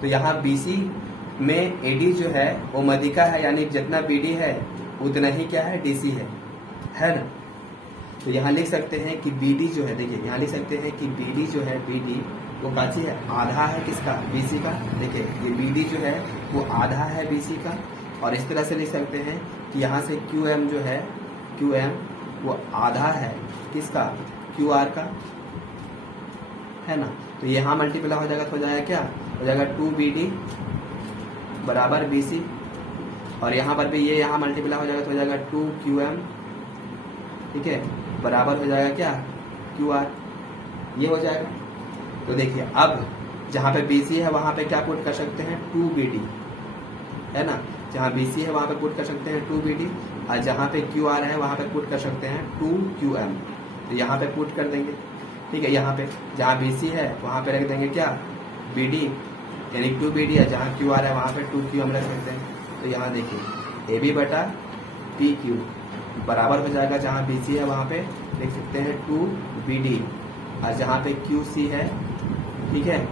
तो यहाँ BC में AD जो है वो मध्यिका है, यानी जितना BD है उतना ही क्या है, DC है ना। तो यहाँ लिख सकते हैं कि BD जो है, देखिए यहाँ लिख सकते हैं कि BD जो है, BD वो काची है, आधा है किसका, BC का। देखिए ये BD जो है वो आधा है BC का, और इस तरह से लिख सकते हैं कि यहाँ से QM जो है, QM वो आधा है किसका, QR का, है ना। तो यहाँ मल्टीप्लाई हो जाएगा, तो हो जाएगा क्या, हो जाएगा 2BD बराबर BC, और यहाँ पर भी ये यहाँ मल्टीप्लाई हो जाएगा, तो हो जाएगा 2QM ठीक है, बराबर हो जाएगा क्या, क्यू आर, ये हो जाएगा। तो देखिए अब जहाँ पे BC है वहां पे क्या पुट कर सकते हैं, 2BD, है ना, जहाँ BC है वहां पे पुट कर सकते हैं 2BD, और जहाँ पे QR है वहां पे पुट कर सकते हैं 2QM। तो यहाँ पे पुट कर देंगे, ठीक है। यहाँ पे जहाँ BC है वहां पे रख देंगे क्या, BD, यानी 2BD है, जहाँ QR है वहां पे 2QM रख सकते हैं। तो यहाँ देखिए AB बटा PQ बराबर हो जाएगा, जहाँ BC है वहां पे लिख सकते हैं 2BD, और जहाँ पे QC है, ठीक है,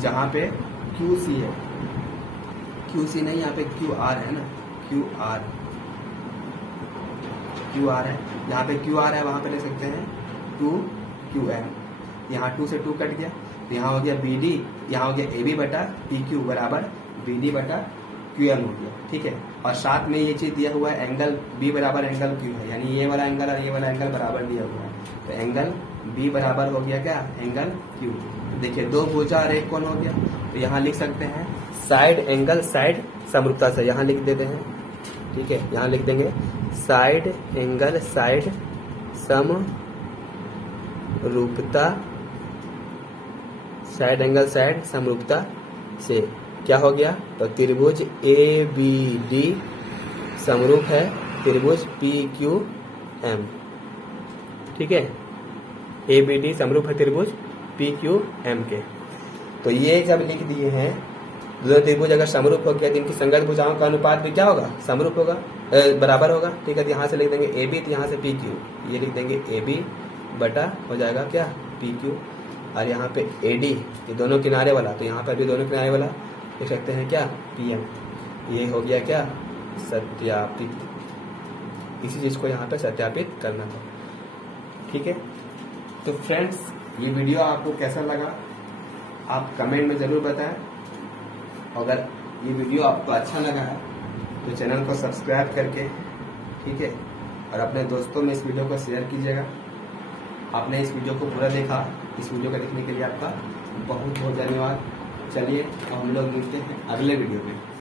जहाँ पे QC है, QC नहीं, यहाँ पे QR है ना, QR है, यहाँ पे QR है वहां पे ले सकते हैं 2QM। यहाँ 2 से 2 कट गया, तो यहाँ हो गया BD, यहाँ हो गया AB बटा PQ बराबर BD बटा QM हो गया, ठीक है। और साथ में ये चीज दिया हुआ है एंगल B बराबर एंगल Q है, यानी ये वाला एंगल और ये वाला एंगल बराबर दिया हुआ है। तो एंगल B बराबर हो गया क्या, एंगल Q। देखिए दो भुजा और एक कोण हो गया, तो यहाँ लिख सकते हैं साइड एंगल साइड समरूपता से, यहाँ लिख देते हैं, ठीक है। यहाँ लिख देंगे साइड एंगल साइड समरूपता, साइड एंगल साइड समरूपता से क्या हो गया, तो त्रिभुज ABD समरूप है त्रिभुज PQM, ठीक है। ABD समरूप है त्रिभुज PQM के। तो ये जब लिख दिए हैं, दोनों त्रिभुज अगर समरूप हो गया तो इनकी संगत भुजाओं का अनुपात भी क्या होगा, समरूप होगा, बराबर होगा, ठीक है। तो यहाँ से लिख देंगे AB, तो यहाँ से PQ, ये लिख देंगे AB बटा हो जाएगा क्या, PQ, और यहाँ पे AD, ये दोनों किनारे वाला, तो यहाँ पर भी दोनों किनारे वाला लिख सकते हैं क्या, PM। ये हो गया क्या, सत्यापित, इसी चीज को यहाँ पे सत्यापित करना था, ठीक है। तो फ्रेंड्स ये वीडियो आपको कैसा लगा आप कमेंट में जरूर बताएं। अगर ये वीडियो आपको अच्छा लगा है तो चैनल को सब्सक्राइब करके, ठीक है, और अपने दोस्तों में इस वीडियो को शेयर कीजिएगा। आपने इस वीडियो को पूरा देखा, इस वीडियो को देखने के लिए आपका बहुत बहुत धन्यवाद। चलिए अब हम लोग मिलते हैं अगले वीडियो में।